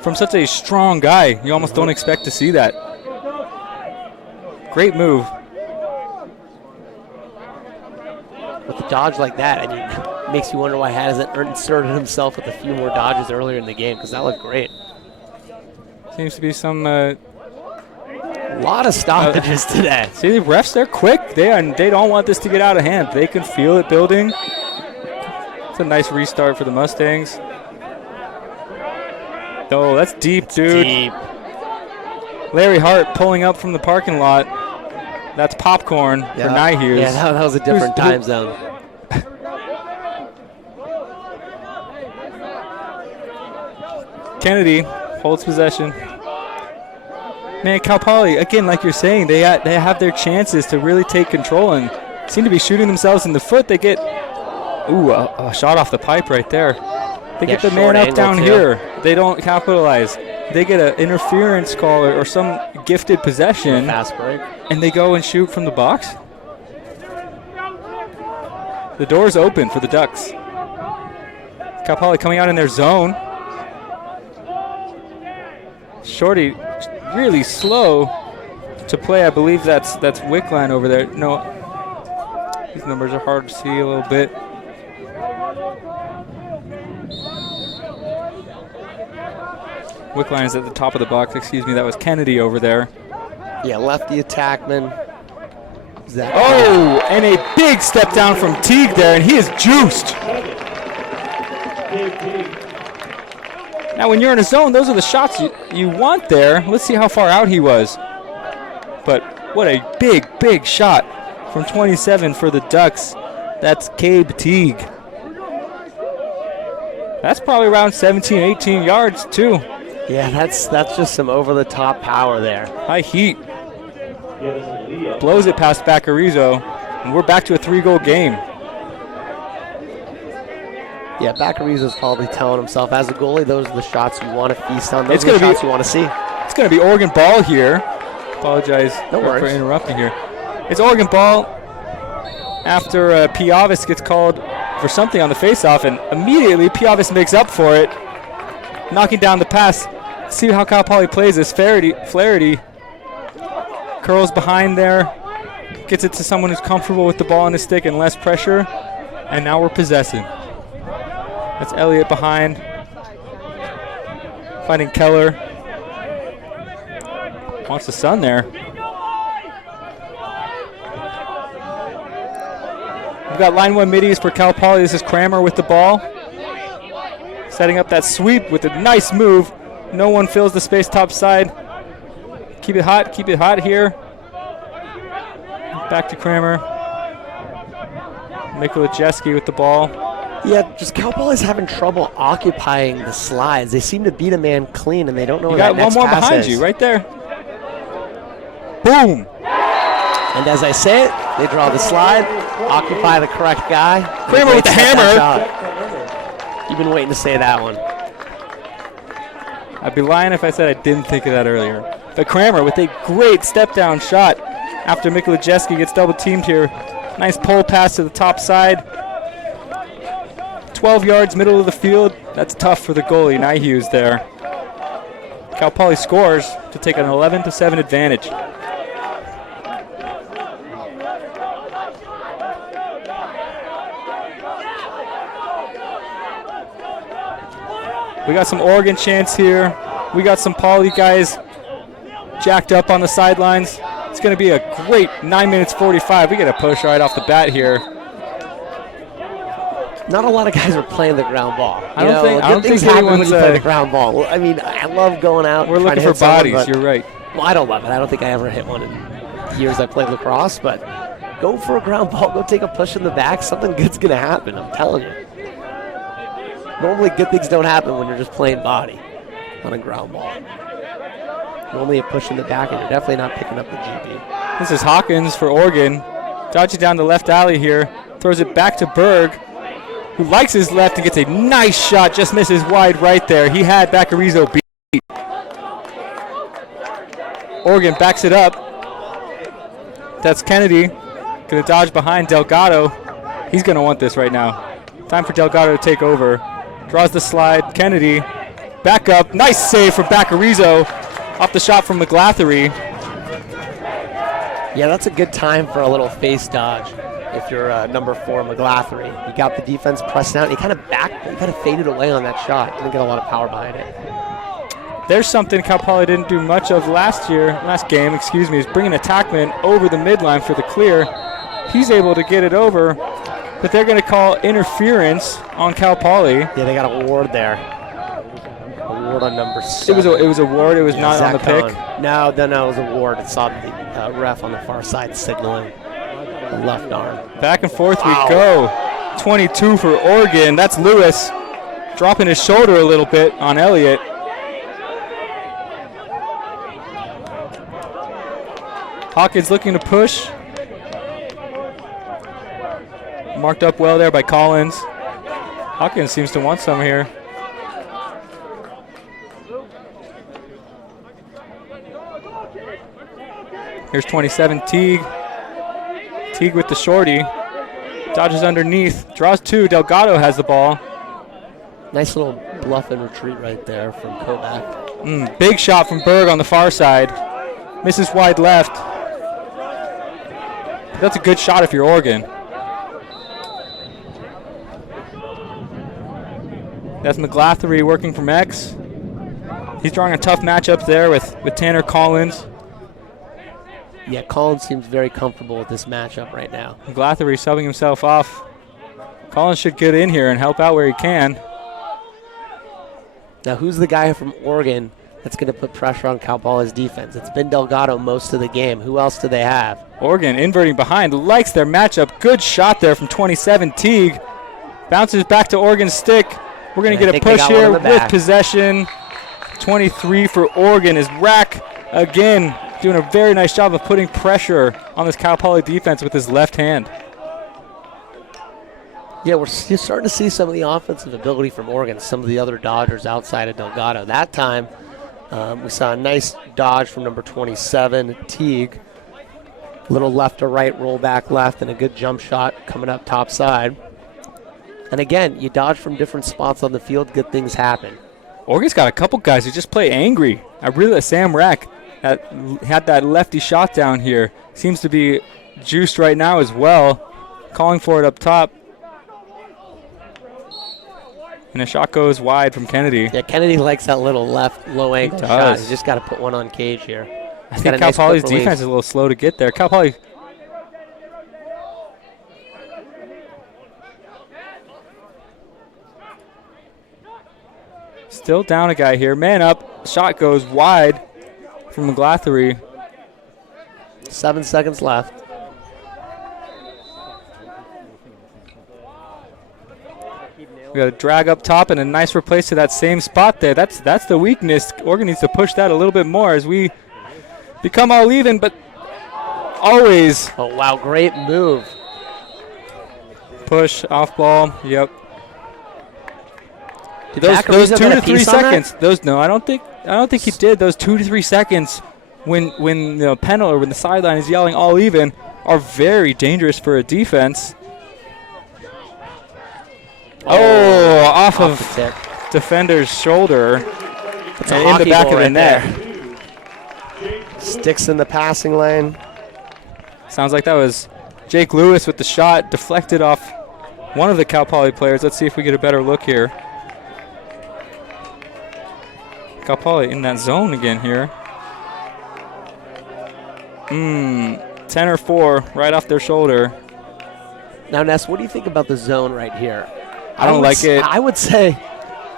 From such a strong guy, you almost don't expect to see that. Great move. With a dodge like that, I mean, it makes you wonder why he hasn't inserted himself with a few more dodges earlier in the game, because that looked great. Seems to be some a lot of stoppages today. See, the refs, they're quick. They don't want this to get out of hand. They can feel it building. It's a nice restart for the Mustangs. Oh, that's deep, dude. Deep. Larry Hart pulling up from the parking lot. That's popcorn for Hughes. Yeah, that was a different time zone. Kennedy holds possession. Man, Cal Poly, again, like you're saying, they have their chances to really take control and seem to be shooting themselves in the foot. They get, a shot off the pipe right there. They get the man up down here. They don't capitalize. They get an interference call or some gifted possession. Fast break. And they go and shoot from the box. The door's open for the Ducks. Cal Poly coming out in their zone. Shorty really slow. to play. I believe that's Wickline over there. No, these numbers are hard to see a little bit. Wickline is at the top of the box. Excuse me, that was Kennedy over there. Yeah, lefty attackman. Oh, and a big step down from Teague there, and he is juiced. Now, when you're in a zone, those are the shots you want there. Let's see how far out he was. But what a big, big shot from 27 for the Ducks. That's Cabe Teague. That's probably around 17, 18 yards, too. Yeah, that's just some over-the-top power there. High heat. Blows it past Baccarizo, and we're back to a 3-goal game. Yeah, Baccarizo's probably telling himself, as a goalie, those are the shots you want to feast on. Those are the shots you want to see. It's going to be Oregon ball here. Apologize for interrupting here. It's Oregon ball after Piavis gets called for something on the faceoff, and immediately Piavis makes up for it, knocking down the pass. See how Cal Poly plays this. Flaherty curls behind there, gets it to someone who's comfortable with the ball on his stick and less pressure, and now we're possessing. That's Elliott behind, finding Keller. Wants the sun there. We've got line one middies for Cal Poly. This is Kramer with the ball, setting up that sweep with a nice move. No one fills the space top side. Keep it hot here. Back to Kramer. Mikolajeski with the ball. Yeah, just Cal Poly's having trouble occupying the slides. They seem to beat a man clean, and they don't know where that next pass is. You got one more behind you, right there. Boom! And as I say it, they draw the slide, occupy the correct guy. Kramer with the hammer. You've been waiting to say that one. I'd be lying if I said I didn't think of that earlier. But Kramer with a great step-down shot after Mikolajeski gets double-teamed here. Nice pull pass to the top side. 12 yards, middle of the field. That's tough for the goalie, Nyhues there. Cal Poly scores to take an 11-7 advantage. We got some Oregon chants here. We got some Poly guys jacked up on the sidelines. It's going to be a great 9 minutes 45. We get a push right off the bat here. Not a lot of guys are playing the ground ball. I don't think happen when you play the ground ball. Well, I mean, I love going out. We're looking for bodies. You're right. Well, I don't love it. I don't think I ever hit one in years I played lacrosse. But go for a ground ball. Go take a push in the back. Something good's going to happen. I'm telling you. Normally, good things don't happen when you're just playing body on a ground ball. Normally, a push in the back, and you're definitely not picking up the GB. This is Hawkins for Oregon. Dodging down the left alley here. Throws it back to Berg, who likes his left and gets a nice shot. Just misses wide right there. He had Baccarizo beat. Oregon backs it up. That's Kennedy. Going to dodge behind Delgado. He's going to want this right now. Time for Delgado to take over. Draws the slide. Kennedy back up. Nice save from Baccarizo off the shot from McGlathery. Yeah, that's a good time for a little face dodge. If you're number 4, McGlathery, you got the defense pressing out. He kind of faded away on that shot. Didn't get a lot of power behind it. There's something Cal Poly didn't do much of last game, is bringing attackman over the midline for the clear. He's able to get it over, but they're going to call interference on Cal Poly. Yeah, they got a ward there. A ward on number 7. It was a ward. It was not on the pick. No, it was a ward. It saw the ref on the far side signaling. Left arm. Back and forth we go. 22 for Oregon. That's Lewis dropping his shoulder a little bit on Elliott. Hawkins looking to push. Marked up well there by Collins. Hawkins seems to want some here. Here's 27, Teague. Teague with the shorty. Dodges underneath. Draws 2. Delgado has the ball. Nice little bluff and retreat right there from Kovac. Big shot from Berg on the far side. Misses wide left. That's a good shot if you're Oregon. That's McGlathery working from X. He's drawing a tough matchup there with Tanner Collins. Yeah, Collins seems very comfortable with this matchup right now. McGlathery subbing himself off. Collins should get in here and help out where he can. Now, who's the guy from Oregon that's going to put pressure on Cal Poly's defense? It's been Delgado most of the game. Who else do they have? Oregon inverting behind, likes their matchup. Good shot there from 27, Teague. Bounces back to Oregon's stick. We're going to get a push here with possession. 23 for Oregon is Rack again doing a very nice job of putting pressure on this Cal Poly defense with his left hand. Yeah, we're starting to see some of the offensive ability from Oregon, some of the other Dodgers outside of Delgado. That time, we saw a nice dodge from number 27, Teague. Little left to right, roll back left, and a good jump shot coming up top side. And again, you dodge from different spots on the field, good things happen. Oregon's got a couple guys who just play angry. I really like Sam Rack had that lefty shot down here. Seems to be juiced right now as well. Calling for it up top. And a shot goes wide from Kennedy. Yeah, Kennedy likes that little left low angle shot. He's just got to put one on cage here. I think Cal Poly's defense is a little slow to get there. Cal Poly. Still down a guy here. Man up. Shot goes wide from McGlathery. 7 seconds left. We got a drag up top and a nice replace to that same spot there. That's the weakness. Oregon needs to push that a little bit more as we become all even, but always. Oh, wow, great move. Push, off ball, yep. Those 2 to 3 seconds. I don't think he did. Those 2 to 3 seconds when Pennell or when the sideline is yelling all even are very dangerous for a defense. Off of defender's shoulder and in the back of the net. Sticks in the passing lane. Sounds like that was Jake Lewis with the shot deflected off one of the Cal Poly players. Let's see if we get a better look here. Cal Poly in that zone again here. 10 or 4 right off their shoulder. Now, Ness, what do you think about the zone right here? I don't like it. I would say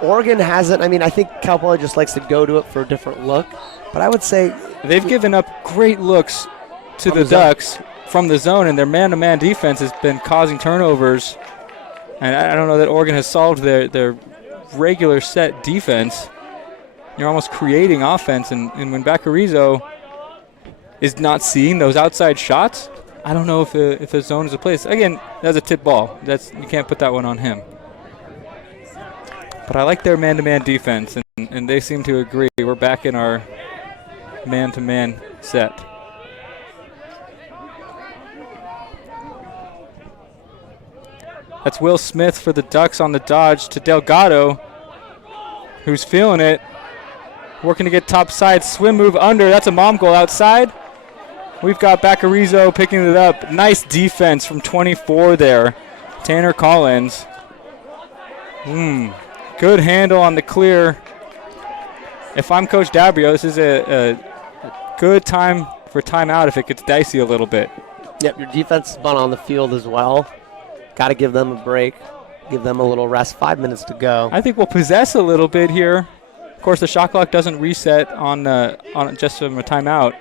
Oregon hasn't. I mean, I think Cal Poly just likes to go to it for a different look. But I would say they've given up great looks to the Ducks from the zone, and their man-to-man defense has been causing turnovers. And I don't know that Oregon has solved their regular set defense. You're almost creating offense, and when Baccarizo is not seeing those outside shots, I don't know if the zone is a place. Again, that's a tip ball. You can't put that one on him. But I like their man-to-man defense, and they seem to agree. We're back in our man-to-man set. That's Will Smith for the Ducks on the dodge to Delgado, who's feeling it. Working to get top side, swim move under. That's a mom goal outside. We've got Baccarizo picking it up. Nice defense from 24 there. Tanner Collins. Good handle on the clear. If I'm Coach Dabrio, this is a good time for timeout if it gets dicey a little bit. Yep, your defense has been on the field as well. Got to give them a break. Give them a little rest. 5 minutes to go. I think we'll possess a little bit here. Of course, the shot clock doesn't reset on just from a timeout.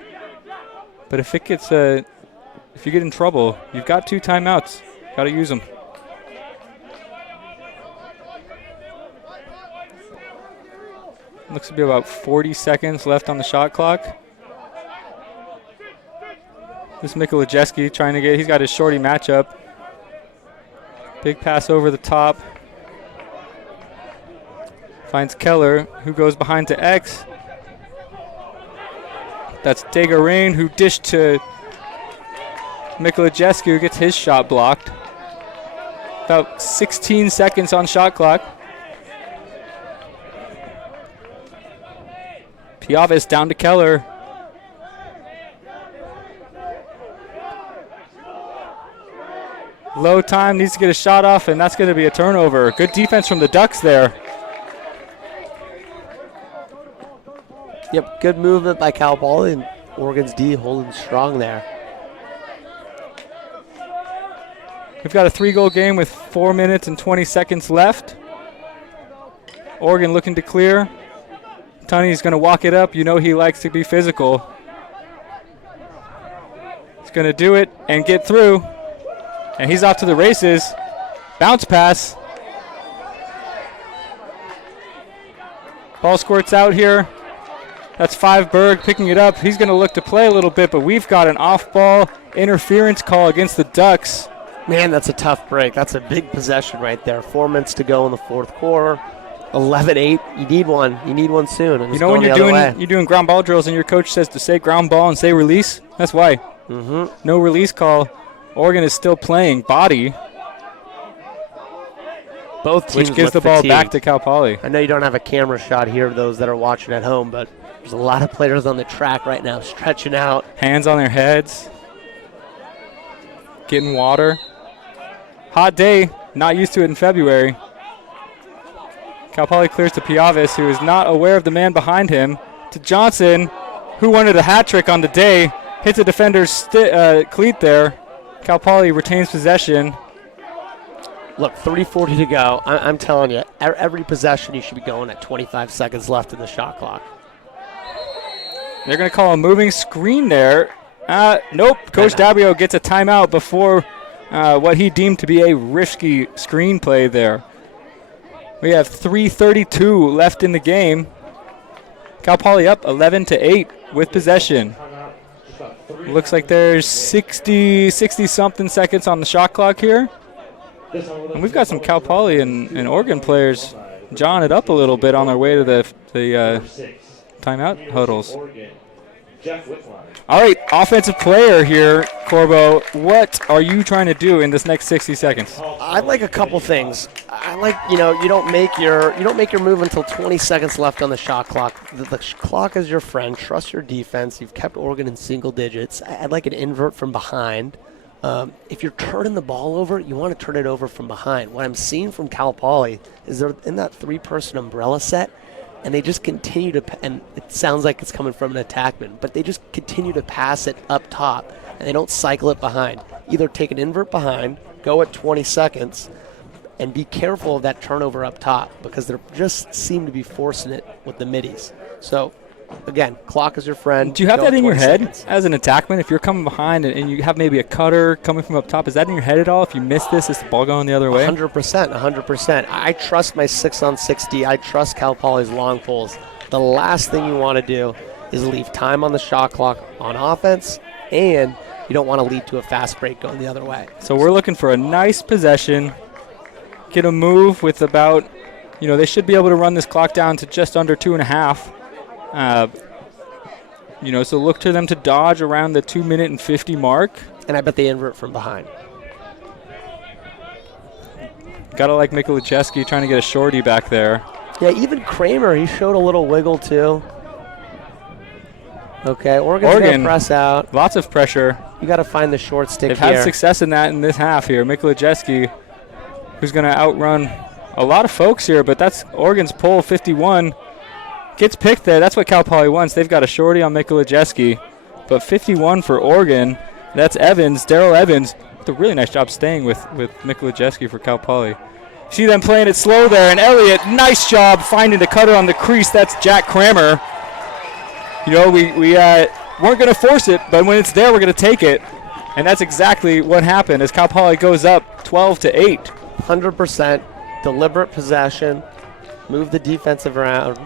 But if you get in trouble, you've got 2 timeouts. Got to use them. Looks to be about 40 seconds left on the shot clock. This Mikolajewski trying to he's got his shorty matchup. Big pass over the top. Finds Keller, who goes behind to X. That's Degarain, who dished to Mikolajewski, who gets his shot blocked. About 16 seconds on shot clock. Piavis down to Keller. Low time, needs to get a shot off, and that's going to be a turnover. Good defense from the Ducks there. Yep, good movement by Cal Poly, and Oregon's D holding strong there. We've got a 3-goal game with 4 minutes and 20 seconds left. Oregon looking to clear. Tunney's going to walk it up. You know he likes to be physical. He's going to do it and get through. And he's off to the races. Bounce pass. Ball squirts out here. That's Berg picking it up. He's going to look to play a little bit, but we've got an off-ball interference call against the Ducks. Man, that's a tough break. That's a big possession right there. 4 minutes to go in the fourth quarter. 11-8. You need one. You need one soon. And you know when you're doing ground ball drills and your coach says to say ground ball and say release? That's why. No release call. Oregon is still playing body. Both teams which gives the ball back to Cal Poly. I know you don't have a camera shot here of those that are watching at home, but there's a lot of players on the track right now stretching out. Hands on their heads. Getting water. Hot day. Not used to it in February. Cal Poly clears to Piavis, who is not aware of the man behind him. To Johnson, who wanted a hat trick on the day. Hits a defender's cleat there. Cal Poly retains possession. Look, 3:40 to go. I'm telling you, every possession you should be going at 25 seconds left in the shot clock. They're going to call a moving screen there. Nope. Coach Dabrio gets a timeout before what he deemed to be a risky screen play there. We have 3:32 left in the game. Cal Poly up 11-8 with possession. Looks like there's 60-something seconds on the shot clock here. And we've got some Cal Poly and Oregon players jawing it up a little bit on their way to the timeout huddles. All right, offensive player here, Corbo. What are you trying to do in this next 60 seconds? I like a couple things. I like, you don't make your move until 20 seconds left on the shot clock. The clock is your friend. Trust your defense. You've kept Oregon in single digits. I'd like an invert from behind. If you're turning the ball over, you want to turn it over from behind. What I'm seeing from Cal Poly is they're in that 3-person umbrella set, and they just continue to, and it sounds like it's coming from an attackman, but they just continue to pass it up top, and they don't cycle it behind. Either take an invert behind, go at 20 seconds, and be careful of that turnover up top, because they just seem to be forcing it with the middies. So, again, clock is your friend. Do you have that in your head seconds. as an attackman? If you're coming behind and you have maybe a cutter coming from up top, is that in your head at all? If you miss this, is the ball going the other way? 100%. I trust my 6-on-6D. I trust Cal Poly's long pulls. The last thing you want to do is leave time on the shot clock on offense, and you don't want to lead to a fast break going the other way. So we're looking for a nice possession. Get a move with about, they should be able to run this clock down to just under 2.5. So look to them to dodge around the 2-minute and 50 mark. And I bet they invert from behind. Gotta like Mikulacheski trying to get a shorty back there. Yeah, even Kramer, he showed a little wiggle too. Okay, Oregon's going to press out. Lots of pressure. You got to find the short stick They've here. had success in that in this half here. Mikulacheski, who's going to outrun a lot of folks here, but that's Oregon's pull, 51. Gets picked there. That's what Cal Poly wants. They've got a shorty on Mikulacheski, but 51 for Oregon. That's Evans, Darrell Evans. Did a really nice job staying with Mikulacheski for Cal Poly. See them playing it slow there, and Elliott, nice job finding the cutter on the crease. That's Jack Kramer. We weren't going to force it, but when it's there, we're going to take it. And that's exactly what happened as Cal Poly goes up 12-8. 100% deliberate possession. Move the defensive around.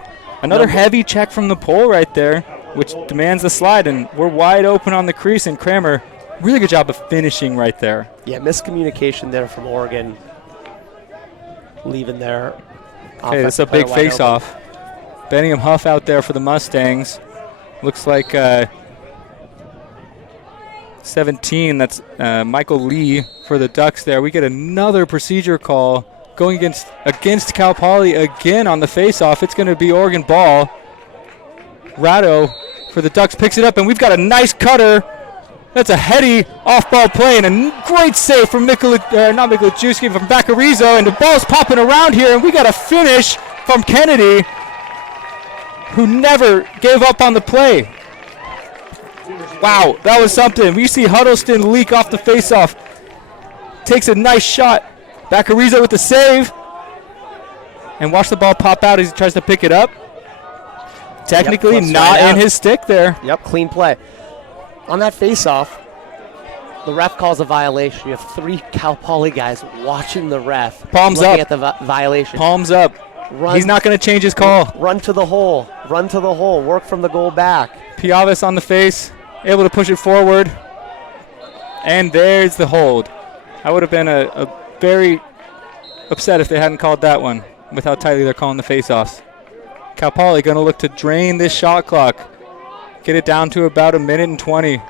Another heavy check from the pole right there, which demands the slide, and we're wide open on the crease, and Kramer, really good job of finishing right there. Yeah, miscommunication there from Oregon, leaving there. Okay, that's a big face-off. Benningham Huff out there for the Mustangs. Looks like 17, that's Michael Lee for the Ducks there. We get another procedure call going against Cal Poly again on the face-off. It's going to be Oregon ball. Ratto for the Ducks picks it up, and we've got a nice cutter That's a heady off-ball play and a great save from not Mikolajewski, from Bacarizo, and the ball's popping around here, and we got a finish from Kennedy, who never gave up on the play. Wow, that was something. We see Huddleston leak off the faceoff. Takes a nice shot. Bacarizo with the save. And watch the ball pop out as he tries to pick it up. Technically not in his stick there. Yep, clean play. On that faceoff, the ref calls a violation. You have 3 Cal Poly guys watching the ref. Palms looking up. at the violation. Palms up. Run, he's not going to change his call. Run to the hole. Run to the hole. Work from the goal back. Piavis on the face, able to push it forward. And there's the hold. I would have been a very upset if they hadn't called that one with how tightly they're calling the face-offs. Cal Poly going to look to drain this shot clock. Get it down to about 1:20.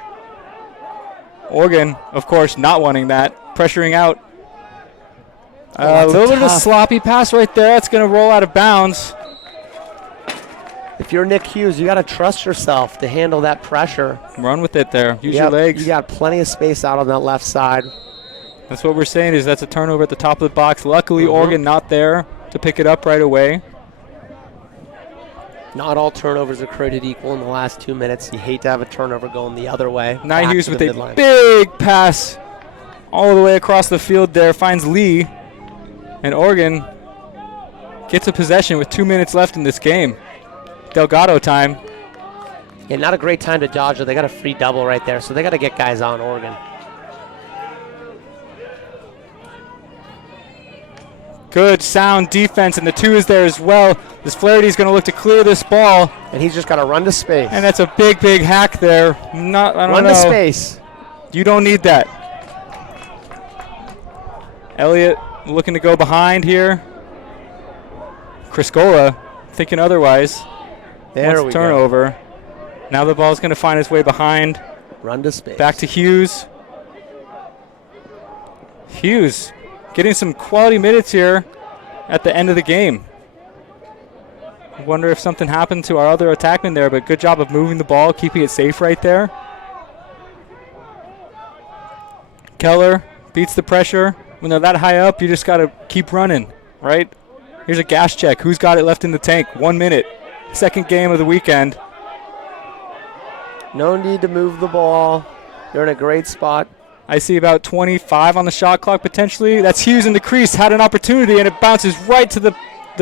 Oregon, of course, not wanting that. Pressuring out. A little bit of a sloppy pass right there. It's going to roll out of bounds. If you're Nick Hughes, you got to trust yourself to handle that pressure. Run with it there. Use your legs. You got plenty of space out on that left side. That's what we're saying, is that's a turnover at the top of the box. Luckily, Oregon not there to pick it up right away. Not all turnovers are created equal in the last 2 minutes. You hate to have a turnover going the other way. Hughes with a big pass all the way across the field there. Finds Lee. And Oregon gets a possession with 2 minutes left in this game. Delgado time. Yeah, not a great time to dodge it. They got a free double right there, so they got to get guys on Oregon. Good sound defense, and the 2 is there as well. This Flaherty's going to look to clear this ball. And he's just got to run to space. And that's a big, big hack there. I don't know. Run to space. You don't need that. Elliott looking to go behind here. Criscola thinking otherwise. There we turnover. Now the ball's going to find its way behind. Run to space. Back to Hughes. Hughes getting some quality minutes here at the end of the game. I wonder if something happened to our other attackman there, but good job of moving the ball, keeping it safe right there. Keller beats the pressure. When they're that high up, you just got to keep running, right? Here's a gas check. Who's got it left in the tank? 1 minute. Second game of the weekend. No need to move the ball. You're in a great spot. I see about 25 on the shot clock potentially. That's Hughes in the crease. Had an opportunity, and it bounces right to the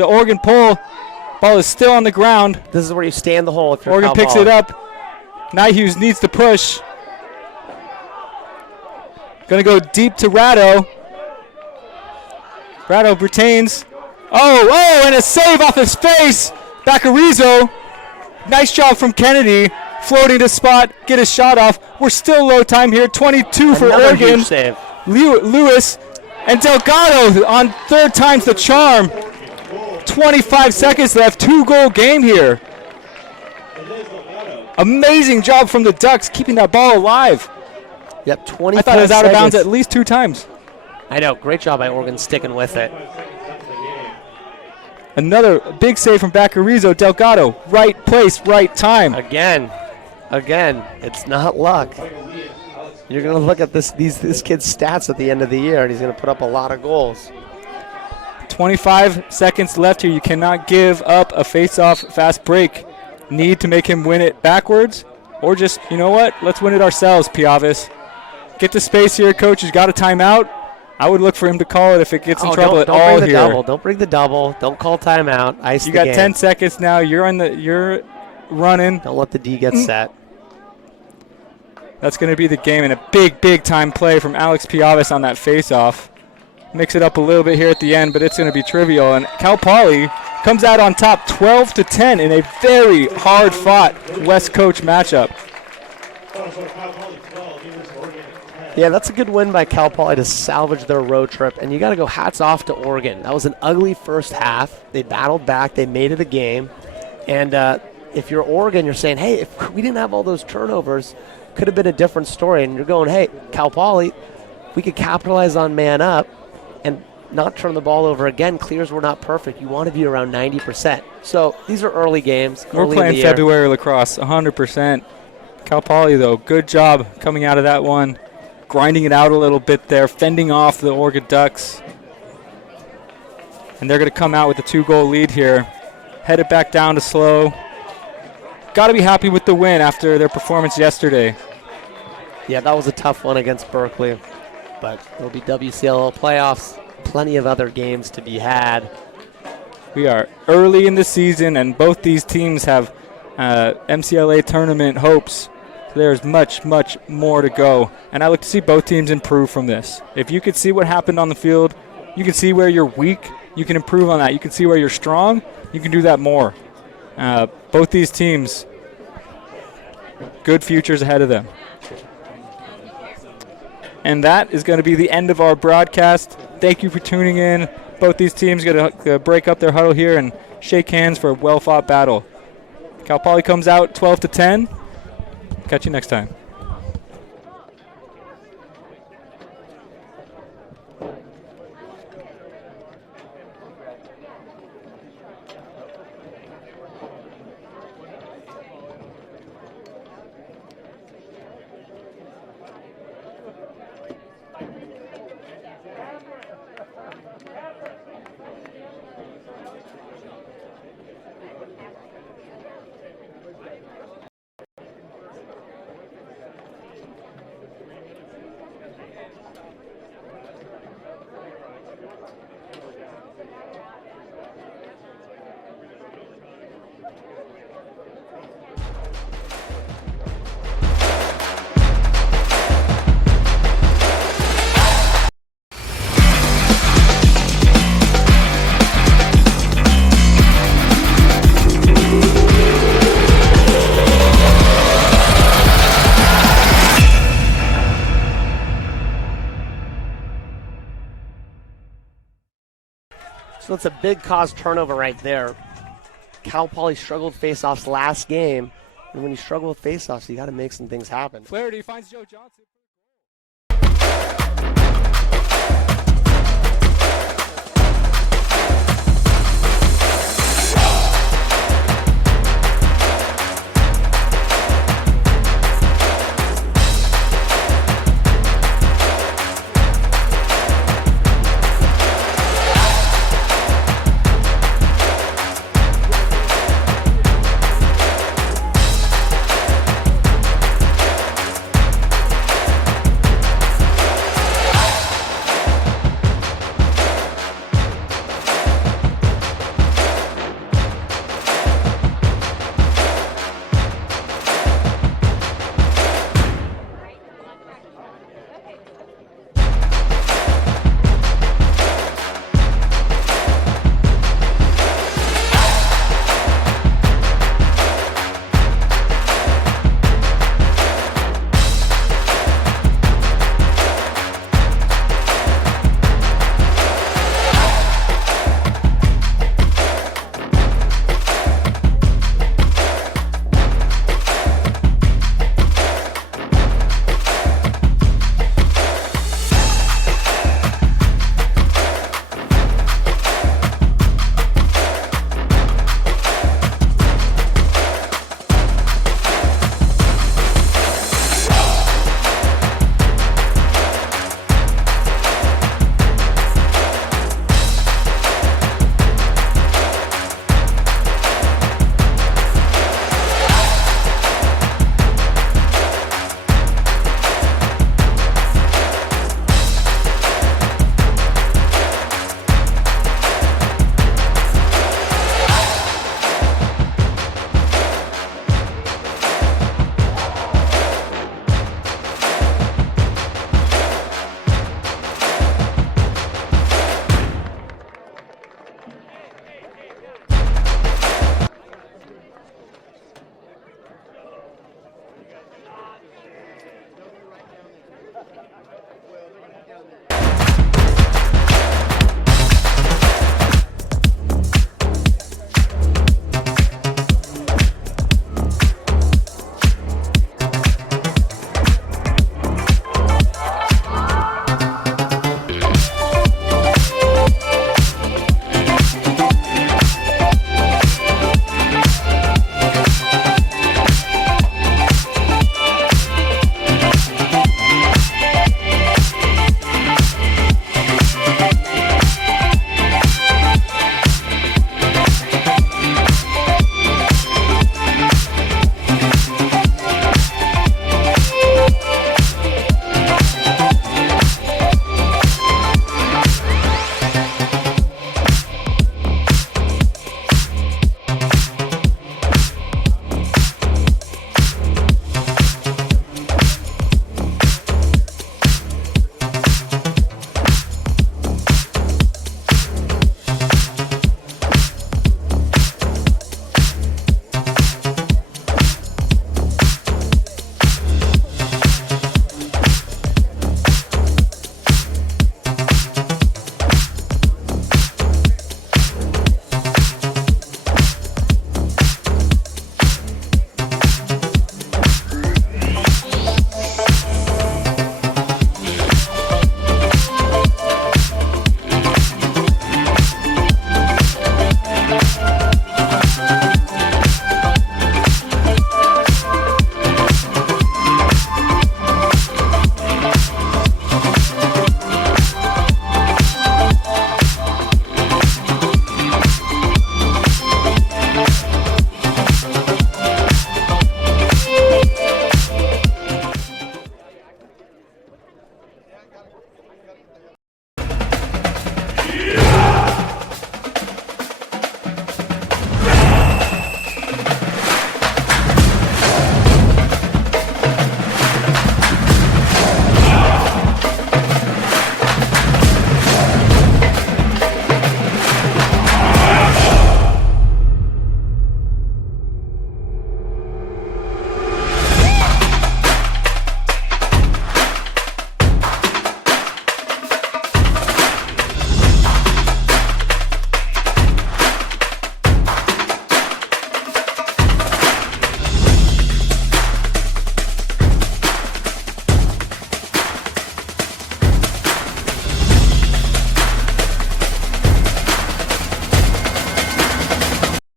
Oregon pole. Ball is still on the ground. This is where you stay in the hole if you're Oregon picks it up. Hughes needs to push. Going to go deep to Ratto. Ratto retains. Oh, and a save off his face. Bacarizo. Nice job from Kennedy. Floating to spot, get a shot off. We're still low time here. 22 for Another Oregon. huge save. Lewis and Delgado on third time's the charm. 25 seconds left. 2-goal game here. Amazing job from the Ducks keeping that ball alive. Yep, 25 I thought it was out of bounds seconds. at least 2 times. I know. Great job by Oregon sticking with it. Another big save from Bacarizo. Delgado, right place, right time. Again, it's not luck. You're going to look at this kid's stats at the end of the year, and he's going to put up a lot of goals. 25 seconds left here. You cannot give up a face-off fast break. Need to make him win it backwards, or just, you know what? Let's win it ourselves, Piavis. Get the space here, coach. He's got a timeout. I would look for him to call it if it gets in trouble at all here. Don't bring the double. Don't call timeout. Ice the game. You got 10 game. seconds now. You're running. Don't let the D get set. That's going to be the game, and a big time play from Alex Piavis on that face-off. Mix it up a little bit here at the end, but it's going to be trivial. And Cal Poly comes out on top 12-10 in a very hard-fought West Coach matchup. Yeah, that's a good win by Cal Poly to salvage their road trip. And you got to go hats off to Oregon. That was an ugly first half. They battled back. They made it a game. And if you're Oregon, you're saying, hey, if we didn't have all those turnovers, could have been a different story. And you're going, hey, Cal Poly, we could capitalize on man up and not turn the ball over again. Clears were not perfect. You want to be around 90%. So these are early games. We're playing February lacrosse, 100%. Cal Poly, though, good job coming out of that one, grinding it out a little bit there, fending off the Oregon Ducks. And they're going to come out with a 2-goal lead here. Headed back down to slow. Got to be happy with the win after their performance yesterday. Yeah, that was a tough one against Berkeley, but it'll be WCLL playoffs. Plenty of other games to be had. We are early in the season, and both these teams have MCLA tournament hopes. So there's much, much more to go. And I look to see both teams improve from this. If you could see what happened on the field, you can see where you're weak, you can improve on that. You can see where you're strong, you can do that more. Both these teams, good futures ahead of them. And that is going to be the end of our broadcast. Thank you for tuning in. Both these teams going to break up their huddle here and shake hands for a well-fought battle. Cal Poly comes out 12-10. Catch you next time. So it's a big cause turnover right there. Cal Poly struggled face-offs last game, and when you struggle with face-offs, you got to make some things happen. Flaherty finds Joe Johnson.